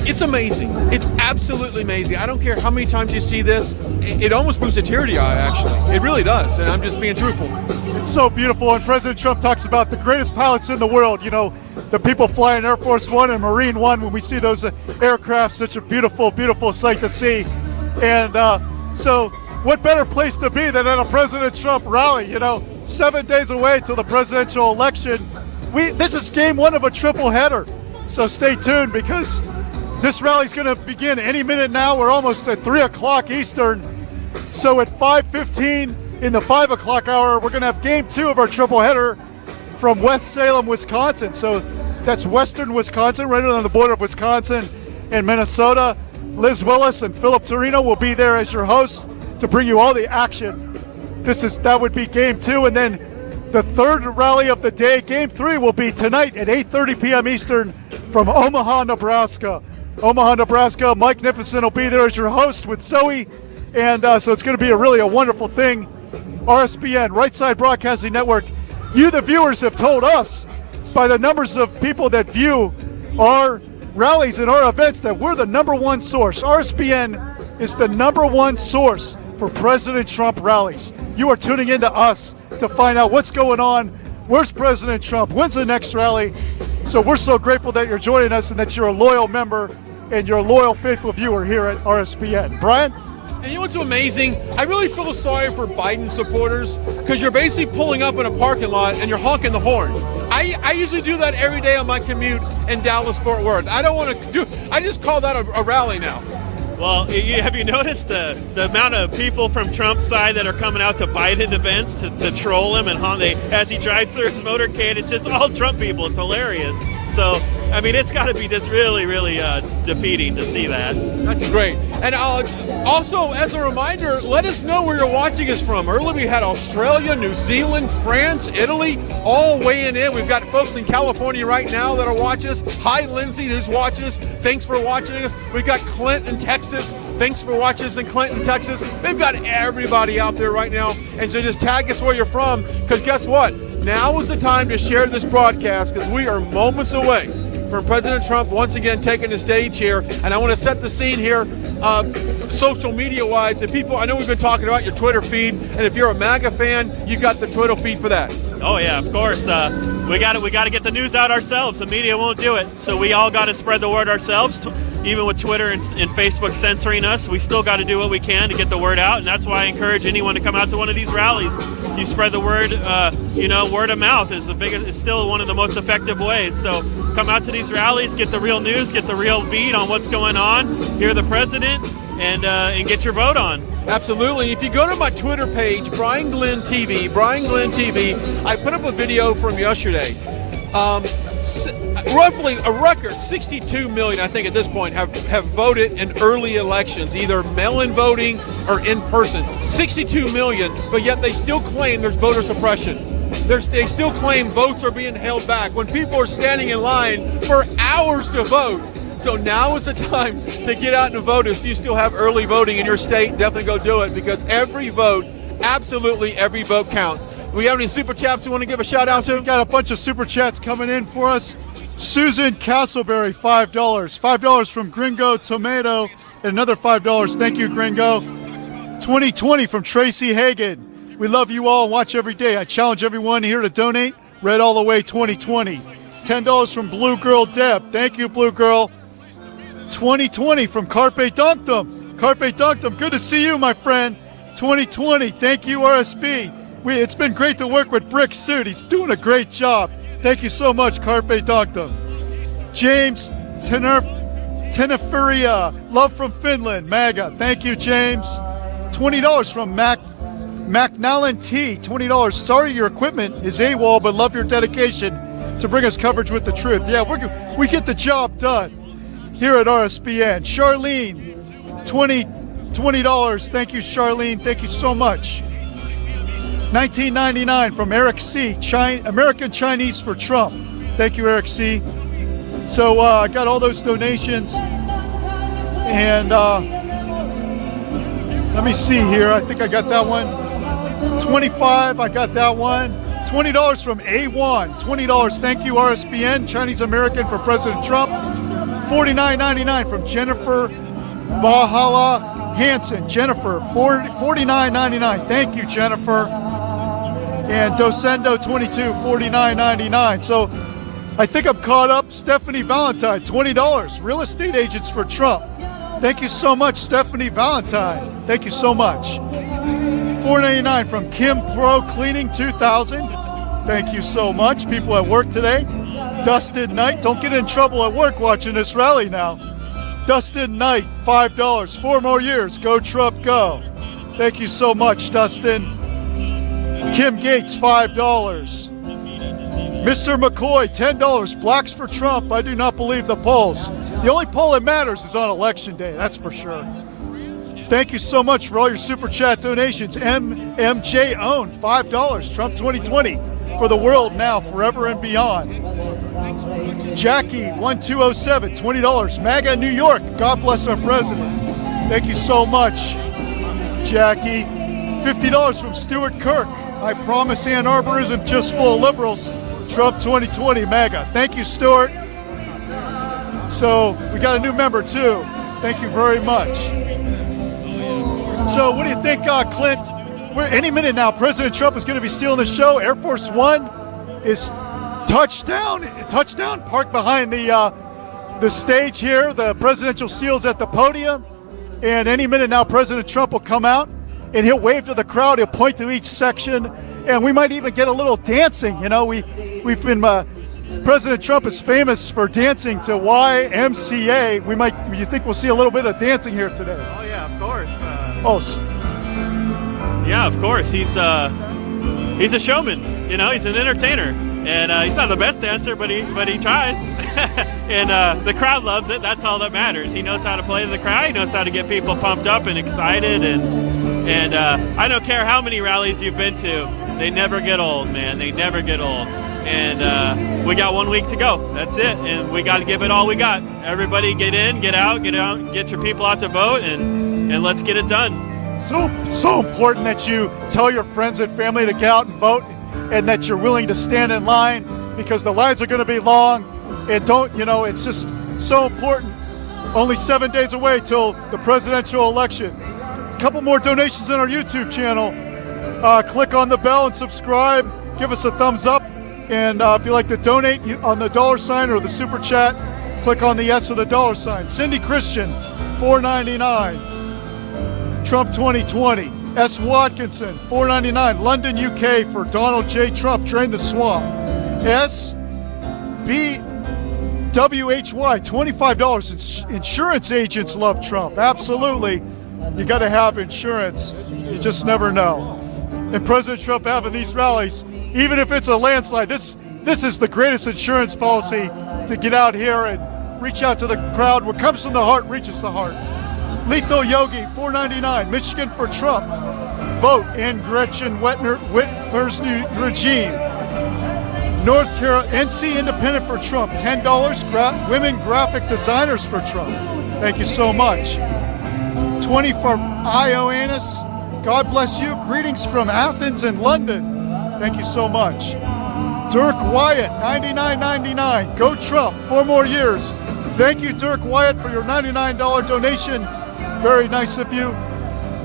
It's amazing. It's absolutely amazing. I don't care how many times you see this. It almost brings a tear to your eye, actually. It really does, and I'm just being truthful. It's so beautiful, and President Trump talks about the greatest pilots in the world. You know, the people flying Air Force One and Marine One, when we see those aircraft, such a beautiful, beautiful sight to see. And so what better place to be than at a President Trump rally? You know, 7 days away till the presidential election. This is game one of a triple header. So stay tuned, because this rally's going to begin any minute now. We're almost at 3 o'clock Eastern. So at 5:15 in the 5 o'clock hour, we're going to have game two of our triple header from West Salem, Wisconsin. So that's western Wisconsin, right on the border of Wisconsin and Minnesota. Liz Willis and Philip Torino will be there as your hosts to bring you all the action. That would be game two. And then the third rally of the day, game three, will be tonight at 8:30 p.m. Eastern from Omaha, Nebraska. Omaha, Nebraska. Mike Nificent will be there as your host with Zoe. And so it's going to be a wonderful thing. RSBN, Right Side Broadcasting Network. You, the viewers, have told us by the numbers of people that view our rallies and our events that we're the number one source. RSBN is the number one source for President Trump rallies. You are tuning into us to find out what's going on. Where's President Trump? When's the next rally? So we're so grateful that you're joining us and that you're a loyal member and you're a loyal, faithful viewer here at RSBN. Brian? And you know what's amazing? I really feel sorry for Biden supporters, because you're basically pulling up in a parking lot and you're honking the horn. I usually do that every day on my commute in Dallas-Fort Worth. I don't want to do. I just call that a rally now. Well, have you noticed the amount of people from Trump's side that are coming out to Biden events to troll him and as he drives through his motorcade? It's just all Trump people. It's hilarious. So, I mean, it's got to be just really, really defeating to see that. That's great. And also, as a reminder, let us know where you're watching us from. Earlier we had Australia, New Zealand, France, Italy, all weighing in. We've got folks in California right now that are watching us. Hi, Lindsay, who's watching us. Thanks for watching us. We've got Clint in Texas. Thanks for watching us in Clinton, Texas. We've got everybody out there right now. And so just tag us where you're from, because guess what? Now is the time to share this broadcast, because we are moments away from President Trump once again taking the stage here. And I want to set the scene here social media-wise. And people, I know we've been talking about your Twitter feed, and if you're a MAGA fan, you got the Twitter feed for that. Oh yeah, of course. We got to get the news out ourselves. The media won't do it, so we all got to spread the word ourselves. Even with Twitter and Facebook censoring us, we still got to do what we can to get the word out, and that's why I encourage anyone to come out to one of these rallies. You spread the word, word of mouth is still one of the most effective ways. So come out to these rallies, get the real news, get the real beat on what's going on, hear the president, and get your vote on. Absolutely. If you go to my Twitter page, Brian Glenn TV, I put up a video from yesterday. Roughly a record 62 million, I think at this point, have voted in early elections, either mail-in voting or in person. 62 million, but yet they still claim there's voter suppression. They still claim votes are being held back when people are standing in line for hours to vote. So now is the time to get out and vote. If you still have early voting in your state, definitely go do it, because every vote, absolutely every vote counts. Do we have any super chats you want to give a shout out to? We've got a bunch of super chats coming in for us. Susan Castleberry, $5. $5 from Gringo Tomato, and another $5. Thank you, Gringo. 2020 from Tracy Hagan. We love you all and watch every day. I challenge everyone here to donate. Red All the Way 2020. $10 from Blue Girl Deb. Thank you, Blue Girl. 2020 from Carpe Dunctum. Carpe Dunctum, good to see you, my friend. 2020, thank you, RSB. It's been great to work with Brick Suit. He's doing a great job. Thank you so much, Carpe Dunctum. James Teneferia, love from Finland, MAGA. Thank you, James. $20 from Macnallan T. $20. Sorry your equipment is AWOL, but love your dedication to bring us coverage with the truth. Yeah, we get the job done here at RSBN. Charlene, $20. Thank you, Charlene. Thank you so much. $19.99 from Eric C. American Chinese for Trump. Thank you, Eric C. So I got all those donations. And let me see here. I think I got that one. $25. I got that one. $20 from A1. $20. Thank you, RSBN. Chinese American for President Trump. $49.99 from Jennifer Bahala Hansen. Jennifer, $49.99. Thank you, Jennifer. And Dosendo 22, $49.99. So I think I'm caught up. Stephanie Valentine, $20. Real estate agents for Trump. Thank you so much, Stephanie Valentine. Thank you so much. $4.99 from Kim Pro Cleaning 2000. Thank you so much. People at work today. Dustin Knight, don't get in trouble at work watching this rally now. Dustin Knight, $5. 4 more years. Go Trump, go. Thank you so much, Dustin. Kim Gates, $5. Mr. McCoy, $10. Blacks for Trump. I do not believe the polls. The only poll that matters is on Election Day, that's for sure. Thank you so much for all your Super Chat donations. MMJ Own, $5. Trump 2020 for the world now, forever and beyond. Jackie, 1207, $20. MAGA New York, God bless our president. Thank you so much, Jackie. $50 from Stuart Kirk. I promise Ann Arbor isn't just full of liberals. Trump 2020 MAGA. Thank you, Stuart. So we got a new member too. Thank you very much. So what do you think, Clint? Any minute now, President Trump is going to be stealing the show. Air Force One is touchdown, parked behind the stage here. The presidential seal's at the podium. And any minute now, President Trump will come out and he'll wave to the crowd. He'll point to each section. And we might even get a little dancing. You know, we've been, President Trump is famous for dancing to YMCA. You think we'll see a little bit of dancing here today? Oh yeah, of course. Yeah, of course. He's a showman. You know, he's an entertainer, and he's not the best dancer, but he tries. And the crowd loves it. That's all that matters. He knows how to play to the crowd. He knows how to get people pumped up and excited. And I don't care how many rallies you've been to, they never get old, man. They never get old. And we got 1 week to go. That's it. And we got to give it all we got. Everybody get in, get out, get your people out to vote, and let's get it done. So important that you tell your friends and family to get out and vote, and that you're willing to stand in line, because the lines are going to be long. And it's just so important. Only 7 days away till the presidential election. A couple more donations on our YouTube channel. Click on the bell and subscribe. Give us a thumbs up. And if you like to donate on the $sign or the Super Chat, click on the S or the $sign. Cindy Christian, $4.99. Trump 2020. S. Watkinson, $4.99. London, UK for Donald J. Trump, Drain the Swamp. S. B. WHY, $25. Insurance agents love Trump. Absolutely. You got to have insurance. You just never know. And President Trump having these rallies, even if it's a landslide, this is the greatest insurance policy, to get out here and reach out to the crowd. What comes from the heart reaches the heart. Lethal Yogi, $4.99. Michigan for Trump. Vote in Gretchen Whitmer's new regime. North Carolina, NC Independent for Trump, $10. Women graphic designers for Trump. Thank you so much. 20 for Ioannis. God bless you. Greetings from Athens and London. Thank you so much. Dirk Wyatt, $99.99. Go Trump, 4 more years. Thank you, Dirk Wyatt, for your $99 donation. Very nice of you.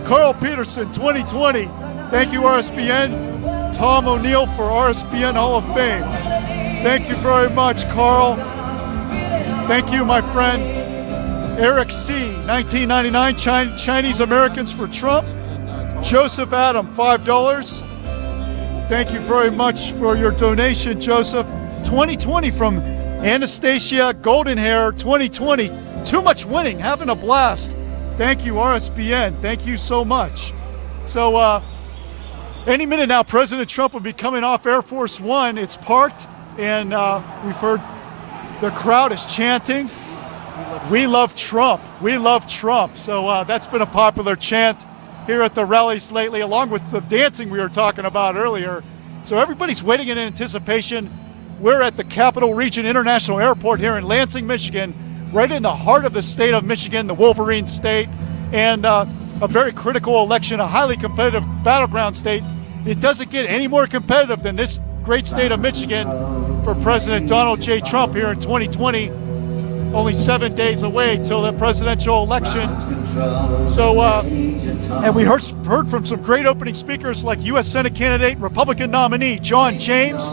Carl Peterson, 2020. Thank you, RSBN. Tom O'Neill for RSBN Hall of Fame. Thank you very much, Carl. Thank you, my friend. Eric C., $19.99. Chinese Americans for Trump. Joseph Adam, $5. Thank you very much for your donation, Joseph. 2020 from Anastasia Goldenhair, 2020. Too much winning, having a blast. Thank you, RSBN. Thank you so much. So, any minute now, President Trump will be coming off Air Force One. It's parked, and we've heard the crowd is chanting, "We love Trump. We love Trump." So that's been a popular chant here at the rallies lately, along with the dancing we were talking about earlier. So everybody's waiting in anticipation. We're at the Capital Region International Airport here in Lansing, Michigan, right in the heart of the state of Michigan, the Wolverine state, and a very critical election, a highly competitive battleground state. It doesn't get any more competitive than this great state of Michigan for President Donald J. Trump here in 2020. only 7 days away till the presidential election. So, and we heard from some great opening speakers like U.S. Senate candidate, Republican nominee John James,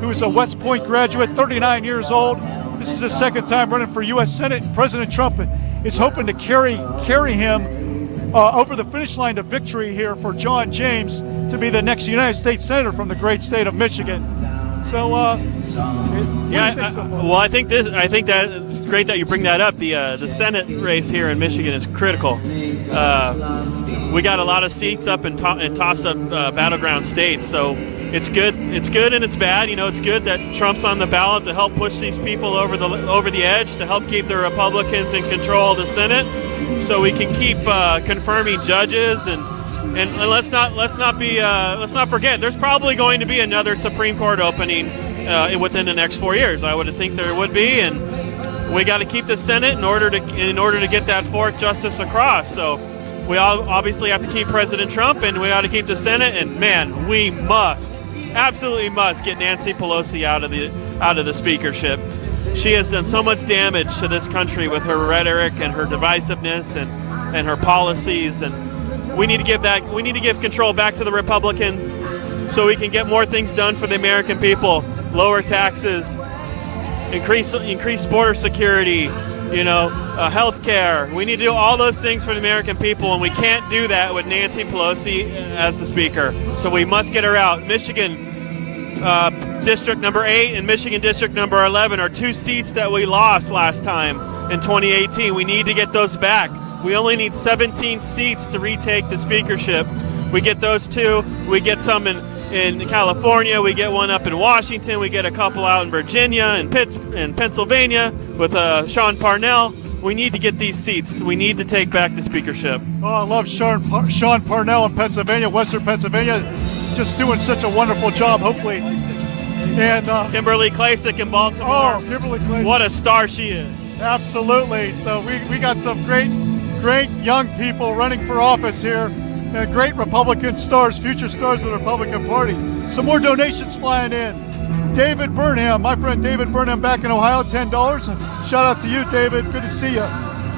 who is a West Point graduate, 39 years old. This is his second time running for U.S. Senate, and President Trump is hoping to carry him over the finish line to victory here for John James to be the next United States Senator from the great state of Michigan. So, I think that it's great that you bring that up. The Senate race here in Michigan is critical. We got a lot of seats up in toss-up battleground states, so it's good. It's good and it's bad. You know, it's good that Trump's on the ballot to help push these people over the edge, to help keep the Republicans in control of the Senate, so we can keep confirming judges and let's not forget, there's probably going to be another Supreme Court opening within the next 4 years. I would think there would be, and we got to keep the Senate in order to get that fourth justice across. So we all obviously have to keep President Trump, and we got to keep the Senate. And man, we absolutely must get Nancy Pelosi out of the speakership. She has done so much damage to this country with her rhetoric and her divisiveness and her policies, and we need to give control back to the Republicans so we can get more things done for the American people. Lower taxes, increase border security, health care. We need to do all those things for the American people, and we can't do that with Nancy Pelosi as the speaker. So we must get her out. Michigan District number 8 and Michigan District number 11 are 2 seats that we lost last time in 2018. We need to get those back. We only need 17 seats to retake the speakership. We get those 2. We get some in California. We get one up in Washington. We get a couple out in Virginia and Pennsylvania with Sean Parnell. We need to get these seats. We need to take back the speakership. Oh, I love Sean Parnell in Pennsylvania, Western Pennsylvania, just doing such a wonderful job, hopefully. And Kimberly Klacik in Baltimore. Oh, Kimberly Klacik. What a star she is. Absolutely. So we got some great young people running for office here. Great Republican stars, future stars of the Republican Party. Some more donations flying in. David Burnham, my friend David Burnham back in Ohio, $10. Shout out to you, David. Good to see you.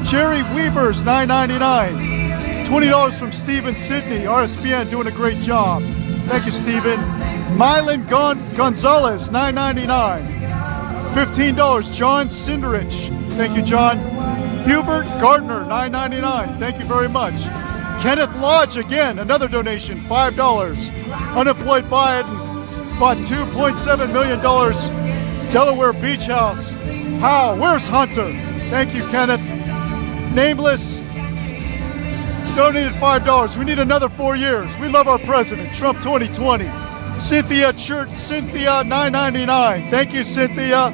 Jerry Weavers, $9.99. $20 from Stephen Sidney, RSBN, doing a great job. Thank you, Stephen. Mylan Gonzalez, $9.99. $15, John Cinderich. Thank you, John. Hubert Gardner, $9.99. Thank you very much. Kenneth Lodge, again, another donation, $5. Unemployed Biden bought $2.7 million Delaware Beach House. How? Where's Hunter? Thank you, Kenneth. Nameless donated $5. We need another 4 years. We love our president. Trump 2020. Cynthia $9.99. Thank you, Cynthia.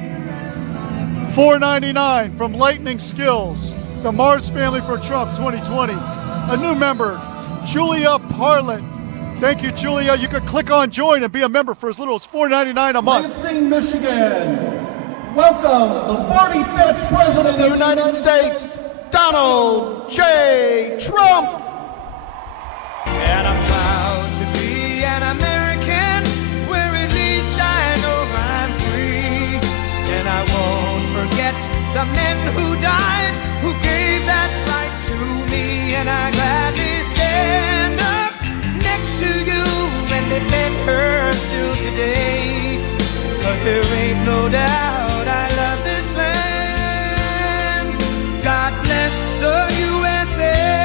$4.99 from Lightning Skills. The Mars family for Trump 2020. A new member, Julia Parlett. Thank you, Julia. You can click on join and be a member for as little as $4.99 a month. Lansing, Michigan. Welcome, the 45th President of the United States, Donald J. Trump. And I'm proud to be an American, where at least I know I'm free. And I won't forget the men who died, who gave that right to me. And I gladly stand up next to you and defend her still today. 'Cause there ain't no doubt I love this land. God bless the USA.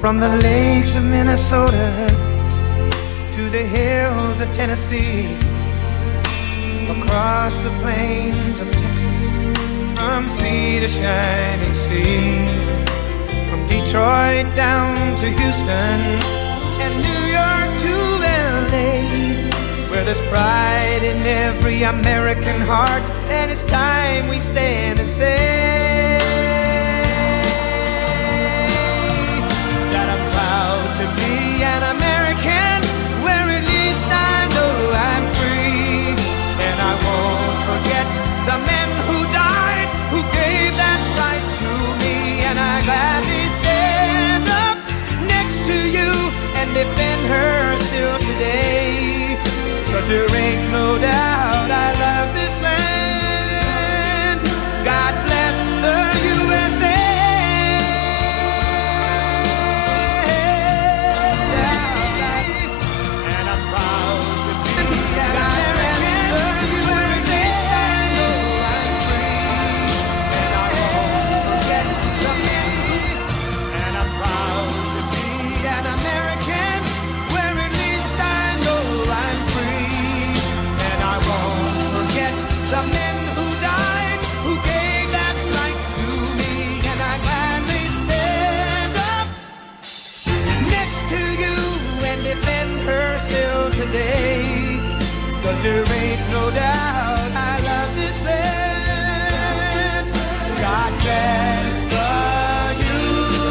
From the lakes of Minnesota to the hills of Tennessee, across the plains of Texas, from sea to shining sea, from Detroit down to Houston and New York to LA, where there's pride in every American heart, and it's time we stand and say that I'm proud to be an American, where at least I know I'm free. And I won't forget the men who died, who gave that right to me. And I gladly stand today. 'Cause there ain't no doubt I love this land. God bless the USA.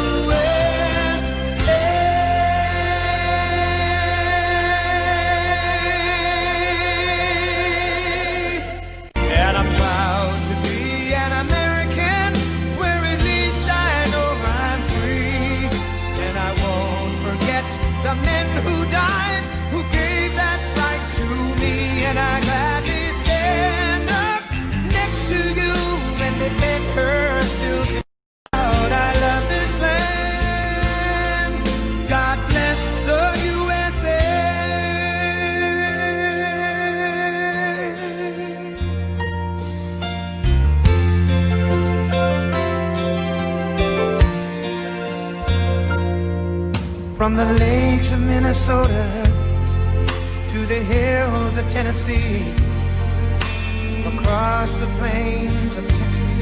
And I'm proud to be an American, where at least I know I'm free. And I won't forget the men who died, who gave that right to me. And I gladly stand up next to you and defend her still to out. I love this land. God bless the USA. From the lakes of Minnesota to the hills of Tennessee, across the plains of Texas,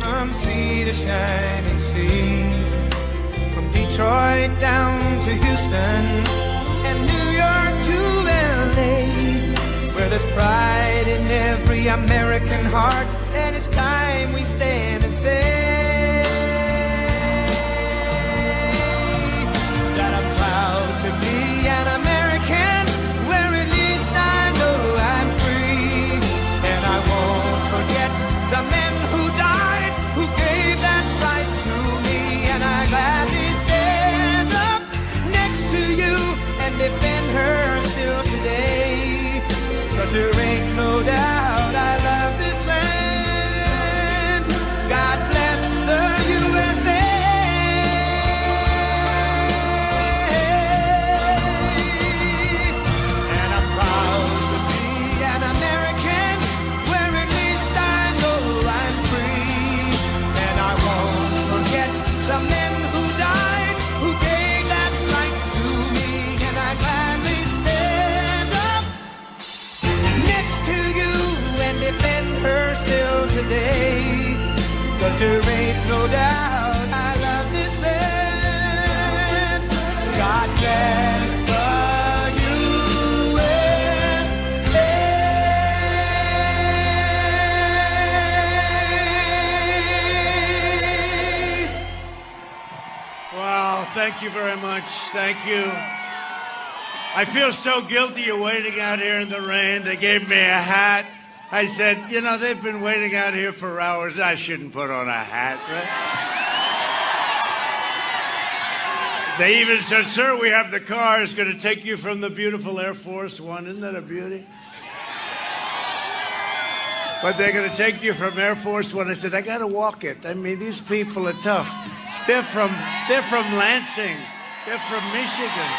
from sea to shining sea, from Detroit down to Houston and New York to LA, where there's pride in every American heart, and it's time we stand and say that I'm proud to be an American, where at least I know I'm free. And I won't forget the men who died, who gave that right to me. And I gladly stand up next to you and defend her still today. 'Cause there ain't no doubt I love this land. God bless the USA. The men who died, who gave that right to me. And I gladly stand up next to you and defend her still today. 'Cause there ain't no doubt I love this land. God bless the USA. Wow, thank you very much. Thank you. I feel so guilty of waiting out here in the rain. They gave me a hat. I said, you know, they've been waiting out here for hours. I shouldn't put on a hat, right? They even said, sir, we have the car. It's going to take you from the beautiful Air Force One. Isn't that a beauty? But they're going to take you from Air Force One. I said, I got to walk it. I mean, these people are tough. They're from Lansing. They're from Michigan.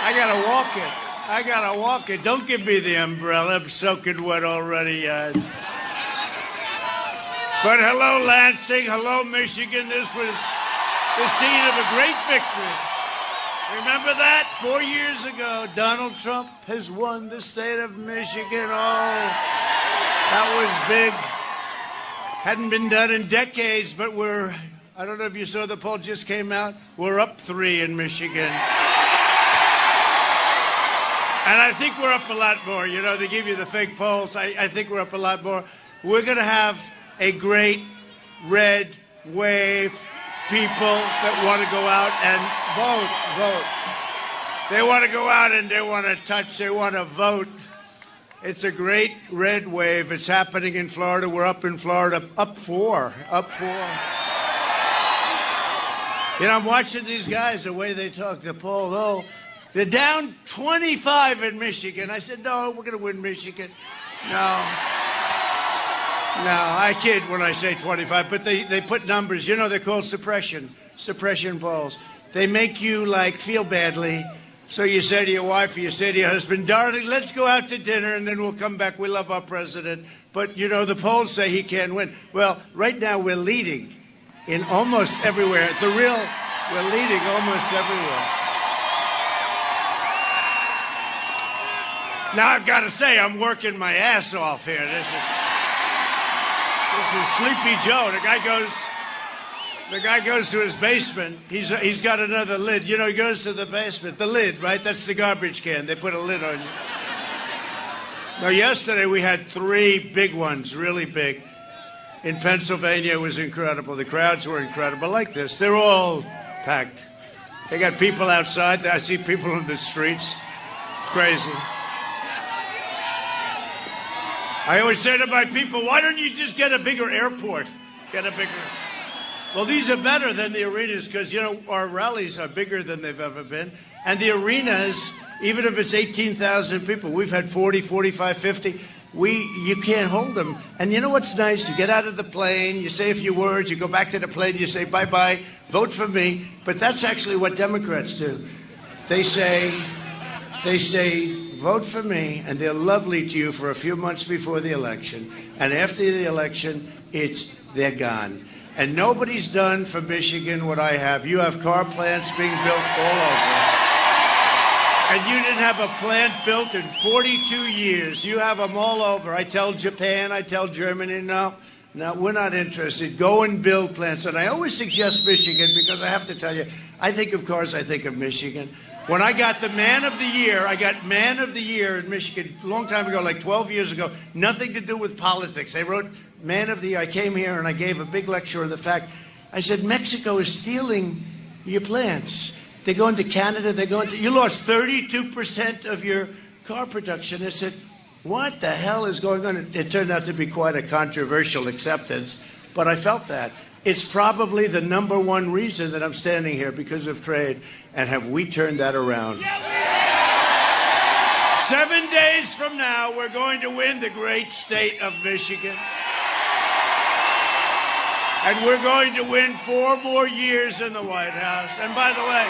I gotta walk it. I gotta walk it. Don't give me the umbrella. I'm soaking wet already. But hello, Lansing. Hello, Michigan. This was the scene of a great victory. Remember that? 4 years ago, Donald Trump has won the state of Michigan. Oh, that was big. Hadn't been done in decades, but I don't know if you saw the poll just came out. We're up 3 in Michigan. And I think we're up a lot more. You know, they give you the fake polls. I think we're up a lot more. We're going to have a great red wave, people that want to go out and vote. They want to go out and they want to touch, they want to vote. It's a great red wave. It's happening in Florida. We're up in Florida, up 4. You know, I'm watching these guys, the way they talk, the poll. Oh, they're down 25 in Michigan. I said, no, we're going to win Michigan. No, I kid when I say 25, but they put numbers. You know, they're called suppression polls. They make you, like, feel badly. So you say to your wife or you say to your husband, darling, let's go out to dinner and then we'll come back. We love our president. But, you know, the polls say he can't win. Well, right now we're leading in almost everywhere. We're leading almost everywhere. Now I've got to say, I'm working my ass off here. This is Sleepy Joe. The guy goes, The guy goes to his basement. He's got another lid. You know, he goes to the basement. The lid, right? That's the garbage can. They put a lid on you. Now, yesterday we had 3 big ones, really big. In Pennsylvania, it was incredible. The crowds were incredible, like this. They're all packed. They got people outside. I see people in the streets. It's crazy. I always say to my people, why don't you just get a bigger airport? Get a bigger... Well, these are better than the arenas because, you know, our rallies are bigger than they've ever been. And the arenas, even if it's 18,000 people, we've had 40, 45, 50. You can't hold them. And you know what's nice? You get out of the plane, you say a few words, you go back to the plane, you say bye-bye, vote for me. But that's actually what Democrats do. They say, vote for me, and they're lovely to you for a few months before the election. And after the election, they're gone. And nobody's done for Michigan what I have. You have car plants being built all over. And you didn't have a plant built in 42 years. You have them all over. I tell Japan, I tell Germany, no, we're not interested. Go and build plants. And I always suggest Michigan because I have to tell you, I think of cars, I think of Michigan. When I got the Man of the Year, I got Man of the Year in Michigan a long time ago, like 12 years ago. Nothing to do with politics. They wrote Man of the Year. I came here and I gave a big lecture on the fact. I said, Mexico is stealing your plants. They're going to Canada. You lost 32% of your car production. I said, what the hell is going on? It turned out to be quite a controversial acceptance, but I felt that. It's probably the #1 reason that I'm standing here because of trade. And have we turned that around? 7 days from now, we're going to win the great state of Michigan. And we're going to win 4 more years in the White House. And by the way,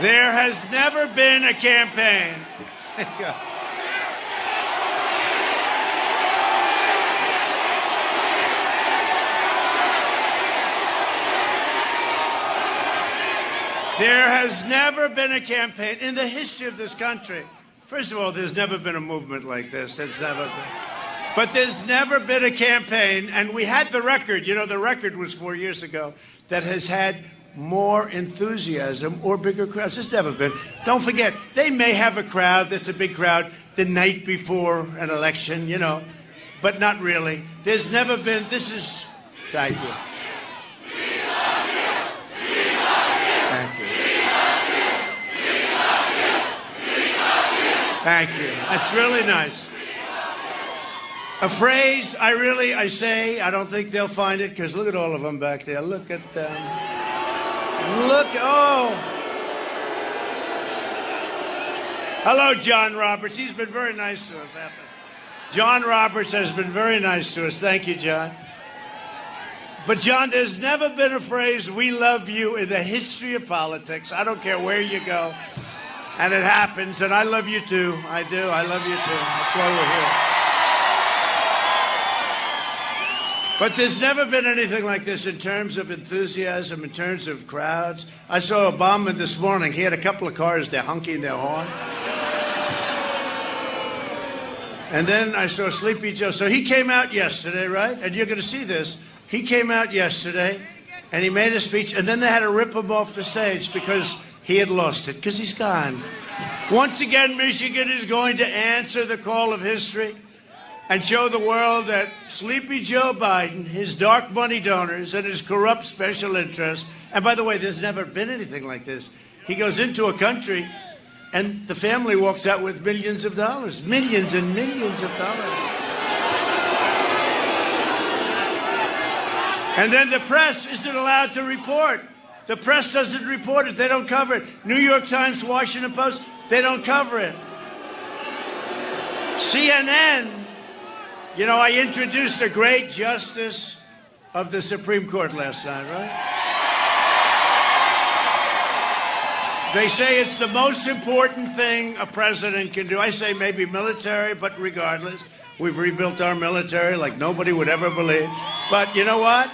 there has never been a campaign. There has never been a campaign in the history of this country. First of all, there's never been a movement like this. There's never been. But there's never been a campaign, and we had the record. You know, the record was 4 years ago that has had more enthusiasm or bigger crowds. There's never been. Don't forget, they may have a crowd that's a big crowd the night before an election, you know, but not really. There's never been. This is. Thank you. Thank you. That's really nice. A phrase I say, I don't think they'll find it because look at all of them back there. Look at them. Look, oh. Hello, John Roberts. He's been very nice to us. John Roberts has been very nice to us. Thank you, John. But, John, there's never been a phrase, we love you, in the history of politics. I don't care where you go. And it happens, and I love you too. I do. I love you too. That's why we're here. But there's never been anything like this in terms of enthusiasm, in terms of crowds. I saw Obama this morning. He had a couple of cars there honking their horn. And then I saw Sleepy Joe. So he came out yesterday, right? And you're going to see this. He came out yesterday, and he made a speech, and then they had to rip him off the stage because he had lost it, because he's gone. Once again, Michigan is going to answer the call of history and show the world that Sleepy Joe Biden, his dark money donors, and his corrupt special interests, and by the way, there's never been anything like this. He goes into a country, and the family walks out with millions of dollars. Millions and millions of dollars. And then the press isn't allowed to report. The press doesn't report it. They don't cover it. New York Times, Washington Post, they don't cover it. CNN, you know, I introduced a great justice of the Supreme Court last night, right? They say it's the most important thing a president can do. I say maybe military, but regardless, we've rebuilt our military like nobody would ever believe. But you know what?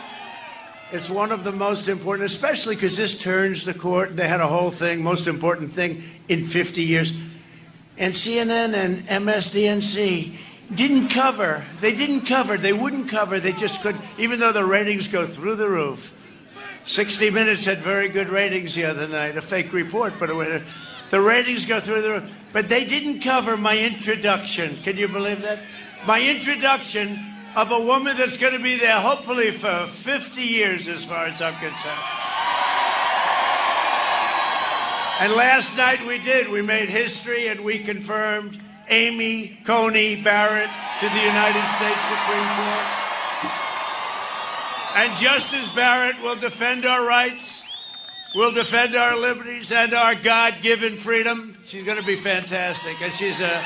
It's one of the most important, especially because this turns the court. They had a whole thing, most important thing in 50 years. And CNN and MSDNC, didn't cover. They didn't cover. They wouldn't cover. They just couldn't, even though the ratings go through the roof. 60 Minutes had very good ratings the other night, a fake report, but the ratings go through the roof. But they didn't cover my introduction. Can you believe that? My introduction of a woman that's going to be there hopefully for 50 years as far as I'm concerned. And last night we did. We made history and we confirmed Amy Coney Barrett to the United States Supreme Court. And Justice Barrett will defend our rights, will defend our liberties and our God-given freedom. She's going to be fantastic, and she's a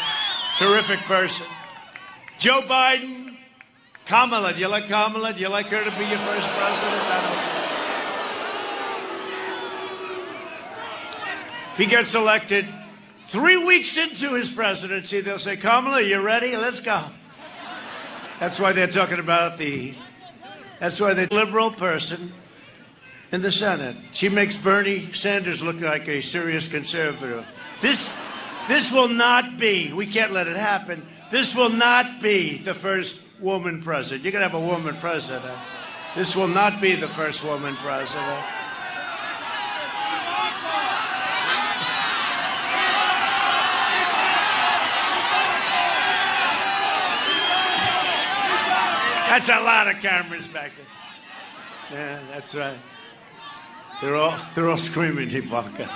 terrific person. Joe Biden, Kamala. Do you like Kamala? Do you like her to be your first president? I don't know. If he gets elected 3 weeks into his presidency, they'll say, Kamala, you ready? Let's go. That's why they're talking about that's why the liberal person in the Senate. She makes Bernie Sanders look like a serious conservative. This will not be, we can't let it happen, this will not be the first woman president. You're going to have a woman president. This will not be the first woman president. That's a lot of cameras back there. Yeah, that's right. They're all screaming Ivanka.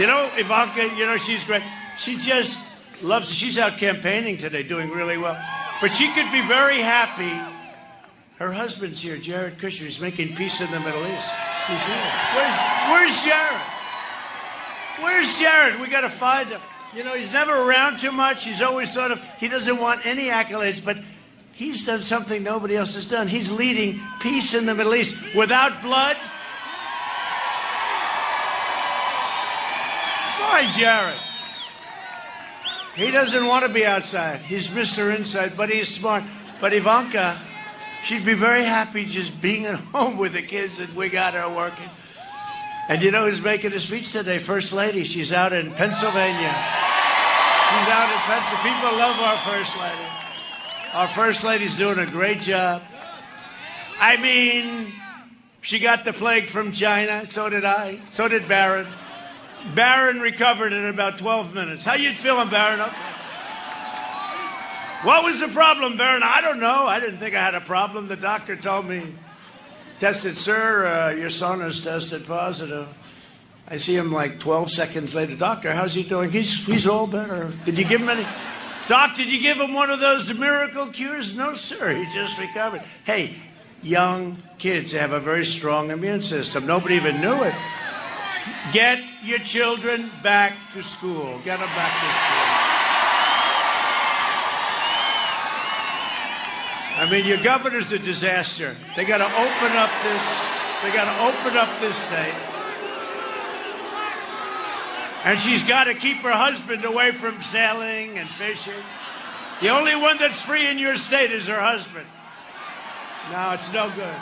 You know, Ivanka, she's great. She just loves it. She's out campaigning today, doing really well. But she could be very happy. Her husband's here, Jared Kushner. He's making peace in the Middle East. He's here. Where's Jared? Where's Jared? We got to find him. He's never around too much. He's always he doesn't want any accolades, but he's done something nobody else has done. He's leading peace in the Middle East without blood. Fine, Jared. He doesn't want to be outside. He's Mr. Inside, but he's smart. But Ivanka, she'd be very happy just being at home with the kids, and we got her working. And who's making a speech today? First Lady. She's out in Pennsylvania. She's out in Pennsylvania. People love our First Lady. Our First Lady's doing a great job. I mean, she got the plague from China. So did I. So did Barron. Barron recovered in about 12 minutes. How you feeling, Barron? Okay. What was the problem, Barron? I don't know. I didn't think I had a problem. The doctor told me, tested, sir, your son has tested positive. I see him like 12 seconds later. Doctor, how's he doing? He's all better. Did you give him any? Doc, did you give him one of those miracle cures? No, sir. He just recovered. Hey, young kids have a very strong immune system. Nobody even knew it. Get your children back to school. Get them back to school. I mean, your governor's a disaster. They got to open up this state. And she's got to keep her husband away from sailing and fishing. The only one that's free in your state is her husband. No, it's no good.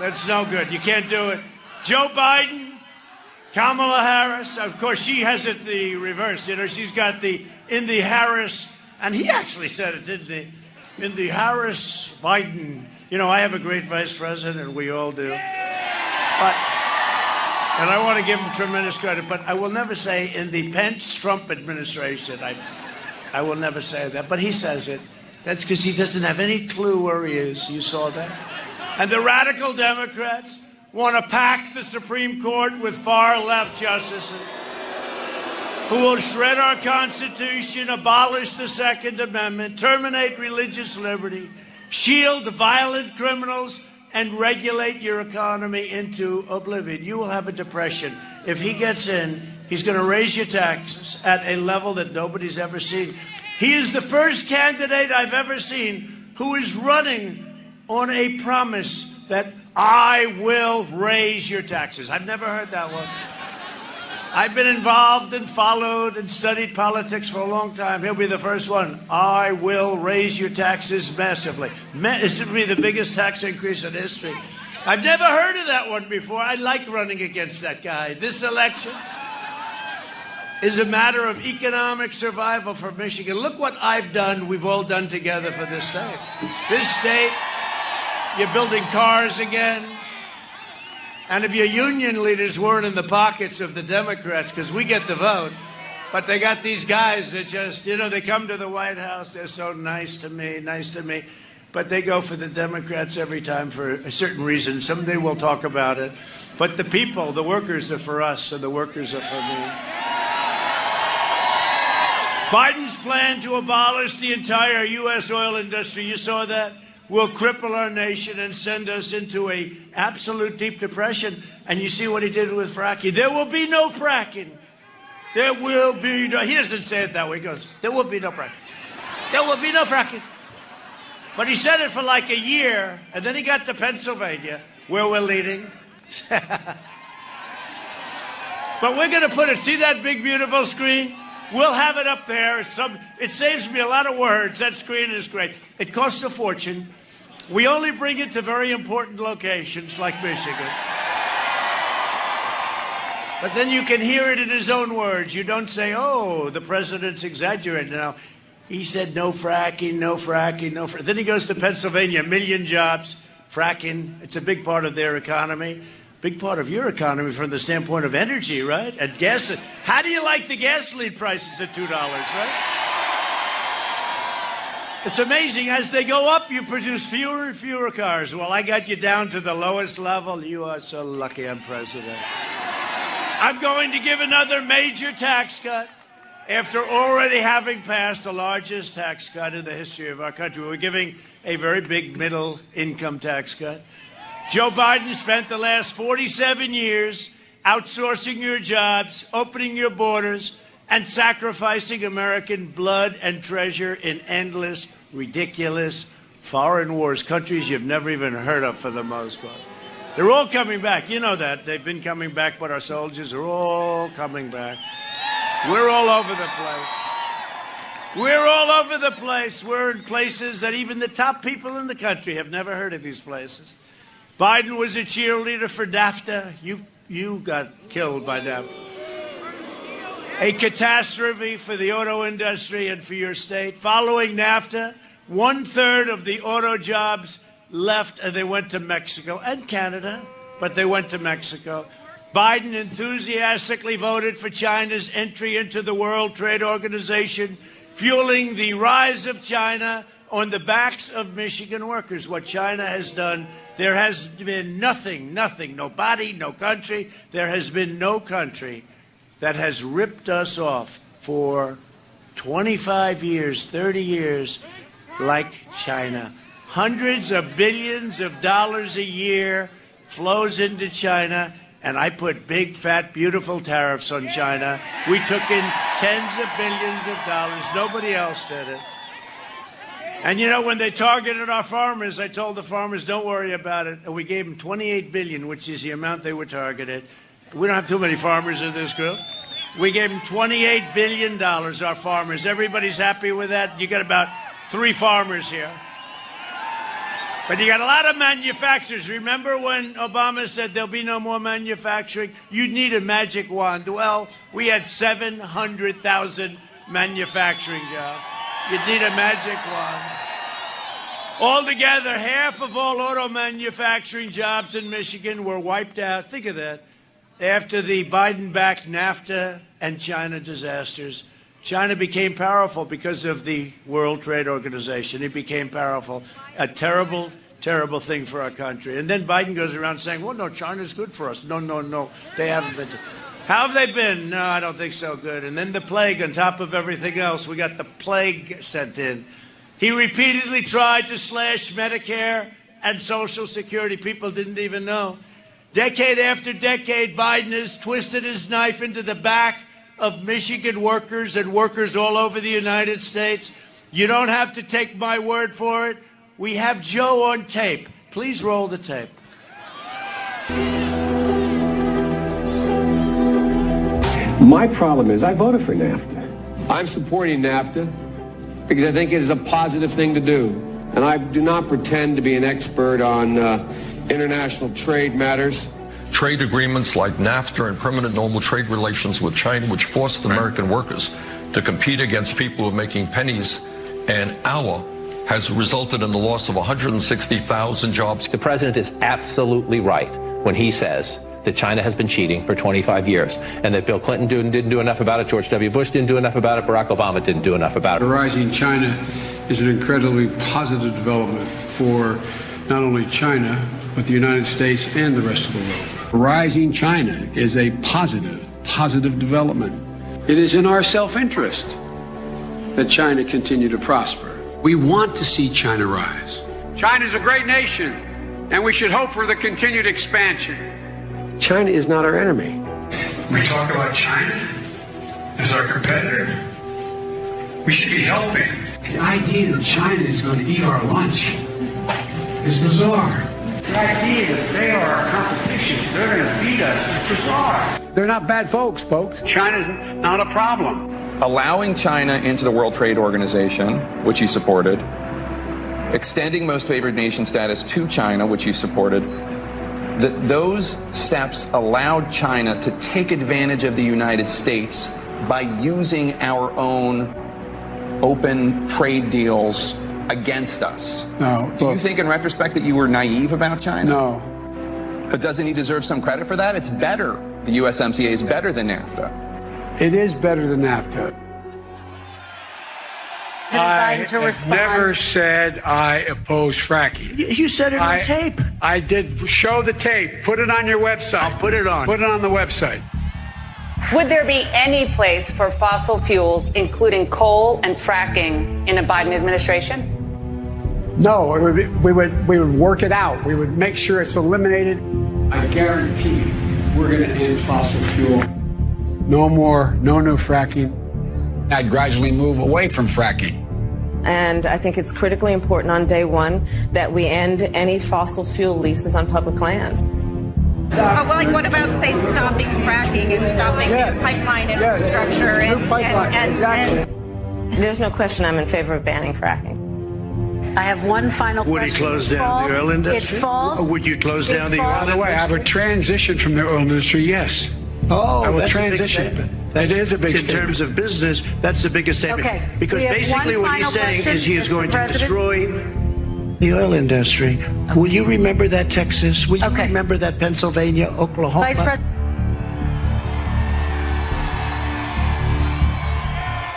That's no good. You can't do it. Joe Biden, Kamala Harris, of course, she has it the reverse. She's got in the Harris, and he actually said it, didn't he? In the Harris-Biden, I have a great vice president, and we all do. And I want to give him tremendous credit, but I will never say in the Pence-Trump administration. I will never say that, but he says it. That's because he doesn't have any clue where he is. You saw that? And the radical Democrats want to pack the Supreme Court with far-left justices who will shred our Constitution, abolish the Second Amendment, terminate religious liberty, shield violent criminals, and regulate your economy into oblivion. You will have a depression. If he gets in, he's going to raise your taxes at a level that nobody's ever seen. He is the first candidate I've ever seen who is running on a promise that I will raise your taxes. I've never heard that one. I've been involved and followed and studied politics for a long time. He'll be the first one. I will raise your taxes massively. This would be the biggest tax increase in history. I've never heard of that one before. I like running against that guy. This election, is a matter of economic survival for Michigan. Look what I've done, we've all done together for this state. This state, you're building cars again. And if your union leaders weren't in the pockets of the Democrats, because we get the vote, but they got these guys that just, they come to the White House, they're so nice to me, but they go for the Democrats every time for a certain reason. Someday we'll talk about it. But the people, the workers are for us, and the workers are for me. Biden's plan to abolish the entire U.S. oil industry, you saw that, will cripple our nation and send us into a absolute deep depression. And you see what he did with fracking. There will be no fracking. There will be no, he doesn't say it that way. He goes, there will be no fracking. There will be no fracking. But he said it for like a year, and then he got to Pennsylvania, where we're leading. But we're going to put it, see that big, beautiful screen? We'll have it up there. It saves me a lot of words. That screen is great. It costs a fortune. We only bring it to very important locations like Michigan. But then you can hear it in his own words. You don't say, oh, the president's exaggerating now. He said no fracking, no fracking, no fracking. Then he goes to Pennsylvania, 1 million jobs, fracking. It's a big part of their economy. Big part of your economy from the standpoint of energy, right? And gas. How do you like the gasoline prices at $2, right? It's amazing. As they go up, you produce fewer and fewer cars. Well, I got you down to the lowest level. You are so lucky I'm president. I'm going to give another major tax cut after already having passed the largest tax cut in the history of our country. We're giving a very big middle income tax cut. Joe Biden spent the last 47 years outsourcing your jobs, opening your borders, and sacrificing American blood and treasure in endless, ridiculous foreign wars, countries you've never even heard of for the most part. They're all coming back. You know that. They've been coming back, but our soldiers are all coming back. We're all over the place. We're all over the place. We're in places that even the top people in the country have never heard of these places. Biden was a cheerleader for NAFTA. You got killed by NAFTA. A catastrophe for the auto industry and for your state. Following NAFTA, 1/3 of the auto jobs left and they went to Mexico and Canada, but they went to Mexico. Biden enthusiastically voted for China's entry into the World Trade Organization, fueling the rise of China on the backs of Michigan workers. What China has done, there has been nothing, nobody, no country, there has been no country that has ripped us off for 25 years, 30 years like China. Hundreds of billions of dollars a year flows into China, and I put big, fat, beautiful tariffs on China. We took in tens of billions of dollars. Nobody else did it. And when they targeted our farmers, I told the farmers, don't worry about it. And we gave them $28 billion, which is the amount they were targeted. We don't have too many farmers in this group. We gave them $28 billion, our farmers. Everybody's happy with that. You got about 3 farmers here. But you got a lot of manufacturers. Remember when Obama said there'll be no more manufacturing? You'd need a magic wand. Well, we had 700,000 manufacturing jobs. You'd need a magic wand. Altogether, half of all auto manufacturing jobs in Michigan were wiped out. Think of that. After the Biden-backed NAFTA and China disasters, China became powerful because of the World Trade Organization. It became powerful. A terrible, terrible thing for our country. And then Biden goes around saying, well, no, China's good for us. No. They haven't been. How have they been? No, I don't think so good. And then the plague on top of everything else. We got the plague sent in. He repeatedly tried to slash Medicare and Social Security. People didn't even know. Decade after decade, Biden has twisted his knife into the back of Michigan workers and workers all over the United States. You don't have to take my word for it. We have Joe on tape. Please roll the tape. My problem is I voted for NAFTA. I'm supporting NAFTA because I think it is a positive thing to do. And I do not pretend to be an expert on international trade matters. trade agreements like NAFTA and permanent normal trade relations with China, which forced American workers to compete against people who are making pennies an hour, has resulted in the loss of 160,000 jobs. The president is absolutely right when he says that China has been cheating for 25 years and that Bill Clinton didn't do enough about it, George W. Bush didn't do enough about it, Barack Obama didn't do enough about it. The rising China is an incredibly positive development for not only China, but the United States and the rest of the world. Rising China is a positive development. It is in our self-interest that China continue to prosper. We want to see China rise. China is a great nation, and we should hope for the continued expansion. China is not our enemy. We talk about China as our competitor. We should be helping. The idea that China is going to eat our lunch is bizarre. The idea that they are our competition, they're going to beat us, is bizarre. They're not bad folks. China's not a problem. Allowing China into the World Trade Organization, which he supported, extending most favored nation status to China, which he supported, those steps allowed China to take advantage of the United States by using our own open trade deals against us. No. Do you think in retrospect that you were naive about China? No. But doesn't he deserve some credit for that? It's better. The USMCA is better than NAFTA. It is better than NAFTA. I have never said I oppose fracking. You said it on tape. I did. Show the tape. Put it on your website. I'll put it on. Put it on the website. Would there be any place for fossil fuels, including coal and fracking, in a Biden administration? No, we would work it out. We would make sure it's eliminated. I guarantee you, we're going to end fossil fuel. No new fracking. I'd gradually move away from fracking. And I think it's critically important on day one that we end any fossil fuel leases on public lands. Well, like, what about, say, stopping fracking and stopping pipeline infrastructure and There's no question I'm in favor of banning fracking. I have one final question. Would he close down the oil industry? It falls. Or would you close down the oil By the way, I would transition from the oil industry, yes. I will transition. That is a big statement. In terms of business, that's the biggest statement. Okay. Because basically what he's saying is he is going to destroy the oil industry. Okay. Will you remember that, Texas? Will you remember that, Pennsylvania, Oklahoma? Vice President.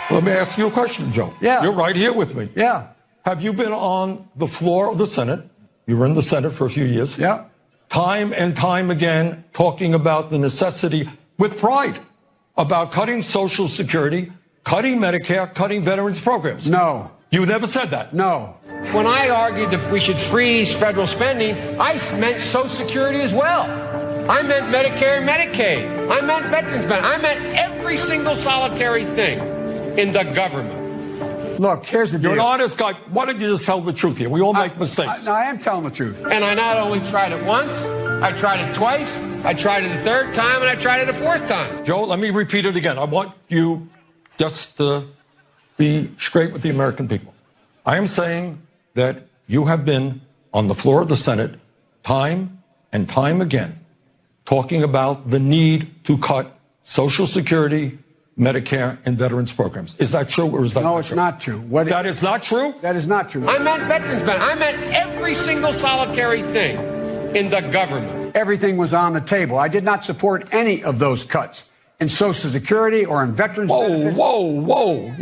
Let me ask you a question, Joe. Yeah. You're right here with me. Yeah. Have you been on the floor of the Senate? You were in the Senate for a few years. Yeah. Time and time again, talking about the necessity, with pride, about cutting Social Security, cutting Medicare, cutting veterans programs. No. You never said that. No. When I argued that we should freeze federal spending, I meant Social Security as well. I meant Medicare and Medicaid. I meant veterans benefits. I meant every single solitary thing in the government. Look, here's the deal. You're an honest guy. Why don't you just tell the truth here? We all make mistakes. I am telling the truth. And I not only tried it once, I tried it twice, I tried it a third time, and I tried it a fourth time. Joe, let me repeat it again. I want you just to be straight with the American people. I am saying that you have been on the floor of the Senate time and time again talking about the need to cut Social Security, Medicare, and veterans programs. Is that true or is that not true? No, it's not true. That is not true? That is not true. I meant veterans benefits. I meant every single solitary thing in the government. Everything was on the table. I did not support any of those cuts in Social Security or in veterans benefits. Whoa.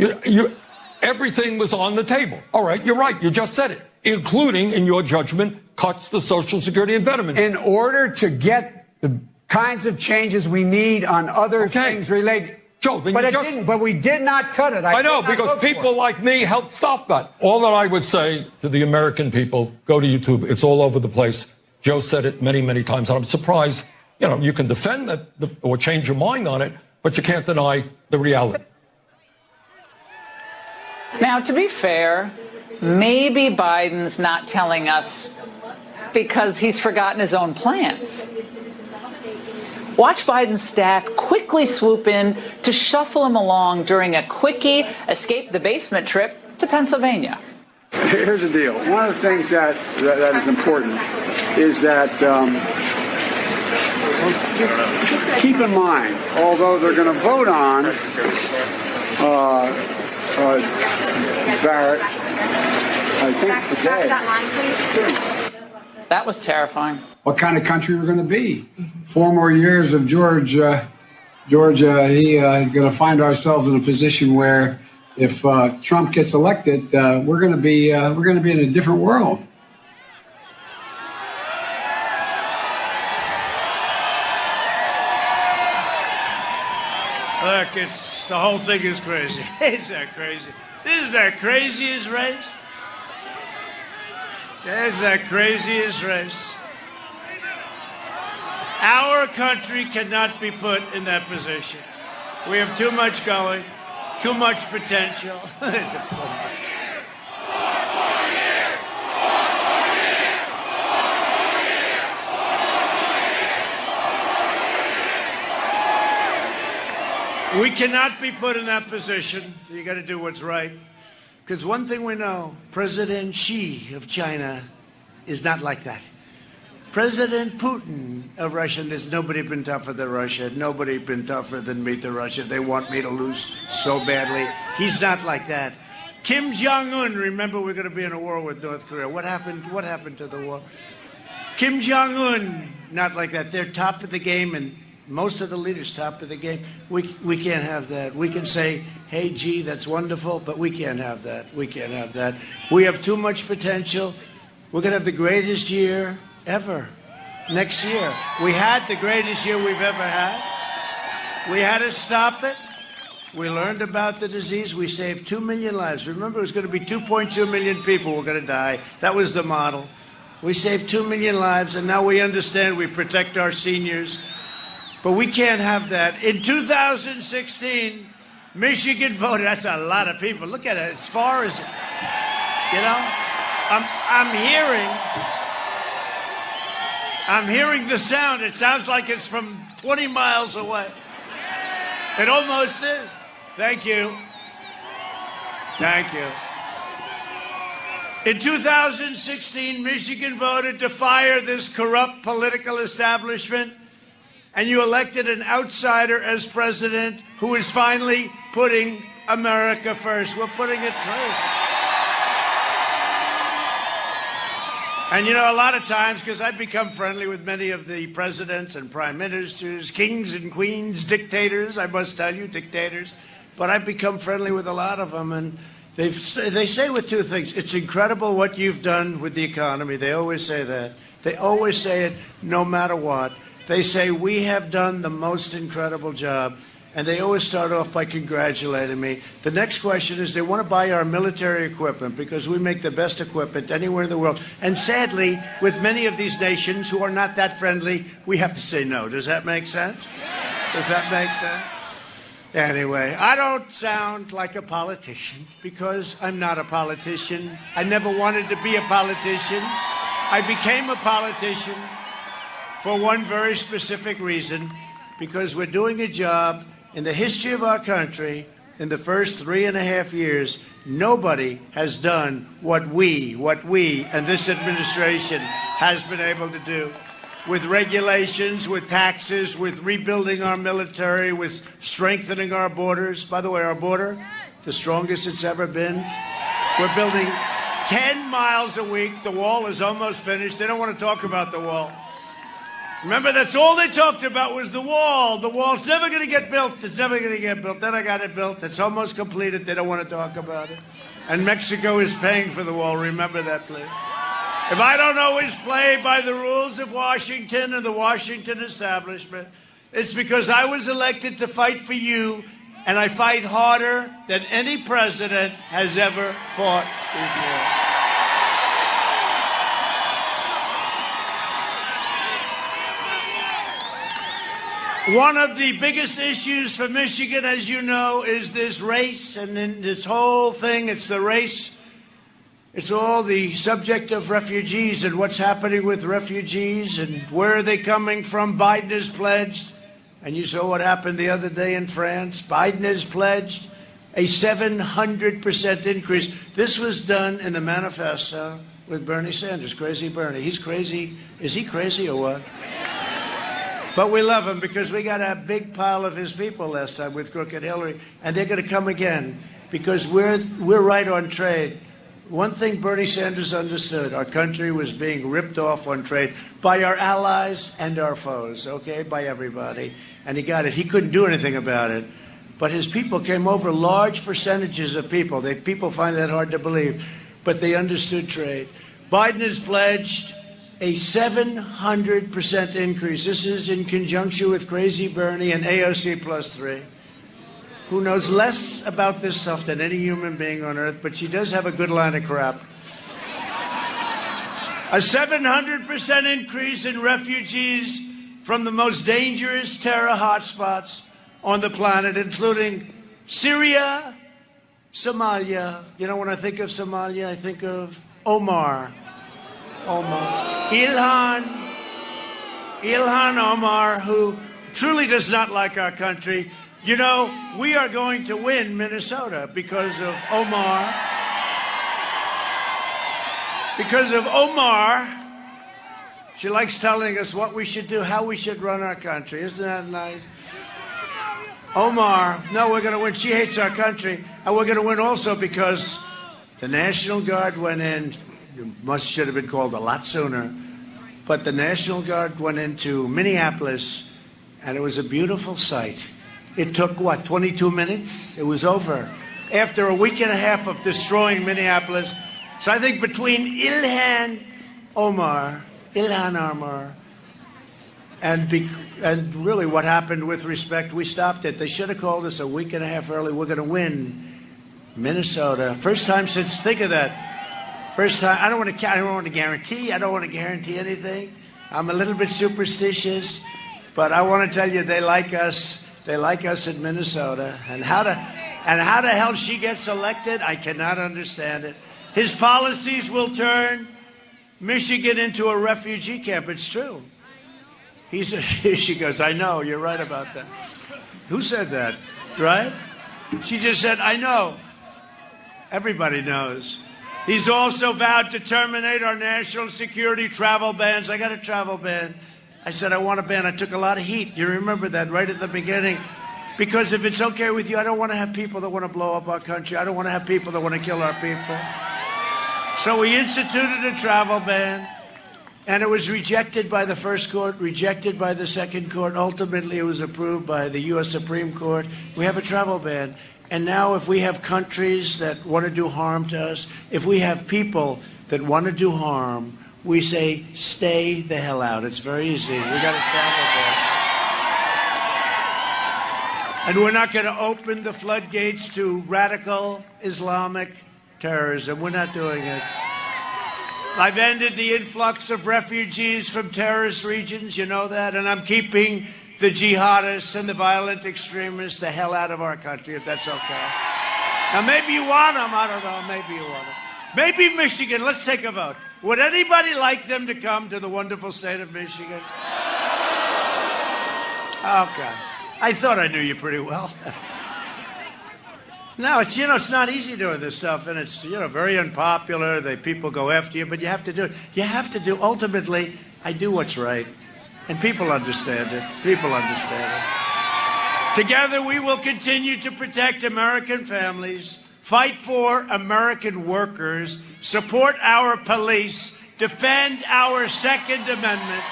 Everything was on the table. All right, you're right. You just said it, including, in your judgment, cuts to Social Security and veterans. In order to get the kinds of changes we need on other things related. Joe, then but we did not cut it. I know, because people like me helped stop that. All that I would say to the American people, go to YouTube. It's all over the place. Joe said it many, many times. And I'm surprised, you can defend that or change your mind on it, but you can't deny the reality. Now, to be fair, maybe Biden's not telling us because he's forgotten his own plans. Watch Biden's staff quickly swoop in to shuffle him along during a quickie escape the basement trip to Pennsylvania. Here's the deal. One of the things that is important is that Keep in mind, although they're going to vote on Barrett, I think today. That was terrifying. What kind of country we're going to be? 4 more years of Georgia, is going to find ourselves in a position where, if Trump gets elected, we're going to be in a different world. Look, the whole thing is crazy. Is that crazy? This is the craziest race. This is the craziest race. Our country cannot be put in that position. We have too much going, too much potential. We cannot be put in that position. So you got to do what's right. Because one thing we know, President Xi of China is not like that. President Putin of Russia, there's nobody been tougher than Russia. Nobody been tougher than me to Russia. They want me to lose so badly. He's not like that. Kim Jong-un, remember we're going to be in a war with North Korea. What happened to the war? Kim Jong-un, not like that. They're top of the game, and most of the leaders top of the game. We can't have that. We can say, hey, gee, that's wonderful, but we can't have that. We can't have that. We have too much potential. We're going to have the greatest year ever next year. We had the greatest year we've ever had. We had to stop it. We learned about the disease. We saved 2 million lives. Remember, it was going to be 2.2 million people were going to die. That was the model. We saved 2 million lives, and now we understand we protect our seniors. But we can't have that. In 2016, Michigan voted. That's a lot of people. Look at it. As far as, I'm hearing the sound. It sounds like it's from 20 miles away. It almost is. Thank you. Thank you. In 2016, Michigan voted to fire this corrupt political establishment. And you elected an outsider as president who is finally putting America first. We're putting it first. And a lot of times, because I've become friendly with many of the presidents and prime ministers, kings and queens, dictators, I must tell you, dictators, but I've become friendly with a lot of them, and they say with two things. It's incredible what you've done with the economy. They always say that. They always say it no matter what. They say, we have done the most incredible job, and they always start off by congratulating me. The next question is they want to buy our military equipment because we make the best equipment anywhere in the world. And sadly, with many of these nations who are not that friendly, we have to say no. Does that make sense? Does that make sense? Anyway, I don't sound like a politician because I'm not a politician. I never wanted to be a politician. I became a politician for one very specific reason, because we're doing a job in the history of our country. In the first 3.5 years, nobody has done what we and this administration has been able to do, with regulations, with taxes, with rebuilding our military, with strengthening our borders. By the way, our border, the strongest it's ever been. We're building 10 miles a week. The wall is almost finished. They don't want to talk about the wall. Remember, that's all they talked about was the wall. The wall's never going to get built. It's never going to get built. Then I got it built. It's almost completed. They don't want to talk about it. And Mexico is paying for the wall. Remember that, please. If I don't always play by the rules of Washington and the Washington establishment, it's because I was elected to fight for you, and I fight harder than any president has ever fought before. One of the biggest issues for Michigan, as you know, is this race. And in this whole thing, it's the race. It's all the subject of refugees and what's happening with refugees and where are they coming from. Biden has pledged, and you saw what happened the other day in France. Biden has pledged a 700% increase. This was done in the manifesto with Bernie Sanders. Crazy Bernie. He's crazy. Is he crazy or what? But we love him because we got a big pile of his people last time with Crooked Hillary, and they're going to come again because we're right on trade. One thing Bernie Sanders understood, our country was being ripped off on trade by our allies and our foes, okay, by everybody. And he got it. He couldn't do anything about it. But his people came over, large percentages of people. People find that hard to believe, but they understood trade. Biden has pledged a 700% increase. This is in conjunction with Crazy Bernie and AOC +3, who knows less about this stuff than any human being on earth, but she does have a good line of crap. A 700% increase in refugees from the most dangerous terror hotspots on the planet, including Syria, Somalia. You know, when I think of Somalia, I think of Omar. Ilhan Omar, who truly does not like our country. You know, we are going to win Minnesota because of Omar. Because of Omar. She likes telling us what we should do, how we should run our country. Isn't that nice? Omar, no, we're going to win. She hates our country. And we're going to win also because the National Guard went in. Should have been called a lot sooner. But the National Guard went into Minneapolis, and it was a beautiful sight. It took, 22 minutes? It was over. After a week and a half of destroying Minneapolis. So I think between Ilhan Omar, and really what happened with respect, we stopped it. They should have called us a week and a half early. We're going to win Minnesota. First time since, think of that. First time, I don't want to guarantee anything. I'm a little bit superstitious, but I want to tell you they like us. They like us in Minnesota. And how the hell she gets elected, I cannot understand it. His policies will turn Michigan into a refugee camp. It's true. She goes, I know, you're right about that. Who said that, right? She just said, I know. Everybody knows. He's also vowed to terminate our national security travel bans. I got a travel ban. I said, I want a ban. I took a lot of heat. You remember that right at the beginning. Because if it's okay with you, I don't want to have people that want to blow up our country. I don't want to have people that want to kill our people. So we instituted a travel ban, and it was rejected by the first court, rejected by the second court. Ultimately, it was approved by the U.S. Supreme Court. We have a travel ban. And now if we have countries that want to do harm to us, if we have people that want to do harm, we say, stay the hell out. It's very easy. We got a travel ban. And we're not going to open the floodgates to radical Islamic terrorism. We're not doing it. I've ended the influx of refugees from terrorist regions, you know that, and I'm keeping the jihadists and the violent extremists the hell out of our country, if that's okay. Now, maybe you want them. I don't know. Maybe you want them. Maybe Michigan. Let's take a vote. Would anybody like them to come to the wonderful state of Michigan? Okay. I thought I knew you pretty well. No, it's not easy doing this stuff, and it's very unpopular. People go after you, but you have to do it. You have to do. Ultimately, I do what's right. And people understand it. People understand it. Together, we will continue to protect American families, fight for American workers, support our police, defend our Second Amendment,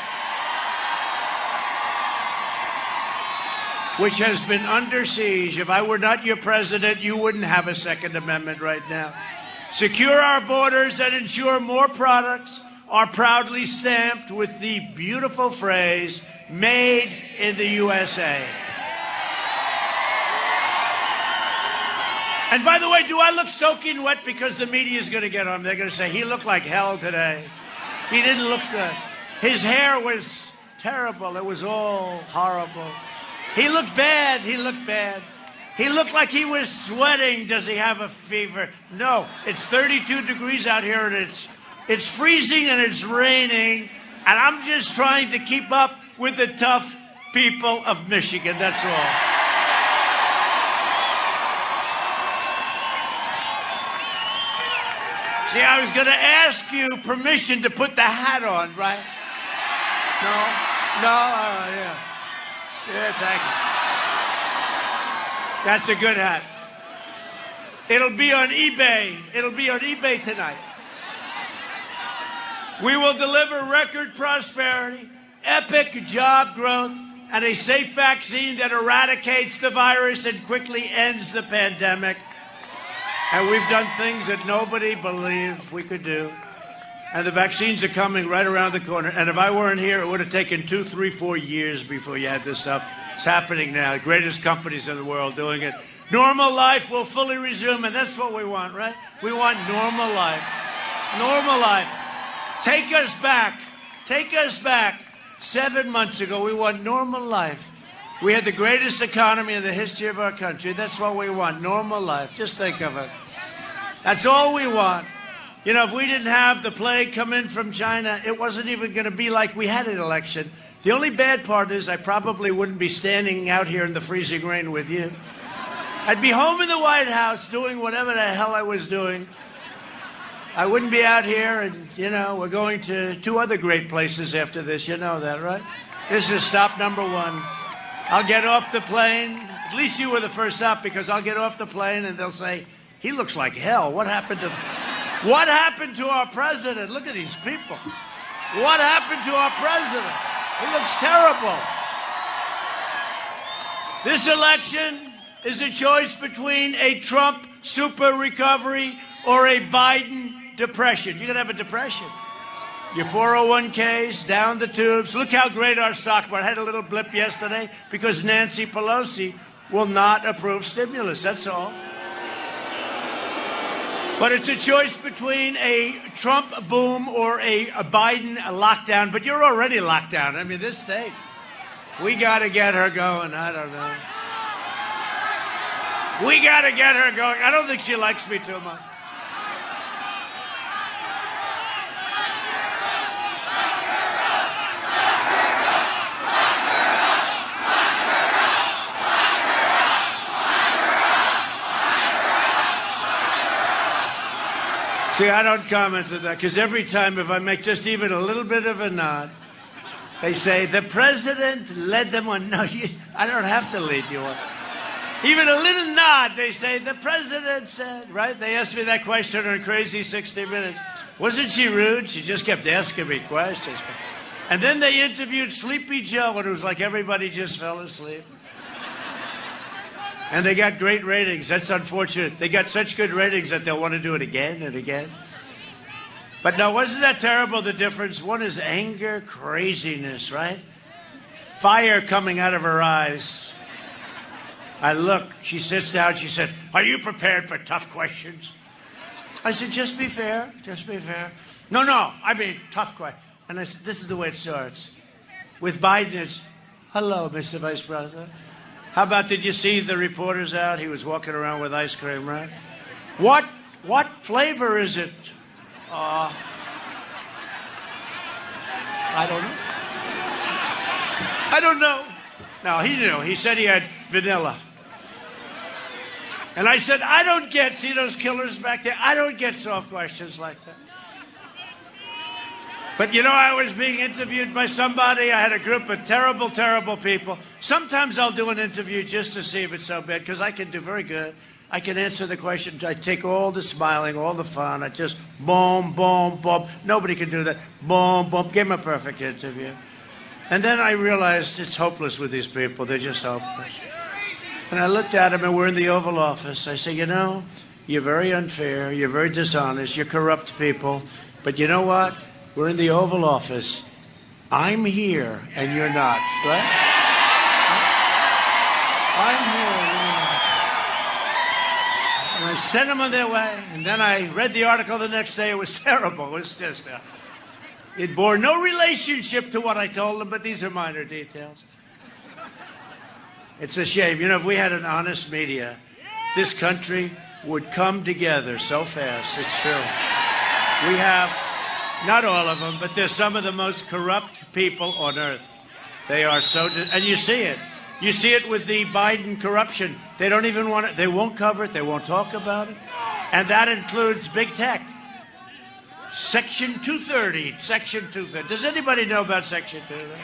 which has been under siege. If I were not your president, you wouldn't have a Second Amendment right now. Secure our borders and ensure more products are proudly stamped with the beautiful phrase, made in the USA. And by the way, do I look soaking wet? Because the media is going to get on. They're going to say, he looked like hell today. He didn't look good. His hair was terrible. It was all horrible. He looked bad. He looked bad. He looked like he was sweating. Does he have a fever? No. It's 32 degrees out here, and it's freezing and it's raining, and I'm just trying to keep up with the tough people of Michigan. That's all. See, I was going to ask you permission to put the hat on, right? No, yeah. Yeah, thank you. That's a good hat. It'll be on eBay. It'll be on eBay tonight. We will deliver record prosperity, epic job growth, and a safe vaccine that eradicates the virus and quickly ends the pandemic. And we've done things that nobody believed we could do. And the vaccines are coming right around the corner. And if I weren't here, it would have taken 2, 3, 4 years before you had this stuff. It's happening now. The greatest companies in the world doing it. Normal life will fully resume, and that's what we want, right? We want normal life. Normal life. Take us back. Take us back. 7 months ago, we want normal life. We had the greatest economy in the history of our country. That's what we want, normal life. Just think of it. That's all we want. You know, if we didn't have the plague come in from China, it wasn't even going to be like we had an election. The only bad part is I probably wouldn't be standing out here in the freezing rain with you. I'd be home in the White House doing whatever the hell I was doing. I wouldn't be out here, and, you know, we're going to 2 other great places after this. You know that, right? This is stop number 1. I'll get off the plane. At least you were the first stop, because I'll get off the plane and they'll say, he looks like hell. What happened to our president? Look at these people. What happened to our president? He looks terrible. This election is a choice between a Trump super recovery or a Biden depression. You're going to have a depression. Your 401ks, down the tubes. Look how great our stock market. I had a little blip yesterday because Nancy Pelosi will not approve stimulus. That's all. But it's a choice between a Trump boom or a Biden lockdown. But you're already locked down. I mean, this state, we got to get her going. I don't know. We got to get her going. I don't think she likes me too much. See, I don't comment on that, because every time if I make just even a little bit of a nod, they say, the president led them on. No, I don't have to lead you on. Even a little nod, they say, the president said, right? They asked me that question on Crazy 60 Minutes. Wasn't she rude? She just kept asking me questions. And then they interviewed Sleepy Joe, and it was like everybody just fell asleep. And they got great ratings. That's unfortunate. They got such good ratings that they'll want to do it again and again. But no, wasn't that terrible, the difference? One is anger, craziness, right? Fire coming out of her eyes. I look, she sits down, she said, are you prepared for tough questions? I said, just be fair, just be fair. No, I mean, tough question. And I said, this is the way it starts. With Biden, it's, hello, Mr. Vice President. How about, did you see the reporters out? He was walking around with ice cream, right? What flavor is it? I don't know. No, he knew. He said he had vanilla. And I said, I don't get, see those killers back there? I don't get soft questions like that. But, you know, I was being interviewed by somebody. I had a group of terrible, terrible people. Sometimes I'll do an interview just to see if it's so bad, because I can do very good. I can answer the questions. I take all the smiling, all the fun. I just boom, boom, boom. Nobody can do that. Boom, boom. Give them a perfect interview. And then I realized it's hopeless with these people. They're just hopeless. And I looked at them, and we're in the Oval Office. I said, you know, you're very unfair. You're very dishonest. You're corrupt people. But you know what? We're in the Oval Office. I'm here, and you're not, right? I'm here, and you're not. And I sent them on their way, and then I read the article the next day. It was terrible. It was just, it bore no relationship to what I told them, but these are minor details. It's a shame. You know, if we had an honest media, this country would come together so fast. It's true. We have... not all of them, but they're some of the most corrupt people on earth. They are so, and you see it. You see it with the Biden corruption. They don't even want it. They won't cover it. They won't talk about it. And that includes big tech. Section 230. Section 230. Does anybody know about Section 230?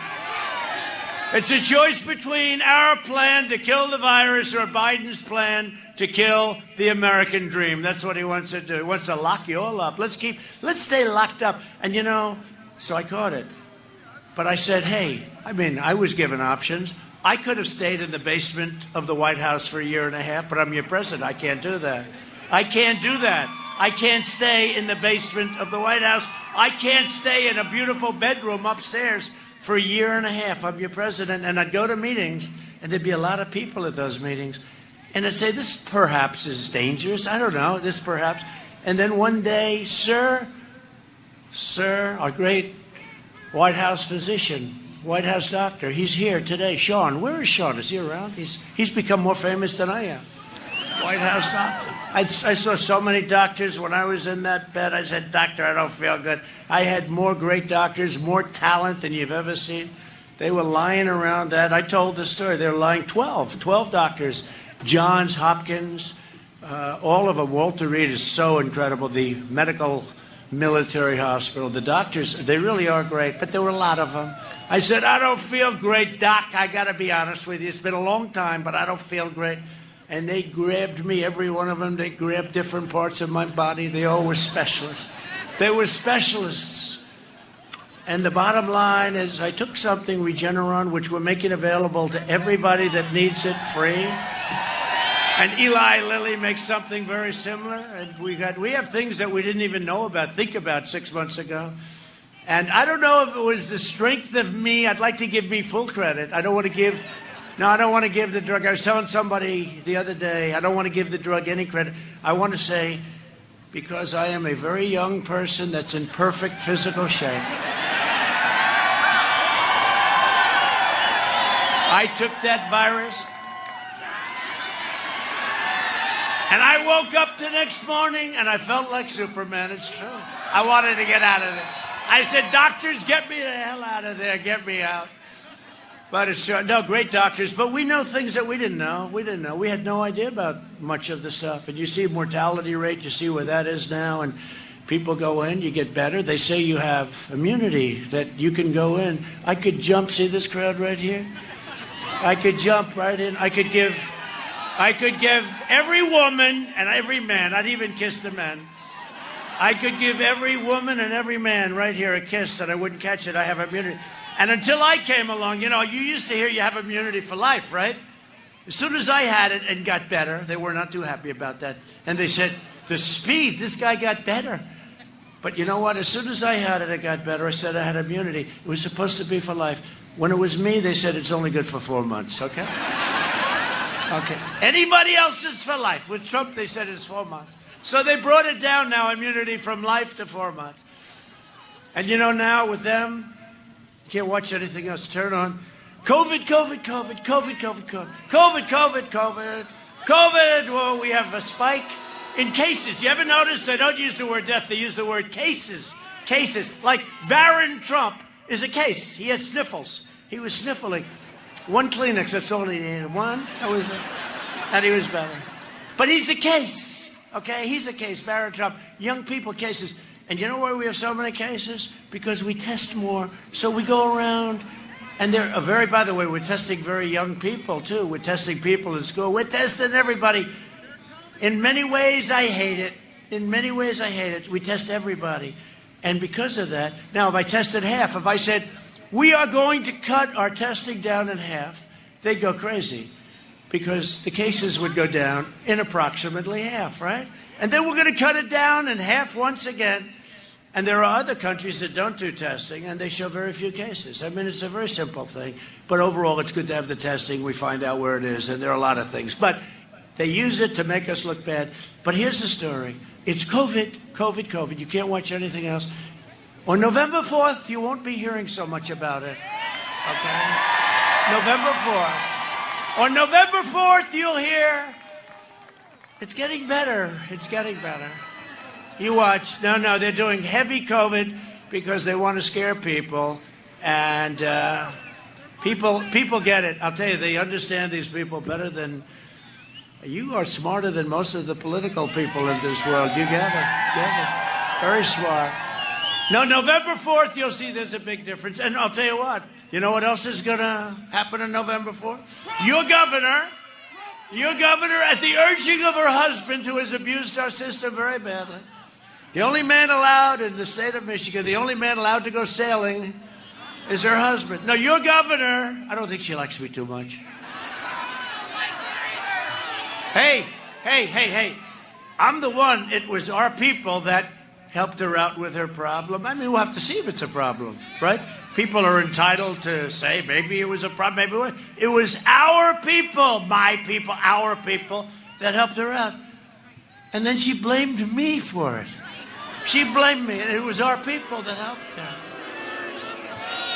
It's a choice between our plan to kill the virus or Biden's plan to kill the American dream. That's what he wants to do. He wants to lock you all up. Let's stay locked up. And so I caught it. But I said, hey, I was given options. I could have stayed in the basement of the White House for a year and a half, but I'm your president. I can't do that. I can't do that. I can't stay in the basement of the White House. I can't stay in a beautiful bedroom upstairs for a year and a half. I'm your president. And I'd go to meetings, and there'd be a lot of people at those meetings. And I'd say, this perhaps is dangerous. I don't know, this perhaps. And then one day, sir, our great White House physician, White House doctor, he's here today. Sean, where is Sean? Is he around? He's become more famous than I am. White House doctor. I saw so many doctors when I was in that bed. I said, doctor, I don't feel good. I had more great doctors, more talent than you've ever seen. They were lying around that. I told the story. They were lying 12 doctors. Johns Hopkins, all of them. Walter Reed is so incredible. The medical military hospital. The doctors, they really are great, but there were a lot of them. I said, I don't feel great, doc. I got to be honest with you. It's been a long time, but I don't feel great. And they grabbed me, every one of them. They grabbed different parts of my body. They all were specialists. They were specialists. And the bottom line is I took something, Regeneron, which we're making available to everybody that needs it free. And Eli Lilly makes something very similar. And we have things that we didn't even think about 6 months ago. And I don't know if it was the strength of me. I'd like to give me full credit. I don't want to give the drug. I was telling somebody the other day, I don't want to give the drug any credit. I want to say, because I am a very young person that's in perfect physical shape. I took that virus, and I woke up the next morning, and I felt like Superman. It's true. I wanted to get out of there. I said, doctors, get me the hell out of there. Get me out. But it's true. No, great doctors. But we know things that we didn't know. We had no idea about much of the stuff. And you see mortality rate. You see where that is now. And people go in. You get better. They say you have immunity, that you can go in. I could jump. See this crowd right here? I could jump right in. I could give every woman and every man, I'd even kiss the men. I could give every woman and every man right here a kiss, and I wouldn't catch it. I have immunity. And until I came along, you used to hear you have immunity for life, right? As soon as I had it and got better, they were not too happy about that. And they said, the speed, this guy got better. But you know what? As soon as I had it, I got better. I said I had immunity. It was supposed to be for life. When it was me, they said it's only good for 4 months, okay? Okay. Anybody else is for life. With Trump, they said it's 4 months. So they brought it down now, immunity from life to 4 months. And now with them, you can't watch anything else. Turn on COVID, COVID, COVID, COVID, COVID, COVID, COVID, COVID, COVID, COVID. Well, we have a spike in cases. You ever notice they don't use the word death, they use the word cases. Cases. Like Barron Trump is a case. He had sniffles. He was sniffling. One Kleenex, that's all he needed. One. And he was better. But he's a case. Okay, he's a case, Barron Trump. Young people cases. And you know why we have so many cases? Because we test more. So we go around, and they're by the way, we're testing very young people, too. We're testing people in school. We're testing everybody. In many ways, I hate it. We test everybody. And because of that, now, if I tested half, if I said, we are going to cut our testing down in half, they'd go crazy. Because the cases would go down in approximately half, right? And then we're going to cut it down in half once again. And there are other countries that don't do testing, and they show very few cases. I mean, it's a very simple thing. But overall, it's good to have the testing. We find out where it is, and there are a lot of things. But they use it to make us look bad. But here's the story. It's COVID, COVID, COVID. You can't watch anything else. On November 4th, you won't be hearing so much about it. Okay? November 4th. On November 4th, you'll hear, it's getting better. It's getting better. You watch. No, they're doing heavy COVID because they want to scare people. And people get it. I'll tell you, they understand these people better than, you are smarter than most of the political people in this world. You get it. Very smart. No, November 4th, you'll see there's a big difference. And I'll tell you what. You know what else is going to happen on November 4th? Your governor, at the urging of her husband, who has abused our system very badly, the only man allowed in the state of Michigan, the only man allowed to go sailing is her husband. No, your governor, I don't think she likes me too much. Hey. I'm the one, it was our people that helped her out with her problem. I mean, we'll have to see if it's a problem, right? People are entitled to say maybe it was a problem, maybe it wasn't. It was our people, my people, our people that helped her out. And then she blamed me for it. She blamed me, and it was our people that helped her.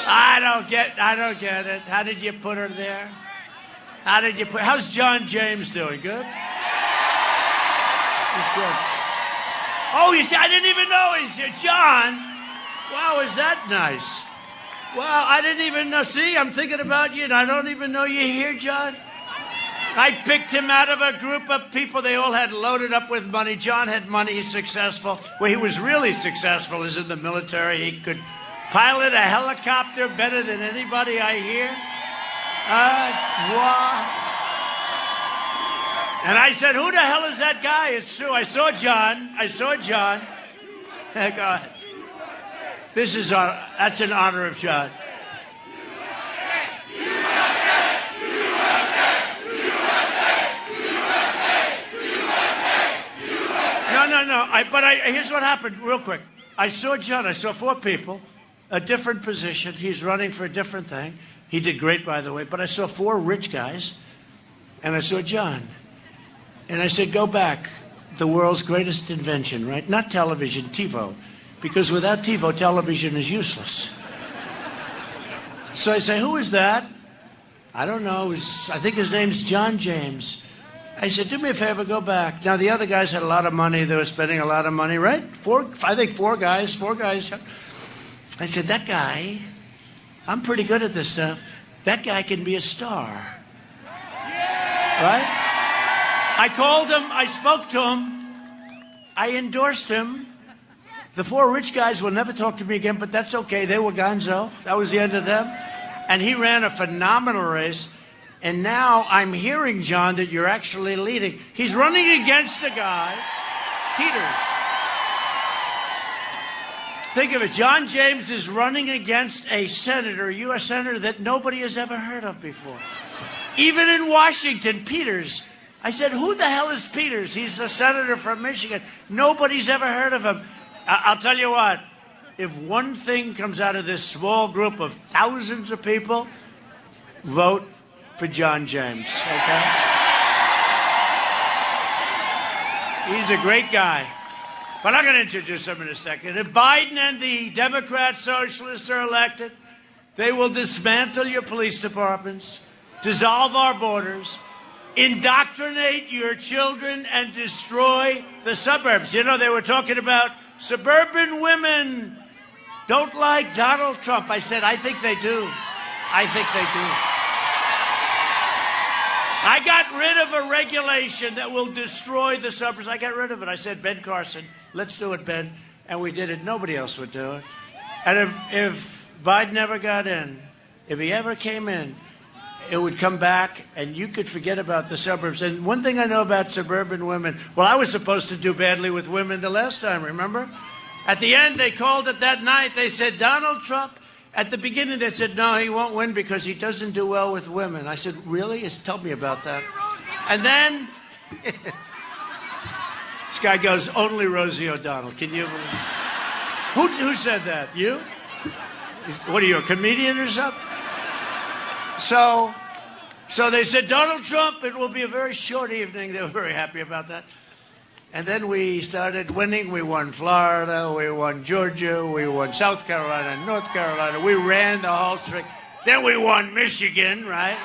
I don't get it. How did you put her there? How's John James doing? Good? He's good. Oh, you see, I didn't even know he's here. John. Wow, is that nice? Wow, I didn't even know. See, I'm thinking about you, and I don't even know you're here, John. I picked him out of a group of people. They all had loaded up with money. John had money. He's successful. Where he was really successful is in the military. He could pilot a helicopter better than anybody I hear. Wow. And I said, who the hell is that guy? It's true. I saw John. Go ahead. That's in honor of John. No. Here's what happened, real quick. I saw John. I saw 4 people, a different position. He's running for a different thing. He did great, by the way. But I saw 4 rich guys, and I saw John. And I said, go back. The world's greatest invention, right? Not television, TiVo. Because without TiVo, television is useless. So I say, who is that? I don't know. I think his name's John James. I said, do me a favor, go back. Now, the other guys had a lot of money. They were spending a lot of money, right? 4 guys. I said, that guy, I'm pretty good at this stuff. That guy can be a star. Right? I called him. I spoke to him. I endorsed him. The 4 rich guys will never talk to me again, but that's okay. They were gonzo. That was the end of them. And he ran a phenomenal race. And now I'm hearing, John, that you're actually leading. He's running against a guy, Peters. Think of it. John James is running against a senator, a U.S. senator that nobody has ever heard of before. Even in Washington, Peters. I said, who the hell is Peters? He's a senator from Michigan. Nobody's ever heard of him. I'll tell you what. If one thing comes out of this small group of thousands of people, vote for John James, okay? He's a great guy. But I'm going to introduce him in a second. If Biden and the Democrat socialists are elected, they will dismantle your police departments, dissolve our borders, indoctrinate your children, and destroy the suburbs. You know, they were talking about suburban women don't like Donald Trump. I said, I think they do. I think they do. I got rid of a regulation that will destroy the suburbs. I got rid of it. I said, Ben Carson, let's do it, Ben. And we did it. Nobody else would do it. And if Biden ever got in, if he ever came in, it would come back, and you could forget about the suburbs. And one thing I know about suburban women, well, I was supposed to do badly with women the last time, remember? At the end, they called it that night. They said, Donald Trump. At the beginning, they said, no, he won't win because he doesn't do well with women. I said, really? Tell me about that. And then this guy goes, only Rosie O'Donnell. Can you believe? Who said that? You? What are you, a comedian or something? So they said, Donald Trump, it will be a very short evening. They were very happy about that. And then we started winning. We won Florida, we won Georgia, we won South Carolina, North Carolina. We ran the whole string. Then we won Michigan, right?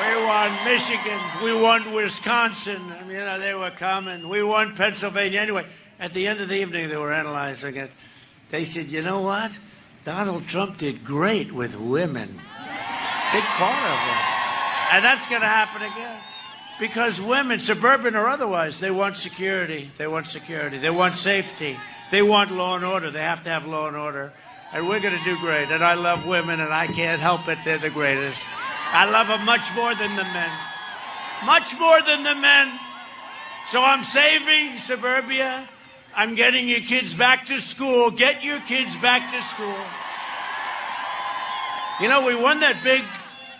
We won Michigan. We won Wisconsin. I mean, you know, they were coming. We won Pennsylvania. Anyway, at the end of the evening, they were analyzing it. They said, you know what? Donald Trump did great with women. Big part of it. And that's going to happen again. Because women, suburban or otherwise, they want security. They want security. They want safety. They want law and order. They have to have law and order. And we're going to do great. And I love women, and I can't help it. They're the greatest. I love them much more than the men. Much more than the men. So I'm saving suburbia. I'm getting your kids back to school. Get your kids back to school. You know, we won that big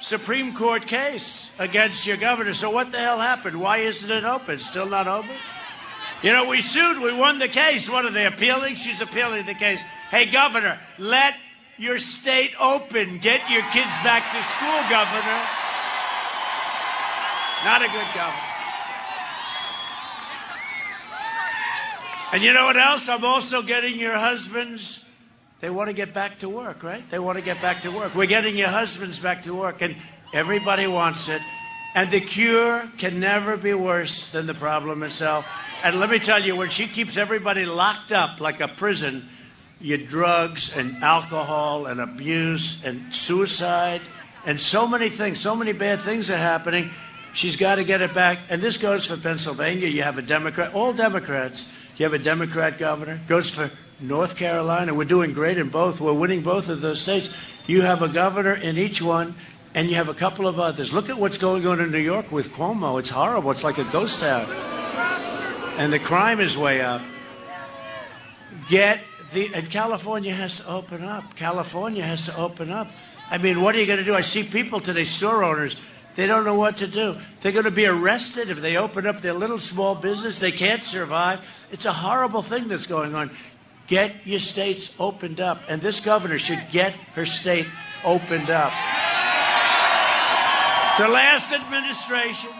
Supreme Court case against your governor. So what the hell happened? Why isn't it open? Still not open? You know, we sued. We won the case. What, are they appealing? She's appealing the case. Hey, governor, let your state open. Get your kids back to school, governor. Not a good governor. And you know what else? I'm also getting your husbands. They want to get back to work, right? They want to get back to work. We're getting your husbands back to work, and everybody wants it. And the cure can never be worse than the problem itself. And let me tell you, when she keeps everybody locked up like a prison, your drugs and alcohol and abuse and suicide and so many things, so many bad things are happening. She's got to get it back. And this goes for Pennsylvania. You have a Democrat, all Democrats. You have a Democrat governor. Goes for North Carolina. We're doing great in both. We're winning both of those states. You have a governor in each one, and you have a couple of others. Look at what's going on in New York with Cuomo. It's horrible. It's like a ghost town. And the crime is way up. And California has to open up. California has to open up. I mean, what are you going to do? I see people today, store owners, they don't know what to do. They're going to be arrested if they open up their little small business. They can't survive. It's a horrible thing that's going on. Get your states opened up. And this governor should get her state opened up. The last administration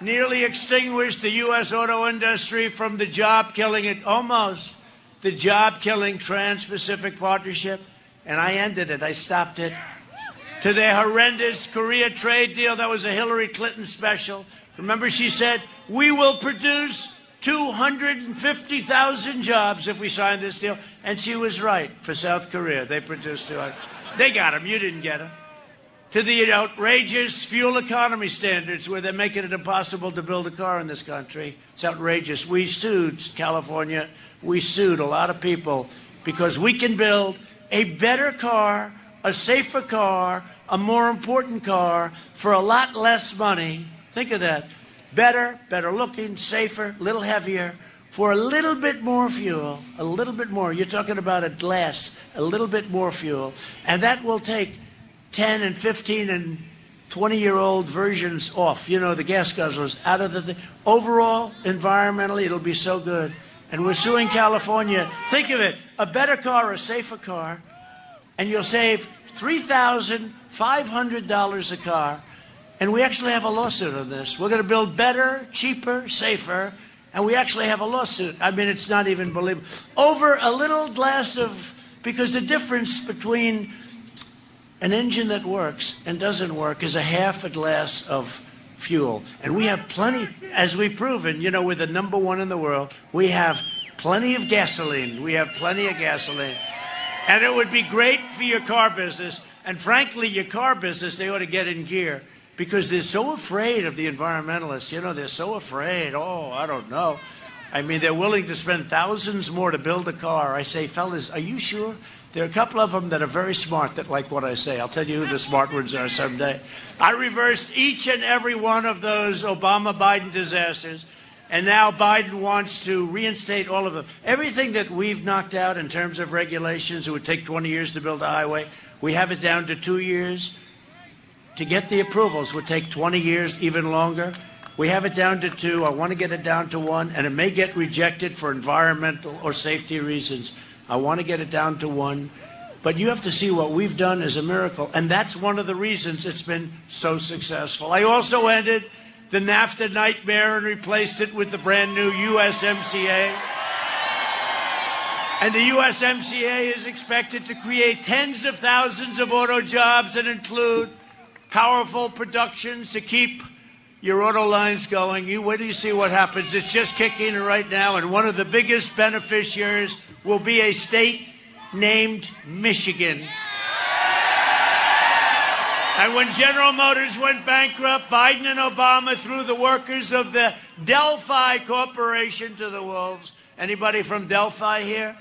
nearly extinguished the U.S. auto industry from the job-killing, the job-killing Trans-Pacific Partnership. And I ended it. I stopped it. To their horrendous Korea trade deal that was a Hillary Clinton special. Remember, she said, we will produce 250,000 jobs if we sign this deal. And she was right. For South Korea, they produced 200. They got them. You didn't get them. To the outrageous fuel economy standards where they're making it impossible to build a car in this country. It's outrageous. We sued California. We sued a lot of people because we can build a better car, a safer car, a more important car for a lot less money. Think of that. Better looking, safer, a little heavier, for a little bit more fuel, a little bit more. You're talking about a little bit more fuel. And that will take 10 and 15 and 20-year-old versions off, you know, the gas guzzlers, out of the overall, environmentally, it'll be so good. And we're suing California. Think of it, a better car, a safer car, and you'll save $3,500 a car. And we actually have a lawsuit on this. We're going to build better, cheaper, safer, and we actually have a lawsuit. I mean, it's not even believable. Over a little glass of, because the difference between an engine that works and doesn't work is a half a glass of fuel. And we have plenty, as we've proven, you know, we're the #1 in the world. We have plenty of gasoline. We have plenty of gasoline. And it would be great for your car business. And frankly, your car business, they ought to get in gear because they're so afraid of the environmentalists. You know, they're so afraid. Oh, I don't know. I mean, they're willing to spend thousands more to build a car. I say, fellas, are you sure? There are a couple of them that are very smart that like what I say. I'll tell you who the smart ones are someday. I reversed each and every one of those Obama-Biden disasters, and now Biden wants to reinstate all of them. Everything that we've knocked out in terms of regulations, it would take 20 years to build a highway. We have it down to 2 years. To get the approvals would take 20 years, even longer. We have it down to 2. I want to get it down to 1, and it may get rejected for environmental or safety reasons. I want to get it down to 1. But you have to see what we've done as a miracle. And that's one of the reasons it's been so successful. I also ended the NAFTA nightmare and replaced it with the brand new USMCA. And the USMCA is expected to create tens of thousands of auto jobs and include powerful productions to keep your auto lines going. You wait till you see what happens. It's just kicking right now. And one of the biggest beneficiaries will be a state named Michigan. And when General Motors went bankrupt, Biden and Obama threw the workers of the Delphi Corporation to the wolves. Anybody from Delphi here?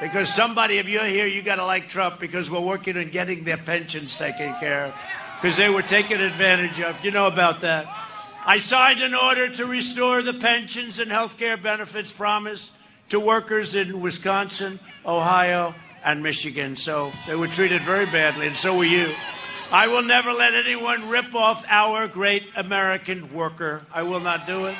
Because somebody, if you're here, you got to like Trump because we're working on getting their pensions taken care of because they were taken advantage of. You know about that. I signed an order to restore the pensions and health care benefits promised to workers in Wisconsin, Ohio, and Michigan. So they were treated very badly, and so were you. I will never let anyone rip off our great American worker. I will not do it.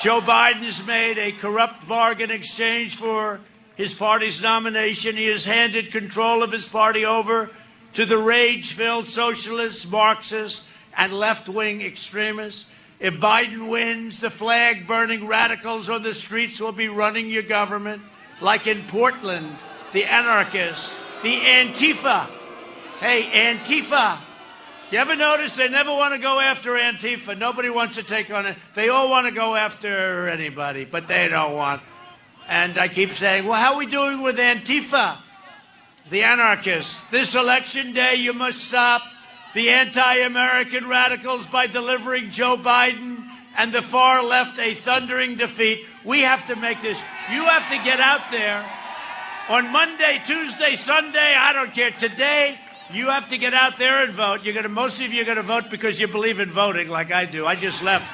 Joe Biden's made a corrupt bargain exchange for his party's nomination. He has handed control of his party over to the rage-filled socialists, Marxists, and left-wing extremists. If Biden wins, the flag-burning radicals on the streets will be running your government, like in Portland, the anarchists, the Antifa. Hey, Antifa. You ever notice they never want to go after Antifa? Nobody wants to take on it. They all want to go after anybody, but they don't want. And I keep saying, well, how are we doing with Antifa? The anarchists. This election day, you must stop the anti-American radicals by delivering Joe Biden and the far left a thundering defeat. We have to make this. You have to get out there on Monday, Tuesday, Sunday, I don't care. Today, you have to get out there and vote. Most of you are going to vote because you believe in voting like I do. I just left.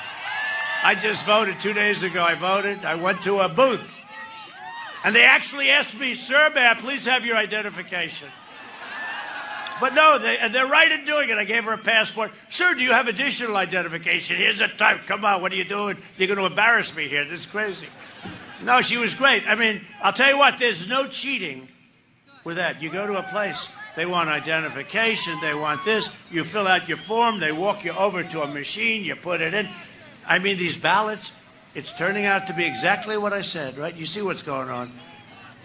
I just voted 2 days ago. I voted. I went to a booth. And they actually asked me, sir, may I please have your identification? But no, they're right in doing it. I gave her a passport. Sir, do you have additional identification? Here's a type. Come on, what are you doing? You're going to embarrass me here. This is crazy. No, she was great. I mean, I'll tell you what, there's no cheating with that. You go to a place, they want identification, they want this. You fill out your form, they walk you over to a machine, you put it in. I mean, these ballots, it's turning out to be exactly what I said, right? You see what's going on.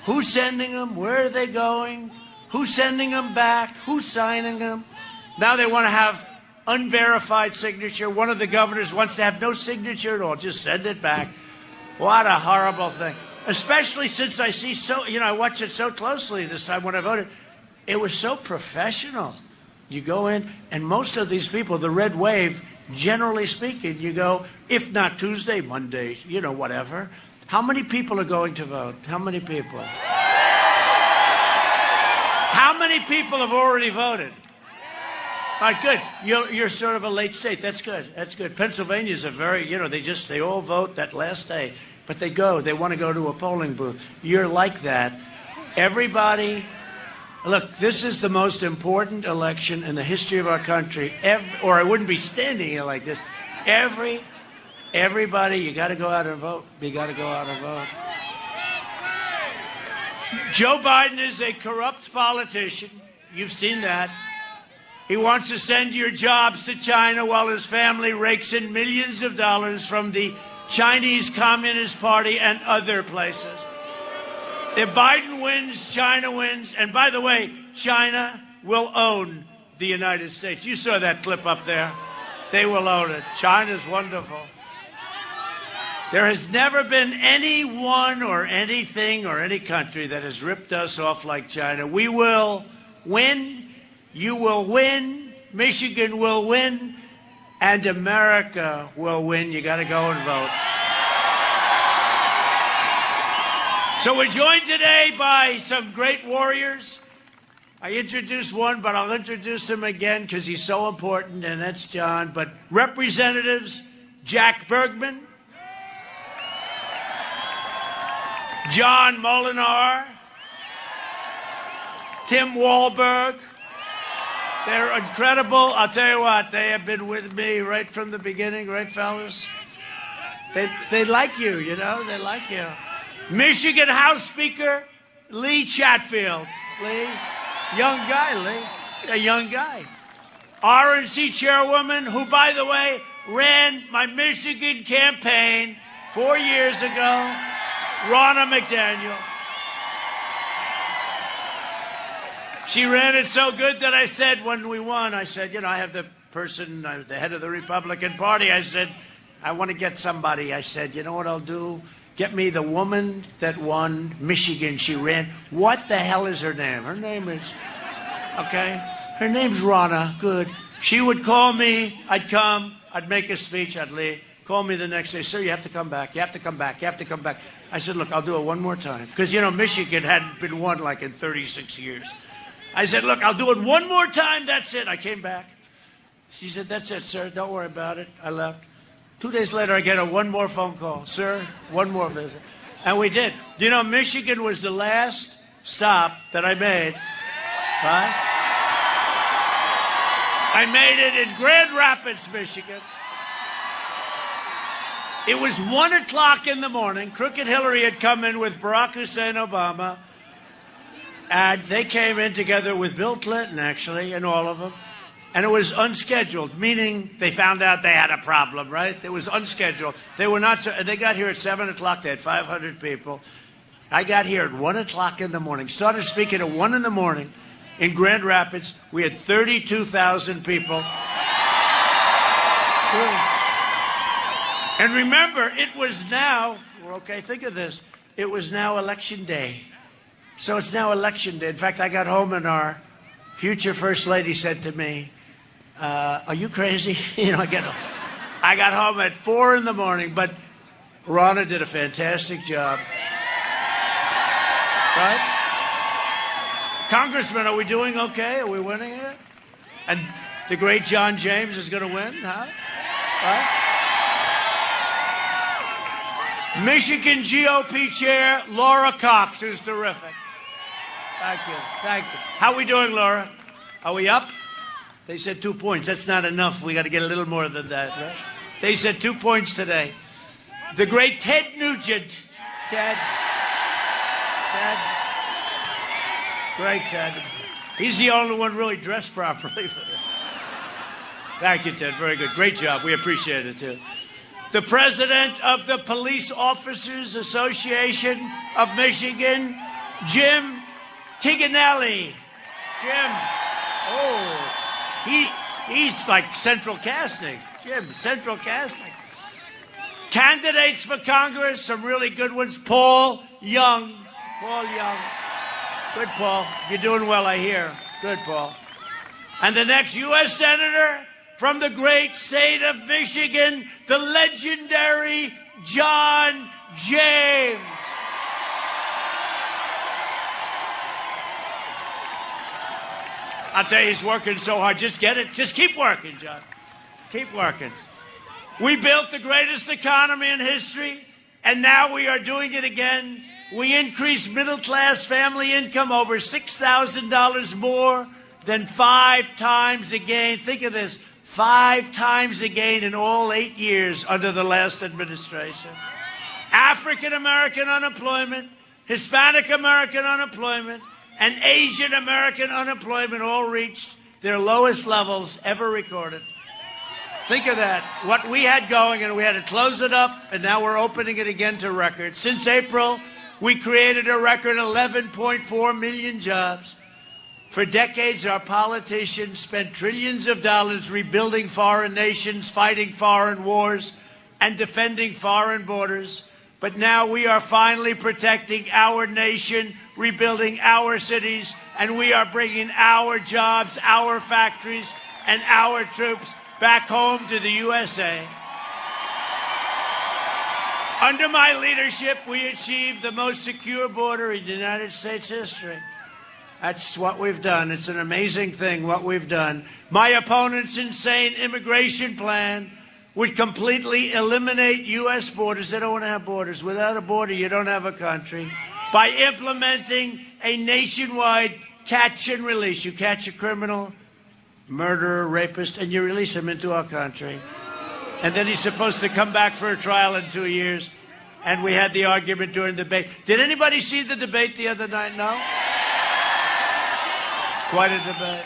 Who's sending them? Where are they going? Who's sending them back? Who's signing them? Now they want to have unverified signature. One of the governors wants to have no signature at all. Just send it back. What a horrible thing. Especially since I see I watch it so closely this time when I voted. It was so professional. You go in, and most of these people, the red wave, generally speaking, you go, if not Tuesday, Monday, whatever. How many people are going to vote? How many people? How many people have already voted? All right, good. You're sort of a late state. That's good. That's good. Pennsylvania's a very, they all vote that last day. But they want to go to a polling booth. You're like that. Everybody, look, this is the most important election in the history of our country, or I wouldn't be standing here like this. Everybody, you got to go out and vote. You got to go out and vote. Joe Biden is a corrupt politician. You've seen that. He wants to send your jobs to China while his family rakes in millions of dollars from the Chinese Communist Party and other places. If Biden wins, China wins. And by the way, China will own the United States. You saw that clip up there. They will own it. China's wonderful. There has never been anyone or anything or any country that has ripped us off like China. We will win. You will win. Michigan will win. And America will win. You got to go and vote. So we're joined today by some great warriors. I introduced one, but I'll introduce him again because he's so important, and that's John. But Representatives Jack Bergman, John Molinar, Tim Walberg. They're incredible. I'll tell you what, they have been with me right from the beginning, right, fellas? They like you, they like you. Michigan House Speaker Lee Chatfield. Lee, young guy, Lee, a young guy. RNC Chairwoman, who, by the way, ran my Michigan campaign 4 years ago, Ronna McDaniel. She ran it so good that I said when we won, I said, I have the person, the head of the Republican Party. I said, I want to get somebody. I said, you know what I'll do? Get me the woman that won Michigan. She ran. What the hell is her name? Her name is, okay? Her name's Ronna. Good. She would call me. I'd come. I'd make a speech. I'd leave. called me the next day. Sir, you have to come back. You have to come back. You have to come back. I said, look, I'll do it one more time. Because, Michigan hadn't been won like in 36 years. I said, look, I'll do it one more time. That's it. I came back. She said, that's it, sir. Don't worry about it. I left. 2 days later, I get one more phone call. Sir, one more visit. And we did. Michigan was the last stop that I made. Right? I made it in Grand Rapids, Michigan. It was 1 o'clock in the morning. Crooked Hillary had come in with Barack Hussein Obama. And they came in together with Bill Clinton, actually, and all of them. And it was unscheduled, meaning they found out they had a problem, right? It was unscheduled. They were not. They got here at 7 o'clock. They had 500 people. I got here at 1 o'clock in the morning. Started speaking at 1 in the morning in Grand Rapids. We had 32,000 people. And remember, it was now, okay, think of this. It was now election day. So it's now election day. In fact, I got home and our future First Lady said to me, are you crazy? I got home at 4 in the morning, but Ronna did a fantastic job. Right? Congressman, are we doing okay? Are we winning it? And the great John James is going to win, huh? Right? Michigan GOP Chair Laura Cox is terrific. Thank you. Thank you. How are we doing, Laura? Are we up? They said 2 points. That's not enough. We got to get a little more than that, right? They said 2 points today. The great Ted Nugent. Ted. Great Ted. He's the only one really dressed properly for this. Thank you, Ted. Very good. Great job. We appreciate it, too. The president of the Police Officers Association of Michigan, Jim Tiganelli. Jim. Oh, he's like central casting. Jim, central casting. Candidates for Congress, some really good ones. Paul Young. Paul Young. Good, Paul. You're doing well, I hear. Good, Paul. And the next U.S. Senator from the great state of Michigan, the legendary John James. I'll tell you, he's working so hard. Just get it. Just keep working, John. Keep working. We built the greatest economy in history, and now we are doing it again. We increased middle-class family income over $6,000 more than 5 times again. Think of this. 5 times again in all 8 years under the last administration. African-American unemployment, Hispanic-American unemployment, and Asian-American unemployment all reached their lowest levels ever recorded. Think of that. What we had going, and we had to close it up, and now we're opening it again to record. Since April, we created a record 11.4 million jobs. For decades, our politicians spent trillions of dollars rebuilding foreign nations, fighting foreign wars, and defending foreign borders. But now we are finally protecting our nation, rebuilding our cities, and we are bringing our jobs, our factories, and our troops back home to the USA. Under my leadership, we achieved the most secure border in United States history. That's what we've done. It's an amazing thing, what we've done. My opponent's insane immigration plan would completely eliminate U.S. borders. They don't want to have borders. Without a border, you don't have a country. By implementing a nationwide catch and release. You catch a criminal, murderer, rapist, and you release him into our country. And then he's supposed to come back for a trial in 2 years. And we had the argument during the debate. Did anybody see the debate the other night? No? Quite a debate.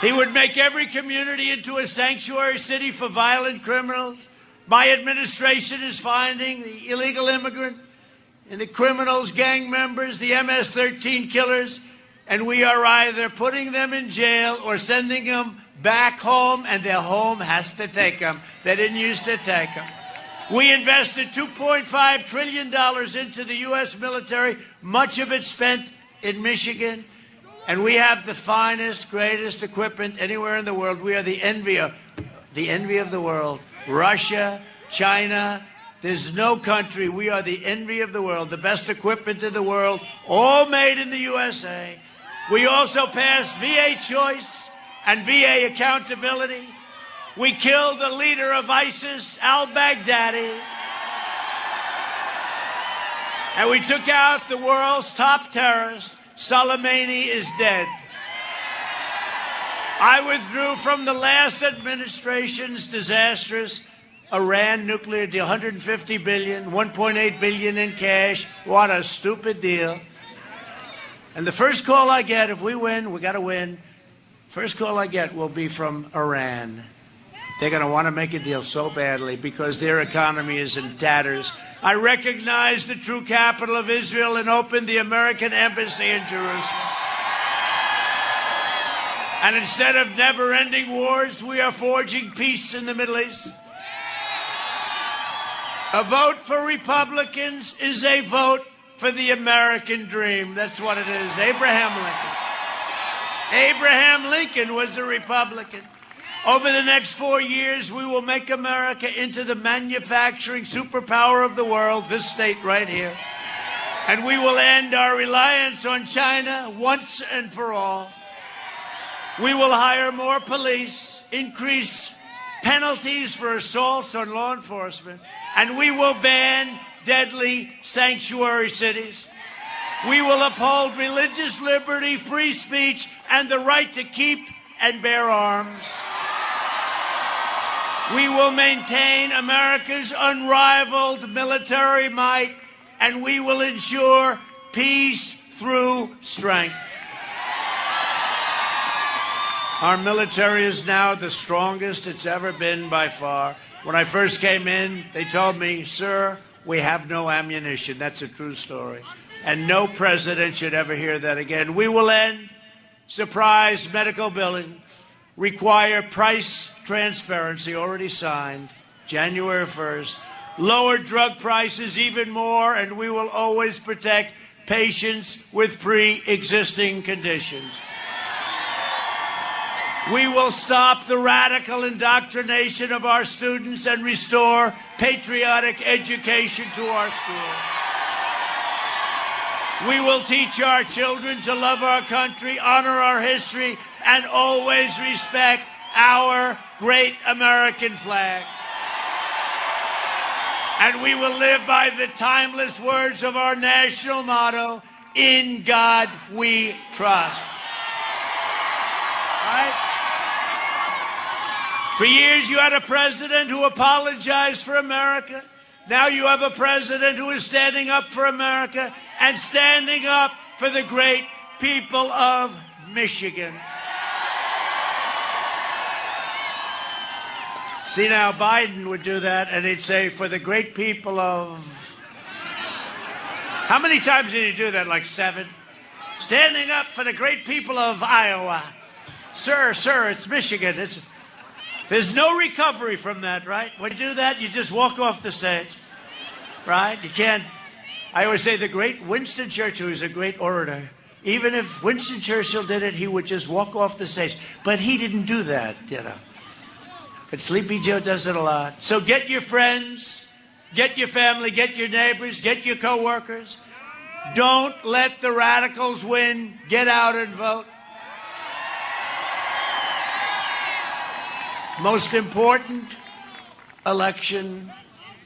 He would make every community into a sanctuary city for violent criminals. My administration is finding the illegal immigrant and the criminals, gang members, the MS-13 killers, and we are either putting them in jail or sending them back home, and their home has to take them. They didn't used to take them. We invested $2.5 trillion into the U.S. military, much of it spent in Michigan. And we have the finest, greatest equipment anywhere in the world. We are the envy of the world. Russia, China. There's no country. We are the envy of the world, the best equipment in the world, all made in the USA. We also passed VA choice and VA accountability. We killed the leader of ISIS, al-Baghdadi. And we took out the world's top terrorist. Soleimani is dead. I withdrew from the last administration's disastrous Iran nuclear deal, $150 billion, $1.8 billion in cash. What a stupid deal. And the first call I get, if we win, we got to win. First call I get will be from Iran. They're going to want to make a deal so badly because their economy is in tatters. I recognize the true capital of Israel and opened the American embassy in Jerusalem. And instead of never-ending wars, we are forging peace in the Middle East. A vote for Republicans is a vote for the American dream. That's what it is. Abraham Lincoln. Abraham Lincoln was a Republican. Over the next 4 years, we will make America into the manufacturing superpower of the world, this state right here. And we will end our reliance on China once and for all. We will hire more police, increase penalties for assaults on law enforcement, and we will ban deadly sanctuary cities. We will uphold religious liberty, free speech, and the right to keep and bear arms. We will maintain America's unrivaled military might, and we will ensure peace through strength. Our military is now the strongest it's ever been by far. When I first came in, they told me, "Sir, we have no ammunition." That's a true story. And no president should ever hear that again. We will end surprise medical billing, require price transparency, already signed, January 1st, lower drug prices even more, and we will always protect patients with pre-existing conditions. We will stop the radical indoctrination of our students and restore patriotic education to our schools. We will teach our children to love our country, honor our history, and always respect our great American flag. And we will live by the timeless words of our national motto, "In God we trust." Right? For years, you had a president who apologized for America. Now you have a president who is standing up for America and standing up for the great people of Michigan. See, now Biden would do that, and he'd say, "For the great people of..." How many times did he do that? Like 7? Standing up for the great people of Iowa. Sir, it's Michigan. There's no recovery from that, right? When you do that, you just walk off the stage, right? You can't. I always say the great Winston Churchill is a great orator. Even if Winston Churchill did it, he would just walk off the stage. But he didn't do that, you know. But Sleepy Joe does it a lot. So get your friends, get your family, get your neighbors, get your coworkers. Don't let the radicals win. Get out and vote. Most important election,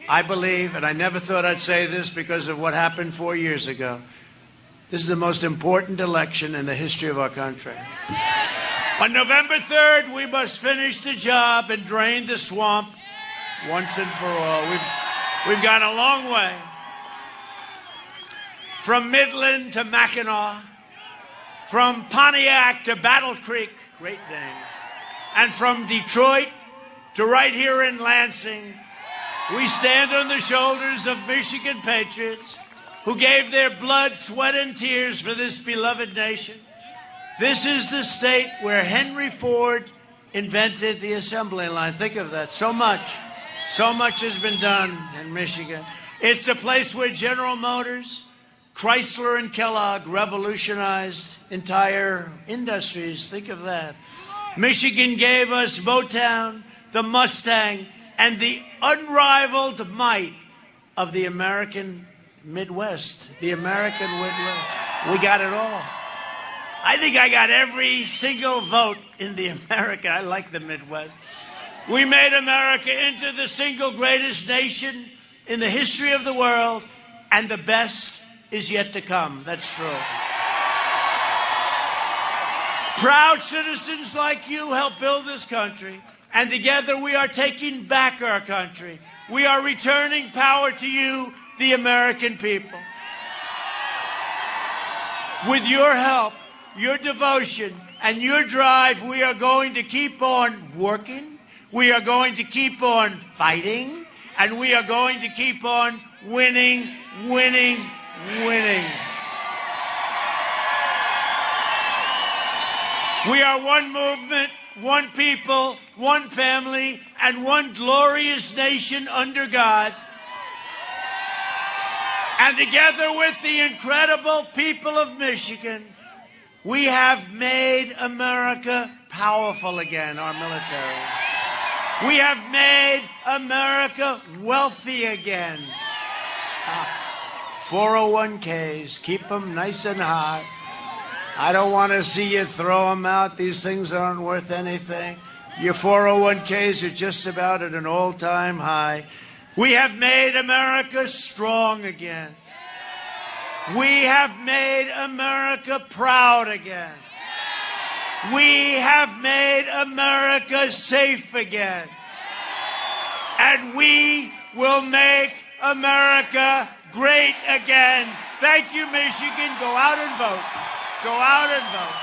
I believe, and I never thought I'd say this because of what happened 4 years ago. This is the most important election in the history of our country. On November 3rd, we must finish the job and drain the swamp once and for all. We've gone a long way. From Midland to Mackinac, from Pontiac to Battle Creek, great names, and from Detroit to right here in Lansing, we stand on the shoulders of Michigan patriots who gave their blood, sweat, and tears for this beloved nation. This is the state where Henry Ford invented the assembly line. Think of that. So much has been done in Michigan. It's the place where General Motors, Chrysler, and Kellogg revolutionized entire industries. Think of that. Michigan gave us Motown, the Mustang, and the unrivaled might of the American Midwest, the American Midwest. We got it all. I think I got every single vote in the America. I like the Midwest. We made America into the single greatest nation in the history of the world, and the best is yet to come. That's true. Proud citizens like you help build this country, and together we are taking back our country. We are returning power to you, the American people. With your help, your devotion, and your drive, we are going to keep on working, we are going to keep on fighting, and we are going to keep on winning, winning, winning. We are one movement, one people, one family, and one glorious nation under God. And together with the incredible people of Michigan, we have made America powerful again, our military. We have made America wealthy again. Stop. 401ks, keep them nice and hot. I don't want to see you throw them out. These things aren't worth anything. Your 401ks are just about at an all-time high. We have made America strong again. We have made America proud again. We have made America safe again. And we will make America great again. Thank you, Michigan. Go out and vote. Go out and vote.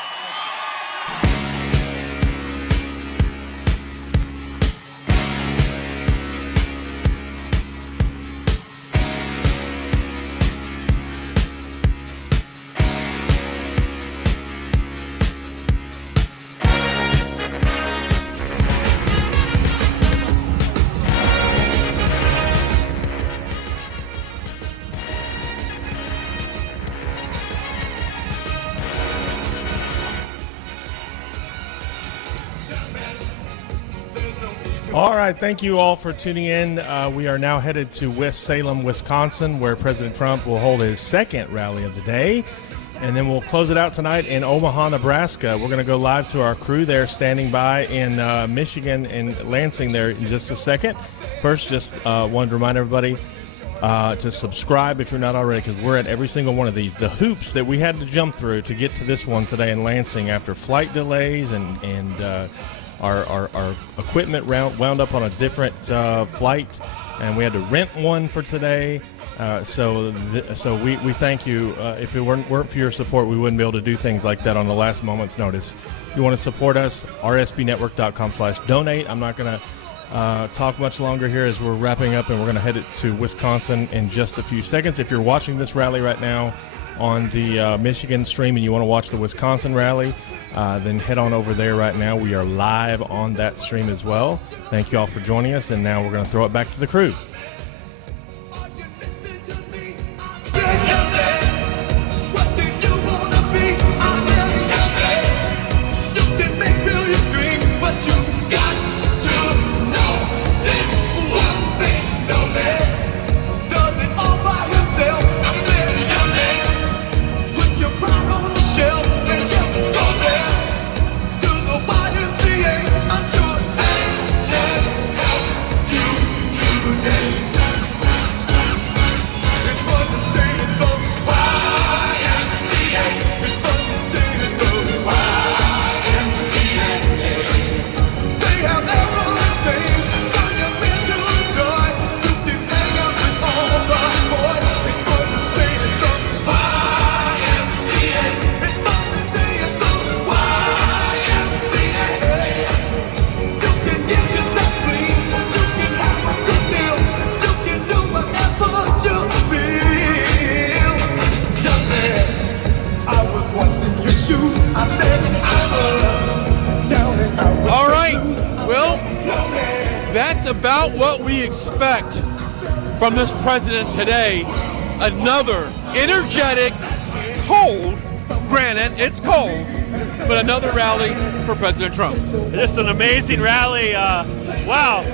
All right, thank you all for tuning in. We are now headed to West Salem, Wisconsin, where President Trump will hold his second rally of the day. And then we'll close it out tonight in Omaha, Nebraska. We're going to go live to our crew there standing by in Michigan and Lansing there in just a second. First, just wanted to remind everybody to subscribe if you're not already, because we're at every single one of these. The hoops that we had to jump through to get to this one today in Lansing after flight delays and our equipment wound up on a different flight, and we had to rent one for today. So we thank you. If it weren't for your support, we wouldn't be able to do things like that on the last moment's notice. If you want to support us, rsbnetwork.com/donate. I'm not going to talk much longer here as we're wrapping up, and we're going to head it to Wisconsin in just a few seconds. If you're watching this rally right now on the Michigan stream and you want to watch the Wisconsin rally, then head on over there right now. We are live on that stream as well. Thank you all for joining us, and now we're going to throw it back to the crew. About what we expect from this president today. Another energetic, cold, granted it's cold, but another rally for President Trump. Just an amazing rally. Wow.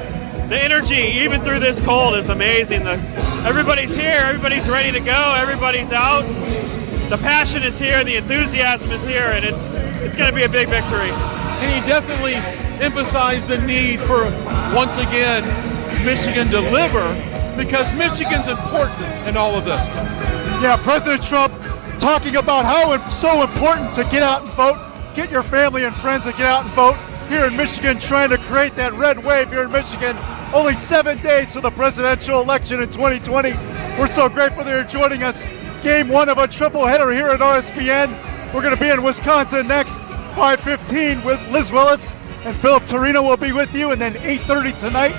the energy, even through this cold, is amazing. Everybody's here, everybody's ready to go, everybody's out. The passion is here, the enthusiasm is here, and it's going to be a big victory. And he definitely emphasized the need for, once again, Michigan deliver, because Michigan's important in all of this. Yeah, President Trump talking about how it's so important to get out and vote, get your family and friends to get out and vote here in Michigan, trying to create that red wave here in Michigan. Only 7 days to the presidential election in 2020. We're so grateful that you're joining us. Game one of a triple-header here at RSBN. We're going to be in Wisconsin next, 5:15 with Liz Willis, and Philip Torino will be with you. And then 8:30 tonight,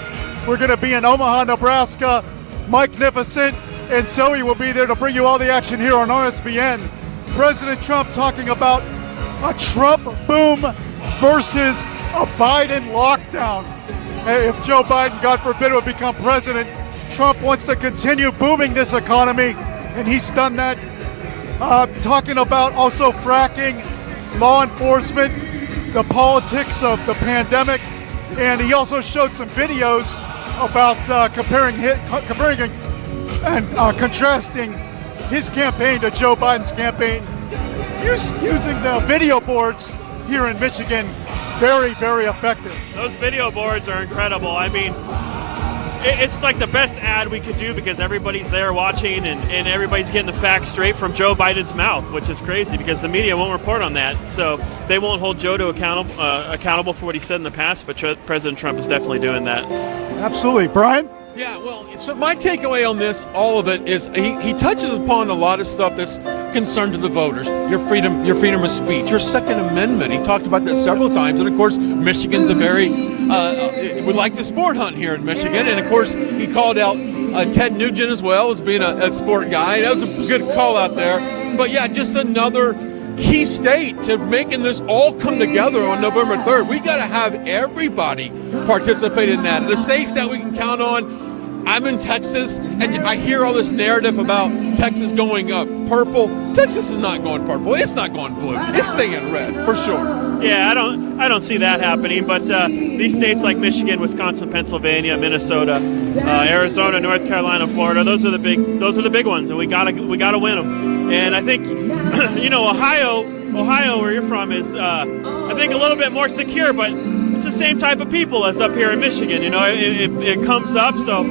we're going to be in Omaha, Nebraska. Mike Nificent and Zoe will be there to bring you all the action here on RSBN. President Trump talking about a Trump boom versus a Biden lockdown. Hey, if Joe Biden, God forbid, would become president, Trump wants to continue booming this economy, and he's done that. Talking about also fracking, law enforcement, the politics of the pandemic, and he also showed some videos about comparing and contrasting his campaign to Joe Biden's campaign, using the video boards here in Michigan. Very, very effective. Those video boards are incredible. I mean, it's like the best ad we could do, because everybody's there watching, and everybody's getting the facts straight from Joe Biden's mouth, which is crazy because the media won't report on that. So they won't hold Joe to accountable for what he said in the past, but President Trump is definitely doing that. Absolutely. Brian? Yeah, well, so my takeaway on this, all of it, is he touches upon a lot of stuff that's concerned to the voters. Your freedom of speech, your Second Amendment. He talked about that several times. And of course, Michigan's a very, we like to sport hunt here in Michigan. And of course, he called out Ted Nugent as well as being a sport guy. That was a good call out there. But yeah, just another key state to making this all come together on November 3rd. We got to have everybody participate in that. The states that we can count on. I'm in Texas, and I hear all this narrative about Texas going purple. Texas is not going purple. It's not going blue. It's staying red for sure. Yeah, I don't see that happening. But these states like Michigan, Wisconsin, Pennsylvania, Minnesota, Arizona, North Carolina, Florida, those are the big ones, and we gotta win them. And I think, Ohio, where you're from, is I think a little bit more secure, but it's the same type of people as up here in Michigan. It comes up, so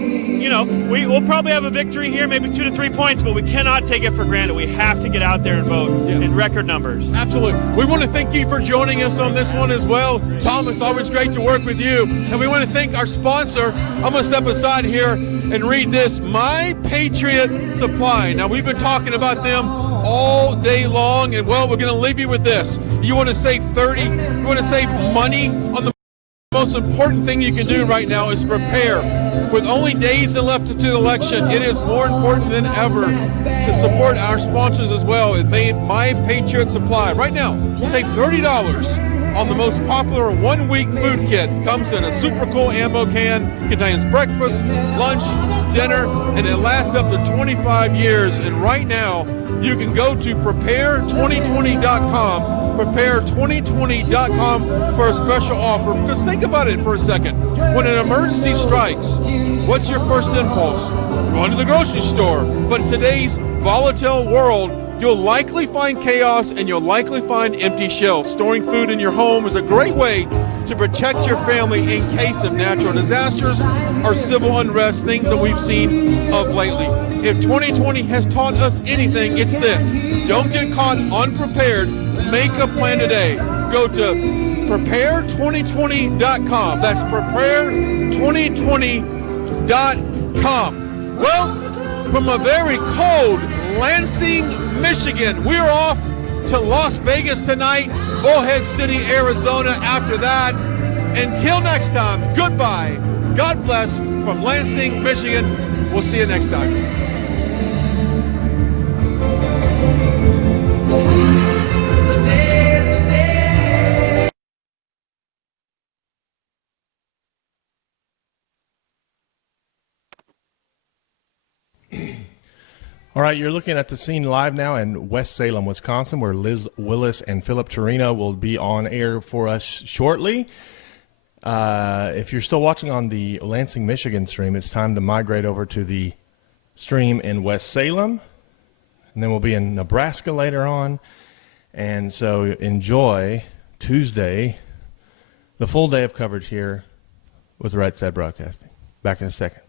we'll probably have a victory here, maybe 2 to 3 points, but we cannot take it for granted. We have to get out there and vote in record numbers. Absolutely. We want to thank you for joining us on this one as well. Tom, it's always great to work with you. And we want to thank our sponsor. I'm going to step aside here and read this. My Patriot Supply. Now, we've been talking about them all day long, and well, we're going to leave you with this. You want to save you want to save money on the most important thing you can do right now is prepare. With only days left to the election, it is more important than ever to support our sponsors as well. It made My Patriot Supply. Right now, save $30 on the most popular one-week food kit. Comes in a super cool ammo can, contains breakfast, lunch, dinner, and it lasts up to 25 years. And right now, you can go to prepare2020.com. Prepare2020.com for a special offer. Because think about it for a second. When an emergency strikes, what's your first impulse? Going to the grocery store. But in today's volatile world, you'll likely find chaos and you'll likely find empty shelves. Storing food in your home is a great way to protect your family in case of natural disasters or civil unrest, things that we've seen of lately. If 2020 has taught us anything, it's this. Don't get caught unprepared. Make a plan today. Go to prepare2020.com. That's prepare2020.com. Well, from a very cold Lansing, Michigan, we're off to Las Vegas tonight, Bullhead City, Arizona after that. Until next time, goodbye. God bless from Lansing, Michigan. We'll see you next time. All right, you're looking at the scene live now in West Salem, Wisconsin, where Liz Willis and Philip Torino will be on air for us shortly. If you're still watching on the Lansing, Michigan stream, it's time to migrate over to the stream in West Salem, and then we'll be in Nebraska later on. And so enjoy Tuesday, the full day of coverage here with Right Side Broadcasting. Back in a second.